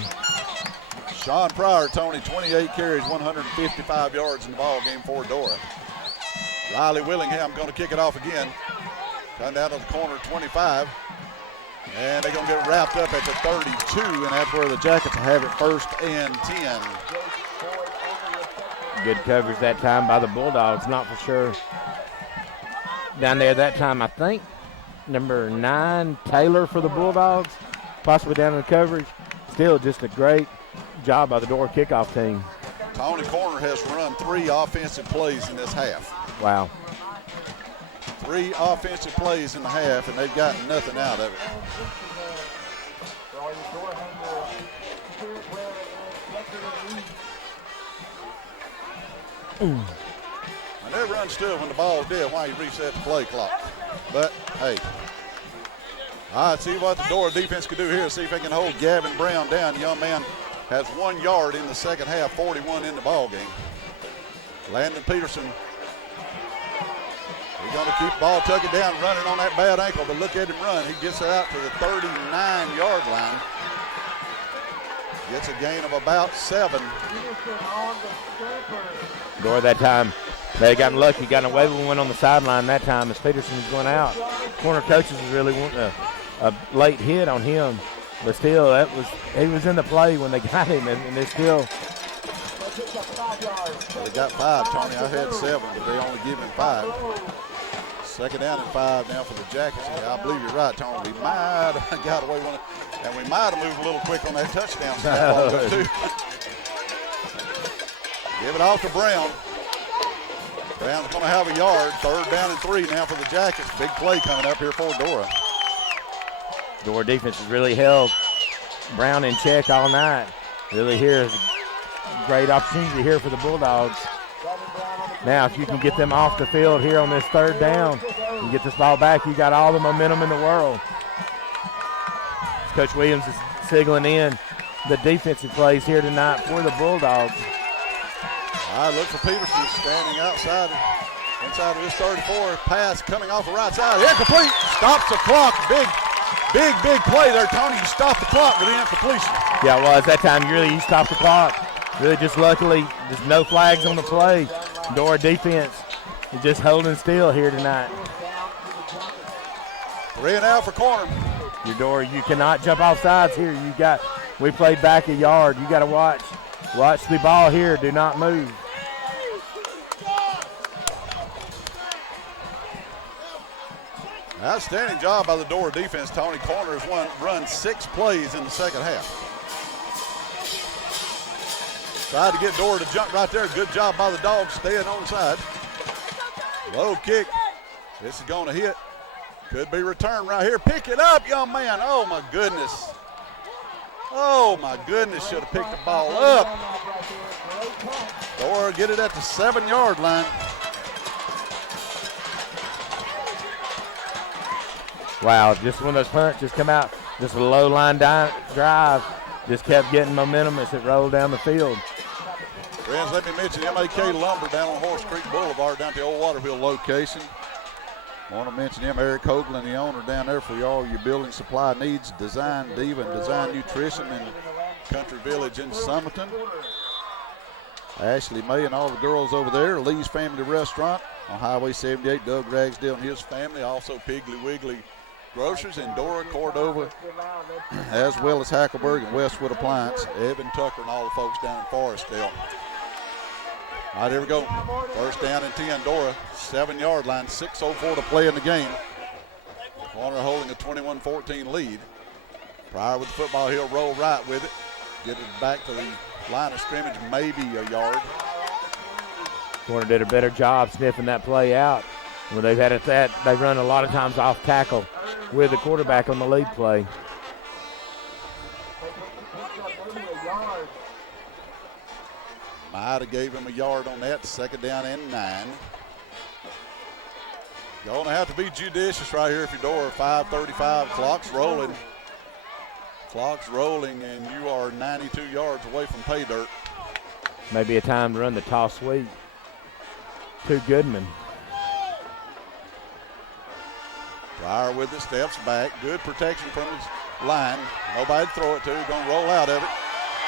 Sean Pryor, Tony, 28 carries, 155 yards in the ball game for Dora. Riley Willingham going to kick it off again. Come down to the corner, 25. And they're going to get wrapped up at the 32, and that's where the Jackets have it first and 10. Good coverage that time by the Bulldogs, not for sure. Down there that time, I think, number 9, Taylor for the Bulldogs, possibly down in the coverage. Still just a great job by the Dora kickoff team. Tony Corner has run 3 offensive plays in this half. Wow. 3 offensive plays in the half, and they've gotten nothing out of it. I never understood when the ball was dead why you reset the play clock. But, hey, all right, see what the Dora defense could do here. See if they can hold Gavin Brown down. The young man has 1 yard in the second half, 41 in the ball game. Landon Peterson, he's going to keep the ball, tuck it down, running on that bad ankle, but look at him run. He gets it out to the 39-yard line. Gets a gain of about 7. Dora that time, they got lucky, got away with one on the sideline that time as Peterson was going out. Corner coaches was really wanting a late hit on him, but still, he was in the play when they got him, and they still. They got 5, Tony. I had 7, but they only give him 5. Second down and 5 now for the Jackets. Yeah, I believe you're right, Tony. We might have got away with it, and we might have moved a little quick on that touchdown snap too. Give it off to Brown. Brown's going to have a yard. Third down and 3 now for the Jackets. Big play coming up here for Dora. Dora defense has really held Brown in check all night. Really here is a great opportunity here for the Bulldogs. Now, if you can get them off the field here on this third down and get this ball back, you got all the momentum in the world. Coach Williams is signaling in the defensive plays here tonight for the Bulldogs. All right, look for Peterson standing inside of this 34. Pass coming off the right side. Incomplete. Stops the clock. Big play there, Tony. You stopped the clock with the incompletion. Yeah, it was. That time you stopped the clock. Really just luckily, just no flags on the play. Dora defense is just holding still here tonight. 3 and out for Corner. Your Dora, you cannot jump off sides here. We played back a yard. You got to watch the ball here. Do not move. Outstanding job by the Dora defense. Tony Corner has run 6 plays in the second half. Tried to get Dora to jump right there. Good job by the Dogs staying on side. Low kick. This is going to hit. Could be returned right here. Pick it up, young man. Oh, my goodness. Oh, my goodness. Should have picked the ball up. Dora get it at the 7-yard line. Wow, just when those punts just come out, just a low line drive, just kept getting momentum as it rolled down the field. Friends, let me mention MAK Lumber down on Horse Creek Boulevard down at the old Waterville location. I want to mention him, Eric Hoagland, the owner down there for all your building supply needs, Design Diva and Design Nutrition in Country Village in Summerton. Ashley May and all the girls over there, Lee's Family Restaurant on Highway 78, Doug Ragsdale and his family, also Piggly Wiggly Grocers in Dora, Cordova, as well as Hackleburg and Westwood Appliance, Evan Tucker, and all the folks down in Forestdale. All right, here we go. First down and 10, Dora, 7-yard line, 6:04 to play in the game. Corner holding a 21-14 lead. Pryor with the football, he'll roll right with it. Get it back to the line of scrimmage, maybe a yard. Corner did a better job sniffing that play out. When they've had it that, they run a lot of times off tackle with the quarterback on the lead play. Might have gave him a yard on that. Second down and 9. You're going to have to be judicious right here if you're Dora. 5:35, clock's rolling. Clock's rolling, and you are 92 yards away from pay dirt. Maybe a time to run the toss sweep to Goodman. Pryor with the steps back. Good protection from his line. Nobody to throw it to. He's going to roll out of it.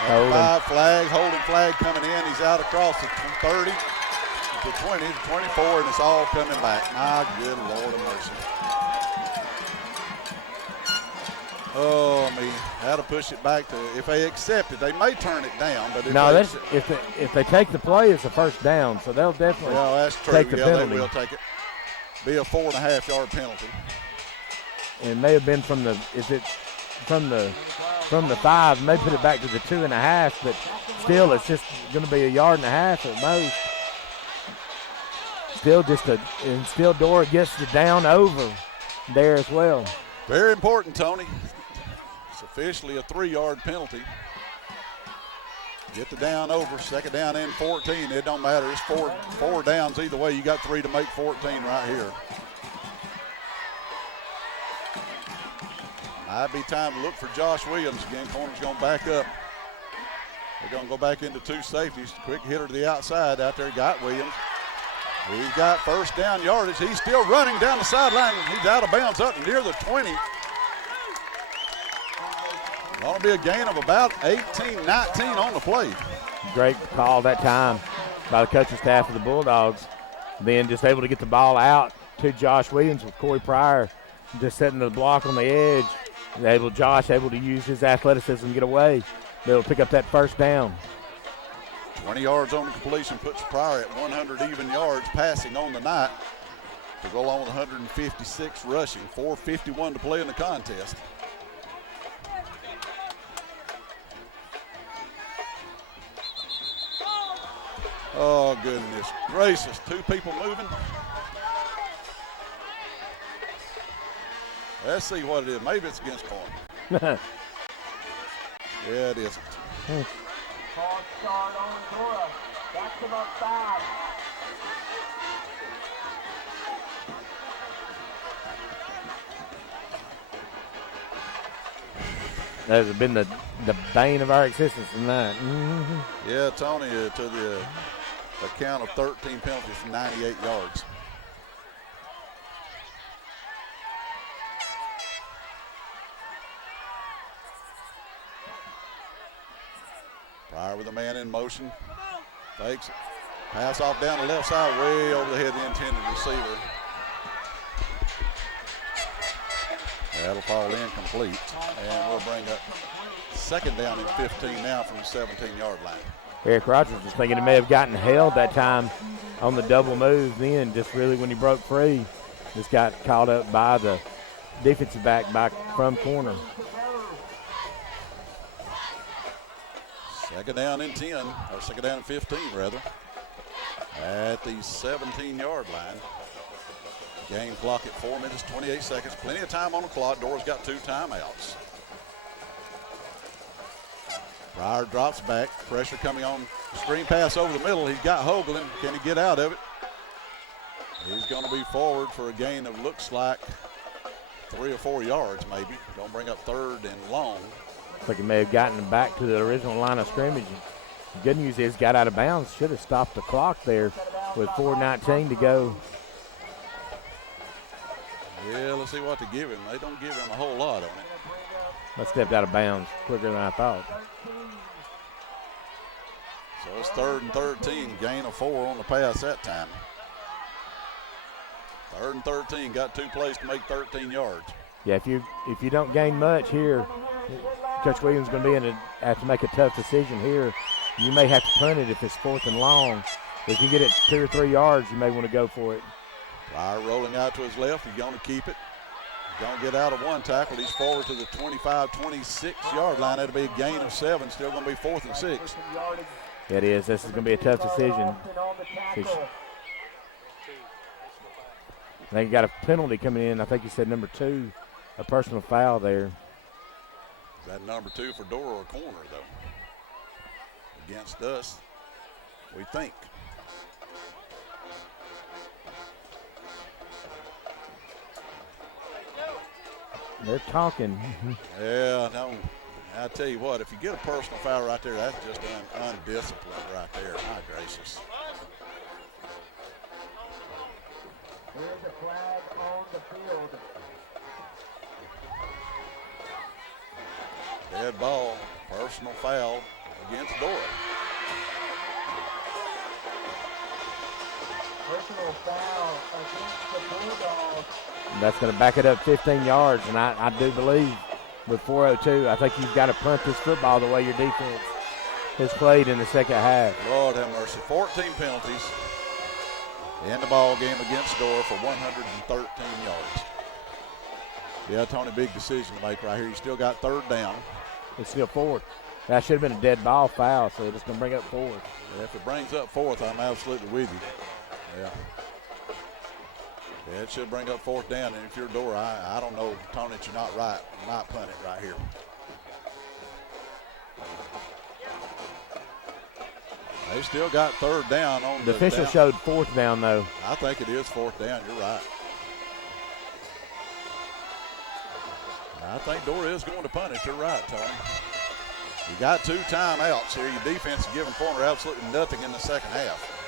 Five flag, holding flag coming in. He's out across the 30, to 20, to 24, and it's all coming back. My good Lord of mercy. Oh, me. How to push it back to, if they accept it, they may turn it down. But if they take the play, it's a first down, so they'll definitely take the penalty. They will take it. Be a 4.5-yard penalty. It may have been from the 5, may put it back to the 2.5, but still it's just going to be 1.5 yards at most. Still Dora gets the down over there as well. Very important, Tony. It's officially a 3-yard penalty. Get the down over, second down and 14. It don't matter. It's four downs either way. You got 3 to make 14 right here. Might be time to look for Josh Williams again. Corner's going to back up. They're going to go back into 2 safeties. Quick hitter to the outside. Out there, got Williams. He's got first down yardage. He's still running down the sideline. He's out of bounds up near the 20. Going to be a gain of about 18, 19 on the play. Great call that time by the coaching staff of the Bulldogs. Then just able to get the ball out to Josh Williams with Corey Pryor just setting the block on the edge. Josh able to use his athleticism to get away. They'll pick up that first down. 20 yards on the completion puts Pryor at 100 even yards passing on the night to go along with 156 rushing. 4:51 to play in the contest. Oh, goodness gracious. 2 people moving. Let's see what it is. Maybe it's against Corner. Yeah, it isn't. False start on Dora. That's about 5. That has been the bane of our existence tonight. Mm-hmm. Yeah, Tony, to the count of 13 penalties from 98 yards. Pryor with a man in motion. Fakes it. Pass off down the left side, way over the head of the intended receiver. That'll fall incomplete. And we'll bring up second down and 15 now from the 17-yard line. Eric Rogers was thinking he may have gotten held that time on the double move. Then just really when he broke free, just got caught up by the defensive back from Corner. Second down and 10, or second down and 15 rather, at the 17-yard line. Game clock at 4 minutes, 28 seconds. Plenty of time on the clock. Dora's got 2 timeouts. Pryor drops back. Pressure coming on. Screen pass over the middle. He's got Hoagland. Can he get out of it? He's going to be forward for a gain of looks like 3 or 4 yards maybe. Going to bring up third and long. Looks like he may have gotten him back to the original line of scrimmage. The good news is got out of bounds. Should have stopped the clock there with 4:19 to go. Yeah, let's see what they give him. They don't give him a whole lot on it. I stepped out of bounds quicker than I thought. So it's 3rd and 13, gain of 4 on the pass that time. 3rd and 13, got 2 plays to make 13 yards. Yeah, if you don't gain much here, Coach Williams is going to be have to make a tough decision here. You may have to punt it if it's 4th and long. If you get it 2 or 3 yards, you may want to go for it. Flyer rolling out to his left. He's going to keep it. He's going to get out of one tackle. He's forward to the 25, 26-yard line. That'll be a gain of 7. Still going to be 4th and 6. It is. This is going to be a tough decision. They got a penalty coming in. I think you said number 2, a personal foul there. Is that number 2 for Dora or corner, though? Against us, we think. They're talking. Yeah, no. I tell you what, if you get a personal foul right there, that's just undisciplined right there. My gracious. Here's a flag on the field. Dead ball, personal foul against Dora. Personal foul against the Bulldogs. That's going to back it up 15 yards, and I do believe with 4:02, I think you've got to punt this football the way your defense has played in the second half. Lord have mercy. 14 penalties in the ball game against Dora for 113 yards. Yeah, Tony, big decision to make right here. You still got 3rd down. It's still 4th. That should have been a dead ball foul, so it's going to bring up 4th. Yeah, if it brings up 4th, I'm absolutely with you. Yeah. Yeah, it should bring up 4th down, and if you're Dora, I don't know, Tony, that you're not right. You might punt it right here. They still got 3rd down on the official down. Showed 4th down, though. I think it is 4th down. You're right. I think Dora is going to punt it. You're right, Tony. You got 2 timeouts here. Your defense is giving corner absolutely nothing in the second half.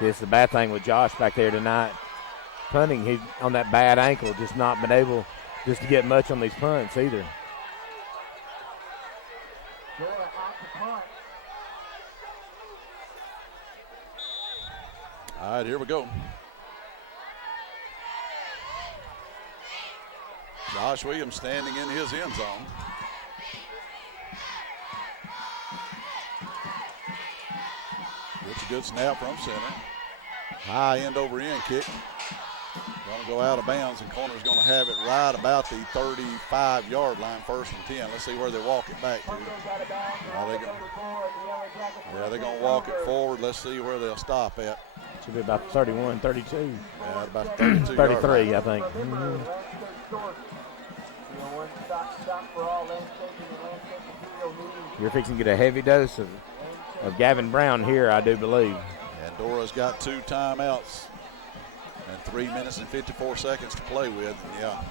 It's the bad thing with Josh back there tonight. Punting, he's on that bad ankle, just not been able just to get much on these punts either. All right, here we go. Josh Williams standing in his end zone. Gets a good snap from center. High end over end kick. Going to go out of bounds, and corner's going to have it right about the 35-yard line, 1st and 10. Let's see where they walk it back to. They're going to walk it forward. Let's see where they'll stop at. Should be about 31, 32. Yeah, about 32. 33, I think. You're fixing to get a heavy dose of Gavin Brown here, I do believe. And Dora's got 2 timeouts and 3 minutes and 54 seconds to play with. And yeah.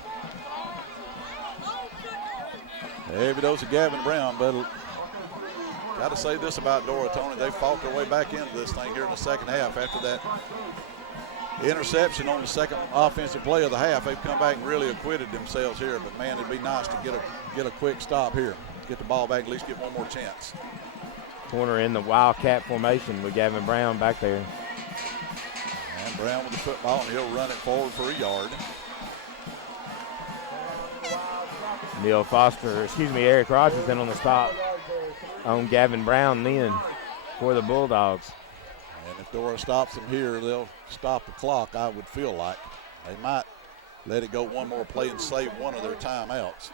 Heavy dose of Gavin Brown, but got to say this about Dora, Tony. They fought their way back into this thing here in the second half after that interception on the second offensive play of the half. They've come back and really acquitted themselves here. But, man, it'd be nice to get a quick stop here. Get the ball back, at least get one more chance. Corner in the Wildcat formation with Gavin Brown back there. And Brown with the football, and he'll run it forward for a yard. Eric Rogers then on the stop on Gavin Brown then for the Bulldogs. And if Dora stops them here, they'll stop the clock, I would feel like. They might let it go one more play and save one of their timeouts.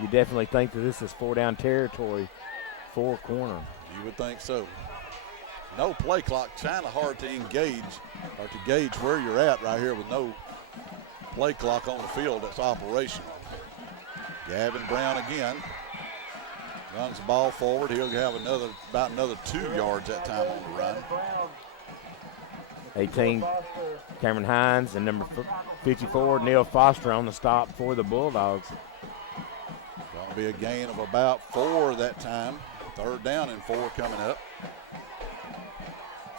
You definitely think that this is 4-down territory for corner. You would think so. No play clock, kind of hard to engage or to gauge where you're at right here with no play clock on the field that's operational. Gavin Brown again runs the ball forward. He'll have about another 2 yards that time on the run. 18, Cameron Hines, and number 54, Neil Foster on the stop for the Bulldogs. Going to be a gain of about 4 that time. 3rd down and 4 coming up.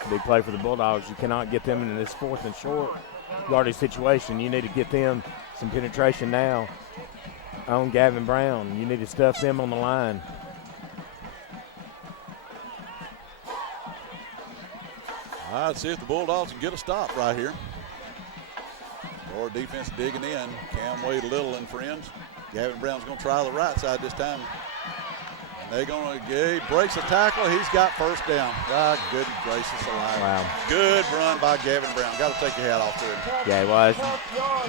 Big play for the Bulldogs. You cannot get them in this 4th and short yardage situation. You need to get them some penetration now on Gavin Brown. You need to stuff them on the line. I'd see if the Bulldogs can get a stop right here. Dora defense digging in. Cam Wade Little and friends. Gavin Brown's going to try the right side this time. And they're going to get, he breaks a tackle. He's got first down. God, good gracious alive. Wow. Good run by Gavin Brown. Got to take your hat off to him. Yeah, he was.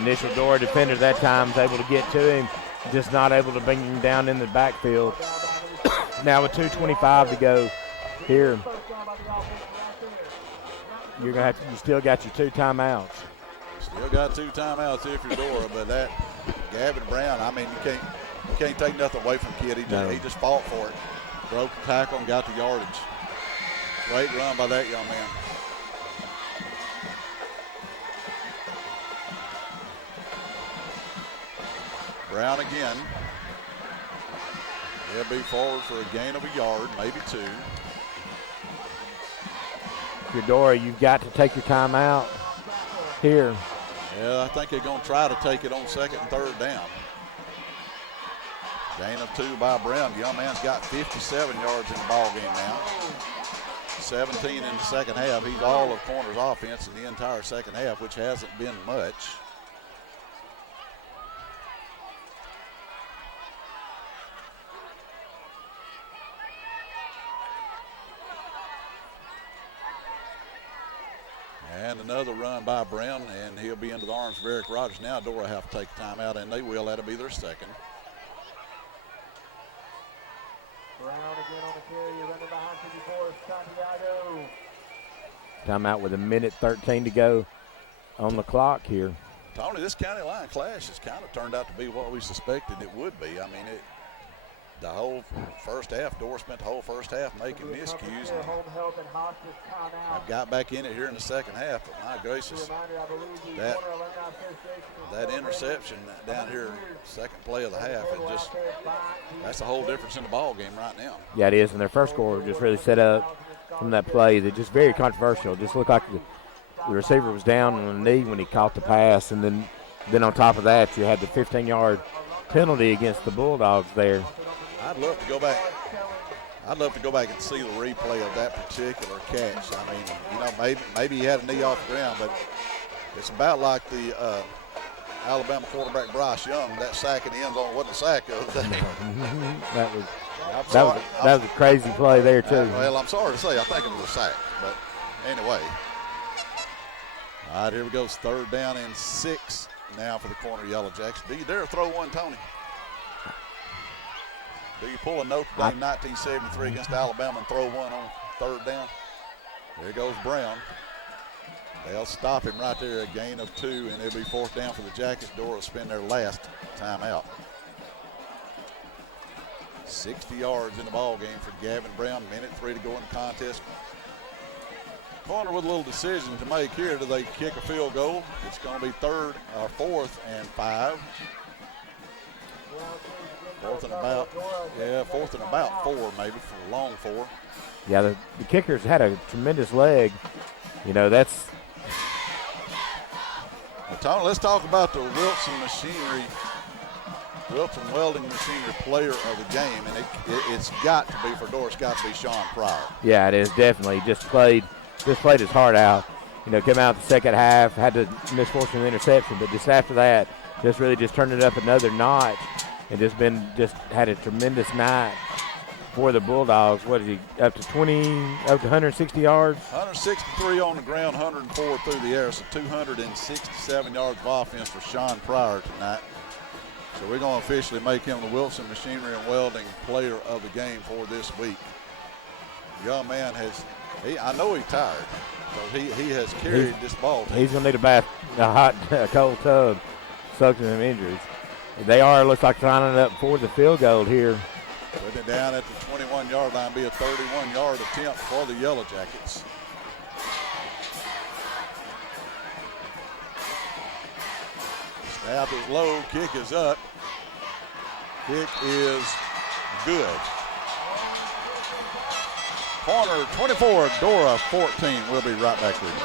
Initial Dora defender that time was able to get to him, just not able to bring him down in the backfield. Now with 2:25 to go here, you're gonna have to, you still got your 2 timeouts. Still got 2 timeouts if you're Dora, but that Gavin Brown, I mean, you can't take nothing away from the kid. He just fought for it. Broke the tackle and got the yardage. Great run by that young man. Brown again. He'll be forward for a gain of a yard, maybe 2. If you're Dora, you've got to take your timeout here. Yeah, I think they're going to try to take it on 2nd and 3rd down. Gain of 2 by Brown. The young man's got 57 yards in the ball game now. 17 in the second half. He's all of Corner's offense in the entire second half, which hasn't been much. And another run by Brown, and he'll be into the arms of Eric Rogers. Now Dora have to take a timeout, and they will. That'll be their 2nd. Brown again on the carry, running behind 54, Santiago. Timeout with 1:13 to go on the clock here. Tony, this county line clash has kind of turned out to be what we suspected it would be. I mean, the whole first half, Dora spent the whole first half making miscues. I've got back in it here in the second half, but my gracious, that interception down here, second play of the half, that's a whole difference in the ball game right now. Yeah, it is, and their first score just really set up from that play. They're just very controversial. It just looked like the receiver was down on the knee when he caught the pass, and then on top of that, you had the 15-yard penalty against the Bulldogs there. I'd love to go back. I'd love to go back and see the replay of that particular catch. I mean, maybe he had a knee off the ground, but it's about like the Alabama quarterback Bryce Young. That sack in the end zone wasn't a sack the other day. that was a crazy play there too. Well, I'm sorry to say, I think it was a sack, but anyway. All right, here we go. It's 3rd down and 6 now for the Corner Yellow Jackets. Do you dare throw one, Tony? Do you pull a Notre Dame 1973 against Alabama and throw one on 3rd down? There goes Brown. They'll stop him right there, a gain of 2, and it'll be 4th down for the Jackets. Dora will spend their last timeout. 60 yards in the ball game for Gavin Brown. 1:03 to go in the contest. Corner with a little decision to make here. Do they kick a field goal? It's going to be 4th and 5. 4th and about 4 maybe, for a long 4. Yeah, the kickers had a tremendous leg. You know, that's. Well, Tony, let's talk about the Wilson Welding Machinery player of the game, and it's got to be for Dora. It's got to be Sean Pryor. Yeah, it is definitely. Just played his heart out. You know, came out the second half, had the misfortune of interception, but just after that, just really just turned it up another notch. And just had a tremendous night for the Bulldogs. What is he, up to 160 yards? 163 on the ground, 104 through the air, so 267 yards of offense for Sean Pryor tonight. So we're going to officially make him the Wilson Machinery and Welding player of the game for this week. The young man I know he's tired, so he has carried this ball team. He's going to need a cold tub, soaked in some injuries. They looks like lining up for the field goal here. Putting it down at the 21-yard line, be a 31-yard attempt for the Yellow Jackets. Snap is low, kick is up. Kick is good. Corner 24, Dora 14. We'll be right back with you.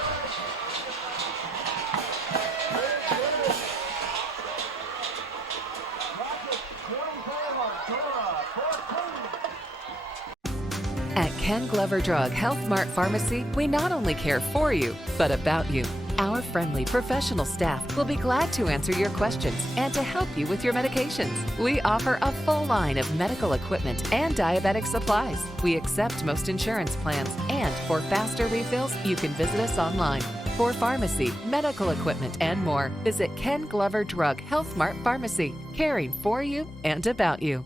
At Ken Glover Drug Health Mart Pharmacy, we not only care for you, but about you. Our friendly professional staff will be glad to answer your questions and to help you with your medications. We offer a full line of medical equipment and diabetic supplies. We accept most insurance plans, and for faster refills, you can visit us online. For pharmacy, medical equipment, and more, visit Ken Glover Drug Health Mart Pharmacy, caring for you and about you.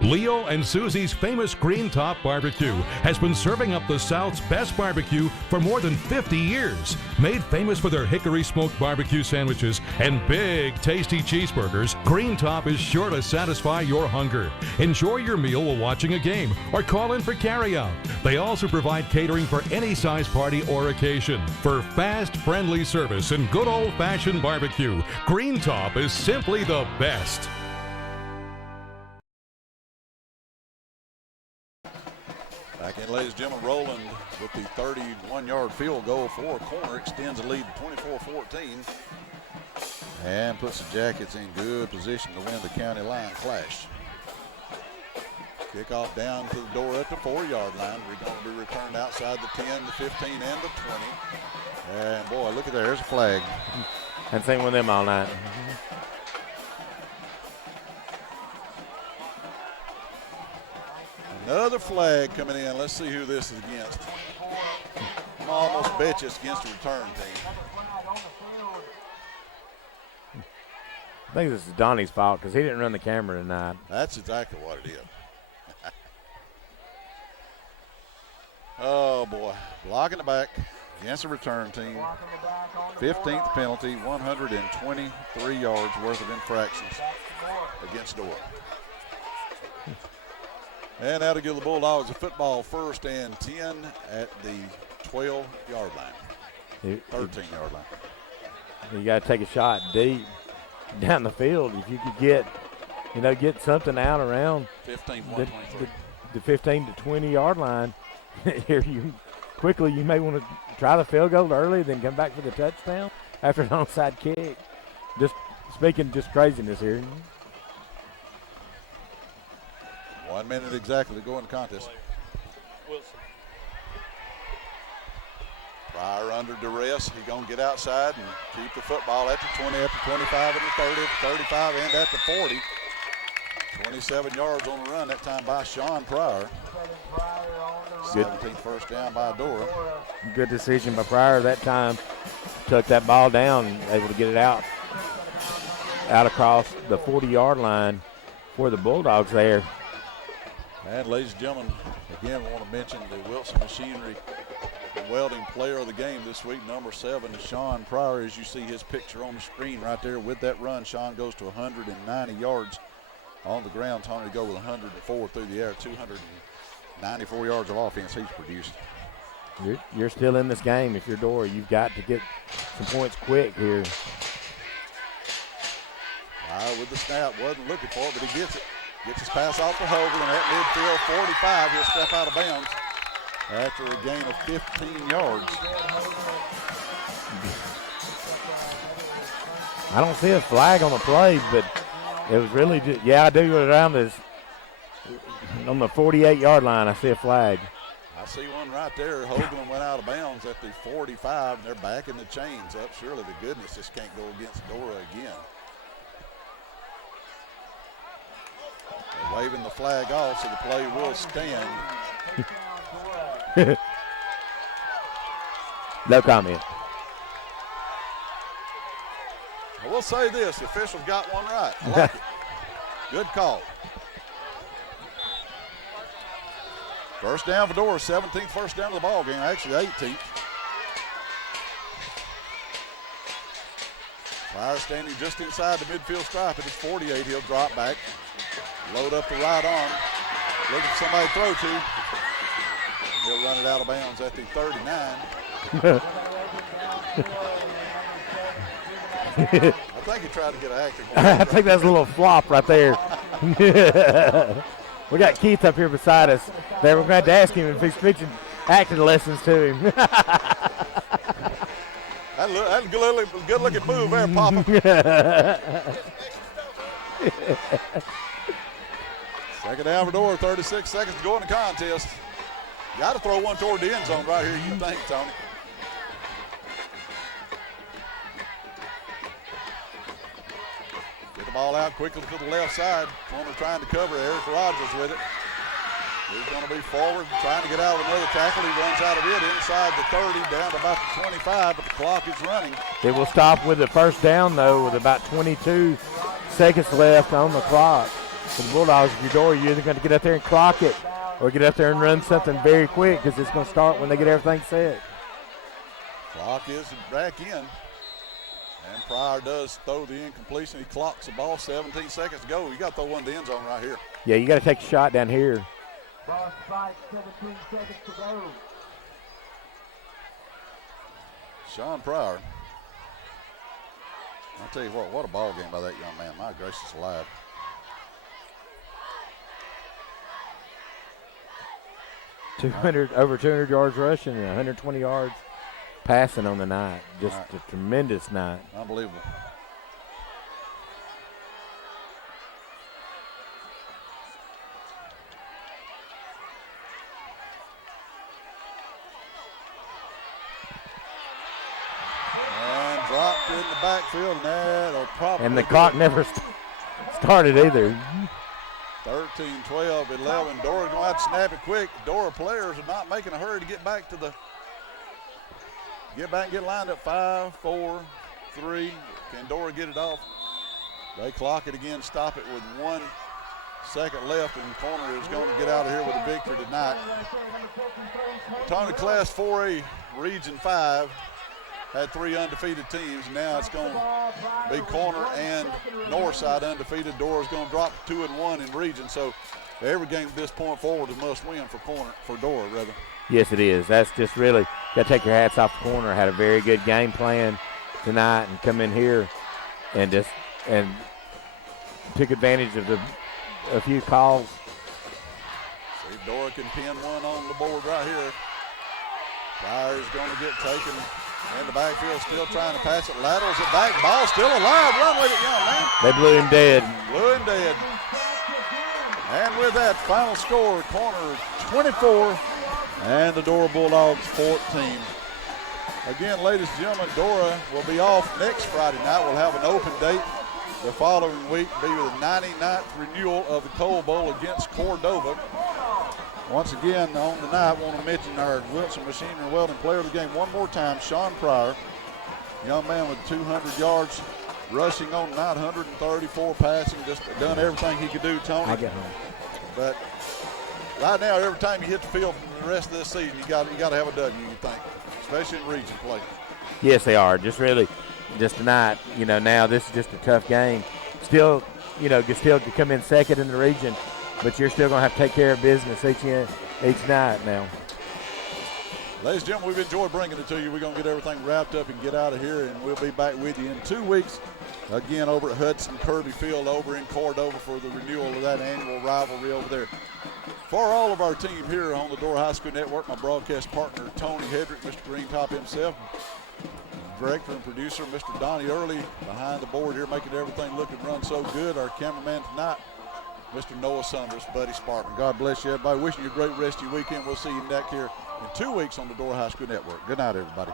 Leo and Susie's famous Green Top Barbecue has been serving up the South's best barbecue for more than 50 years. Made famous for their hickory smoked barbecue sandwiches and big, tasty cheeseburgers, Green Top is sure to satisfy your hunger. Enjoy your meal while watching a game or call in for carryout. They also provide catering for any size party or occasion. For fast, friendly service and good old-fashioned barbecue, Green Top is simply the best. Back in, ladies and gentlemen, Roland with the 31-yard field goal for Corner extends the lead to 24-14 and puts the Jackets in good position to win the county line clash. Kickoff down to the door at the 4-yard line. We're going to be returned outside the 10, the 15, and the 20. And boy, look at there, there's a flag. I've seen one of them all night. Another flag coming in. Let's see who this is against. I'm almost bet you it's against the return team. I think this is Donnie's fault because he didn't run the camera tonight. That's exactly what it is. Oh, boy. Blocking the back against the return team. 15th penalty, 123 yards worth of infractions against Dora. And that'll give the Bulldogs a football first and 10 at the 12-yard line, 13-yard line. You got to take a shot deep down the field. If you could get something out around 15, the 15 to 20-yard line, here you may want to try the field goal early, then come back for the touchdown after an onside kick. Just speaking just craziness here. 1 minute exactly to go in the contest. Pryor under duress. He's going to get outside and keep the football at the 20, at the 25, and the 30, at the 35, and at the 40. 27 yards on the run that time by Sean Pryor. 17th first down by Dora. Good decision by Pryor that time. Took that ball down, able to get it out across the 40-yard line for the Bulldogs there. And ladies and gentlemen, again, we want to mention the Wilson Machinery Welding Player of the Game this week, number 7, Sean Pryor. As you see his picture on the screen right there with that run, Sean goes to 190 yards on the ground. Tony to go with 104 through the air, 294 yards of offense he's produced. You're still in this game. If you're Dora, you've got to get some points quick here. Pryor with the snap, wasn't looking for it, but he gets it. Gets his pass off to Hogan, and at midfield, 45, he'll step out of bounds after a gain of 15 yards. I don't see a flag on the play, but it was really just, I do around this, on the 48-yard line, I see a flag. I see one right there. Hogan went out of bounds at the 45, and they're backing the chains up. Surely to goodness this can't go against Dora again. They're waving the flag off, so the play will stand. No comment. I will say this, the officials got one right. I like it. Good call. First down for Dora, 17th first down of the ball game, actually 18th. Pryor standing just inside the midfield stripe at his 48. He'll drop back, load up the right arm, looking for somebody to throw to. He'll run it out of bounds at the 39. I think he tried to get an acting. I think that's a little flop right there. We got Keith up here beside us. We're going to have to ask him if he's teaching acting lessons to him. That's a good-looking move there, Papa. Second down for Dora, 36 seconds to go in the contest. Got to throw one toward the end zone right here, you think, Tony. Get the ball out quickly to the left side. Corner trying to cover. Eric Rogers with it. He's going to be forward, trying to get out of another tackle. He runs out of it inside the 30, down to about the 25, but the clock is running. It will stop with the first down, though, with about 22 seconds left on the clock. For the Bulldogs, if you're Dora, you're either going to get up there and clock it or get up there and run something very quick because it's going to start when they get everything set. Clock is back in. And Pryor does throw the incompletion. He clocks the ball, 17 seconds to go. You got to throw one to the end zone right here. Yeah, you got to take a shot down here. 17 seconds to go. Sean Pryor. I'll tell you what a ball game by that young man. My gracious alive. Over 200 yards rushing and 120 yards passing on the night. Just a tremendous night. Unbelievable. And dropped in the backfield, and that'll probably. And the clock never started either. 13, 12, 11. Dora's going to have to snap it quick. Dora players are not making a hurry to get back and get lined up. 5, 4, 3. Can Dora get it off? They clock it again, stop it with 1 second left, and the corner is going to get out of here with a victory tonight. Tony, Class 4A Region 5 had 3 undefeated teams. Now it's going to be corner and north side undefeated. Dora's going to drop 2-1 in region. So every game from this point forward is must win for Dora, rather. Yes, it is. That's just really got to take your hats off the corner. Had a very good game plan tonight and come in here and took advantage of a few calls. See if Dora can pin one on the board right here. Pryor's going to get taken in the backfield, still trying to pass it. Laterals it back. Ball still alive. Run with it, young man. They blew him dead. Blew him dead. And with that final score, corner 24 and the Dora Bulldogs 14. Again, ladies and gentlemen, Dora will be off next Friday night. We'll have an open date the following week, be the 99th renewal of the Coal Bowl against Cordova. Once again, on the night, I want to mention our Wilson Machinery and Welding player of the game one more time, Sean Pryor. Young man with 200 yards rushing on the night, 134 passing, just done everything he could do, Tony. I get home. But right now, every time you hit the field for the rest of this season, you got to have a W, you think, especially in region play. Yes, they are. Just tonight, now this is just a tough game. Still, still to come in second in the region, but you're still going to have to take care of business each night now. Ladies and gentlemen, we've enjoyed bringing it to you. We're going to get everything wrapped up and get out of here, and we'll be back with you in 2 weeks. Again, over at Hudson Kirby Field over in Cordova for the renewal of that annual rivalry over there. For all of our team here on the Dora High School Network, my broadcast partner, Tony Hedrick, Mr. Greentop himself, director and producer, Mr. Donnie Early, behind the board here, making everything look and run so good. Our cameraman tonight, Mr. Noah Summers, Buddy Sparkman. God bless you, everybody. Wishing you a great rest of your weekend. We'll see you back here in 2 weeks on the Dora High School Network. Good night, everybody.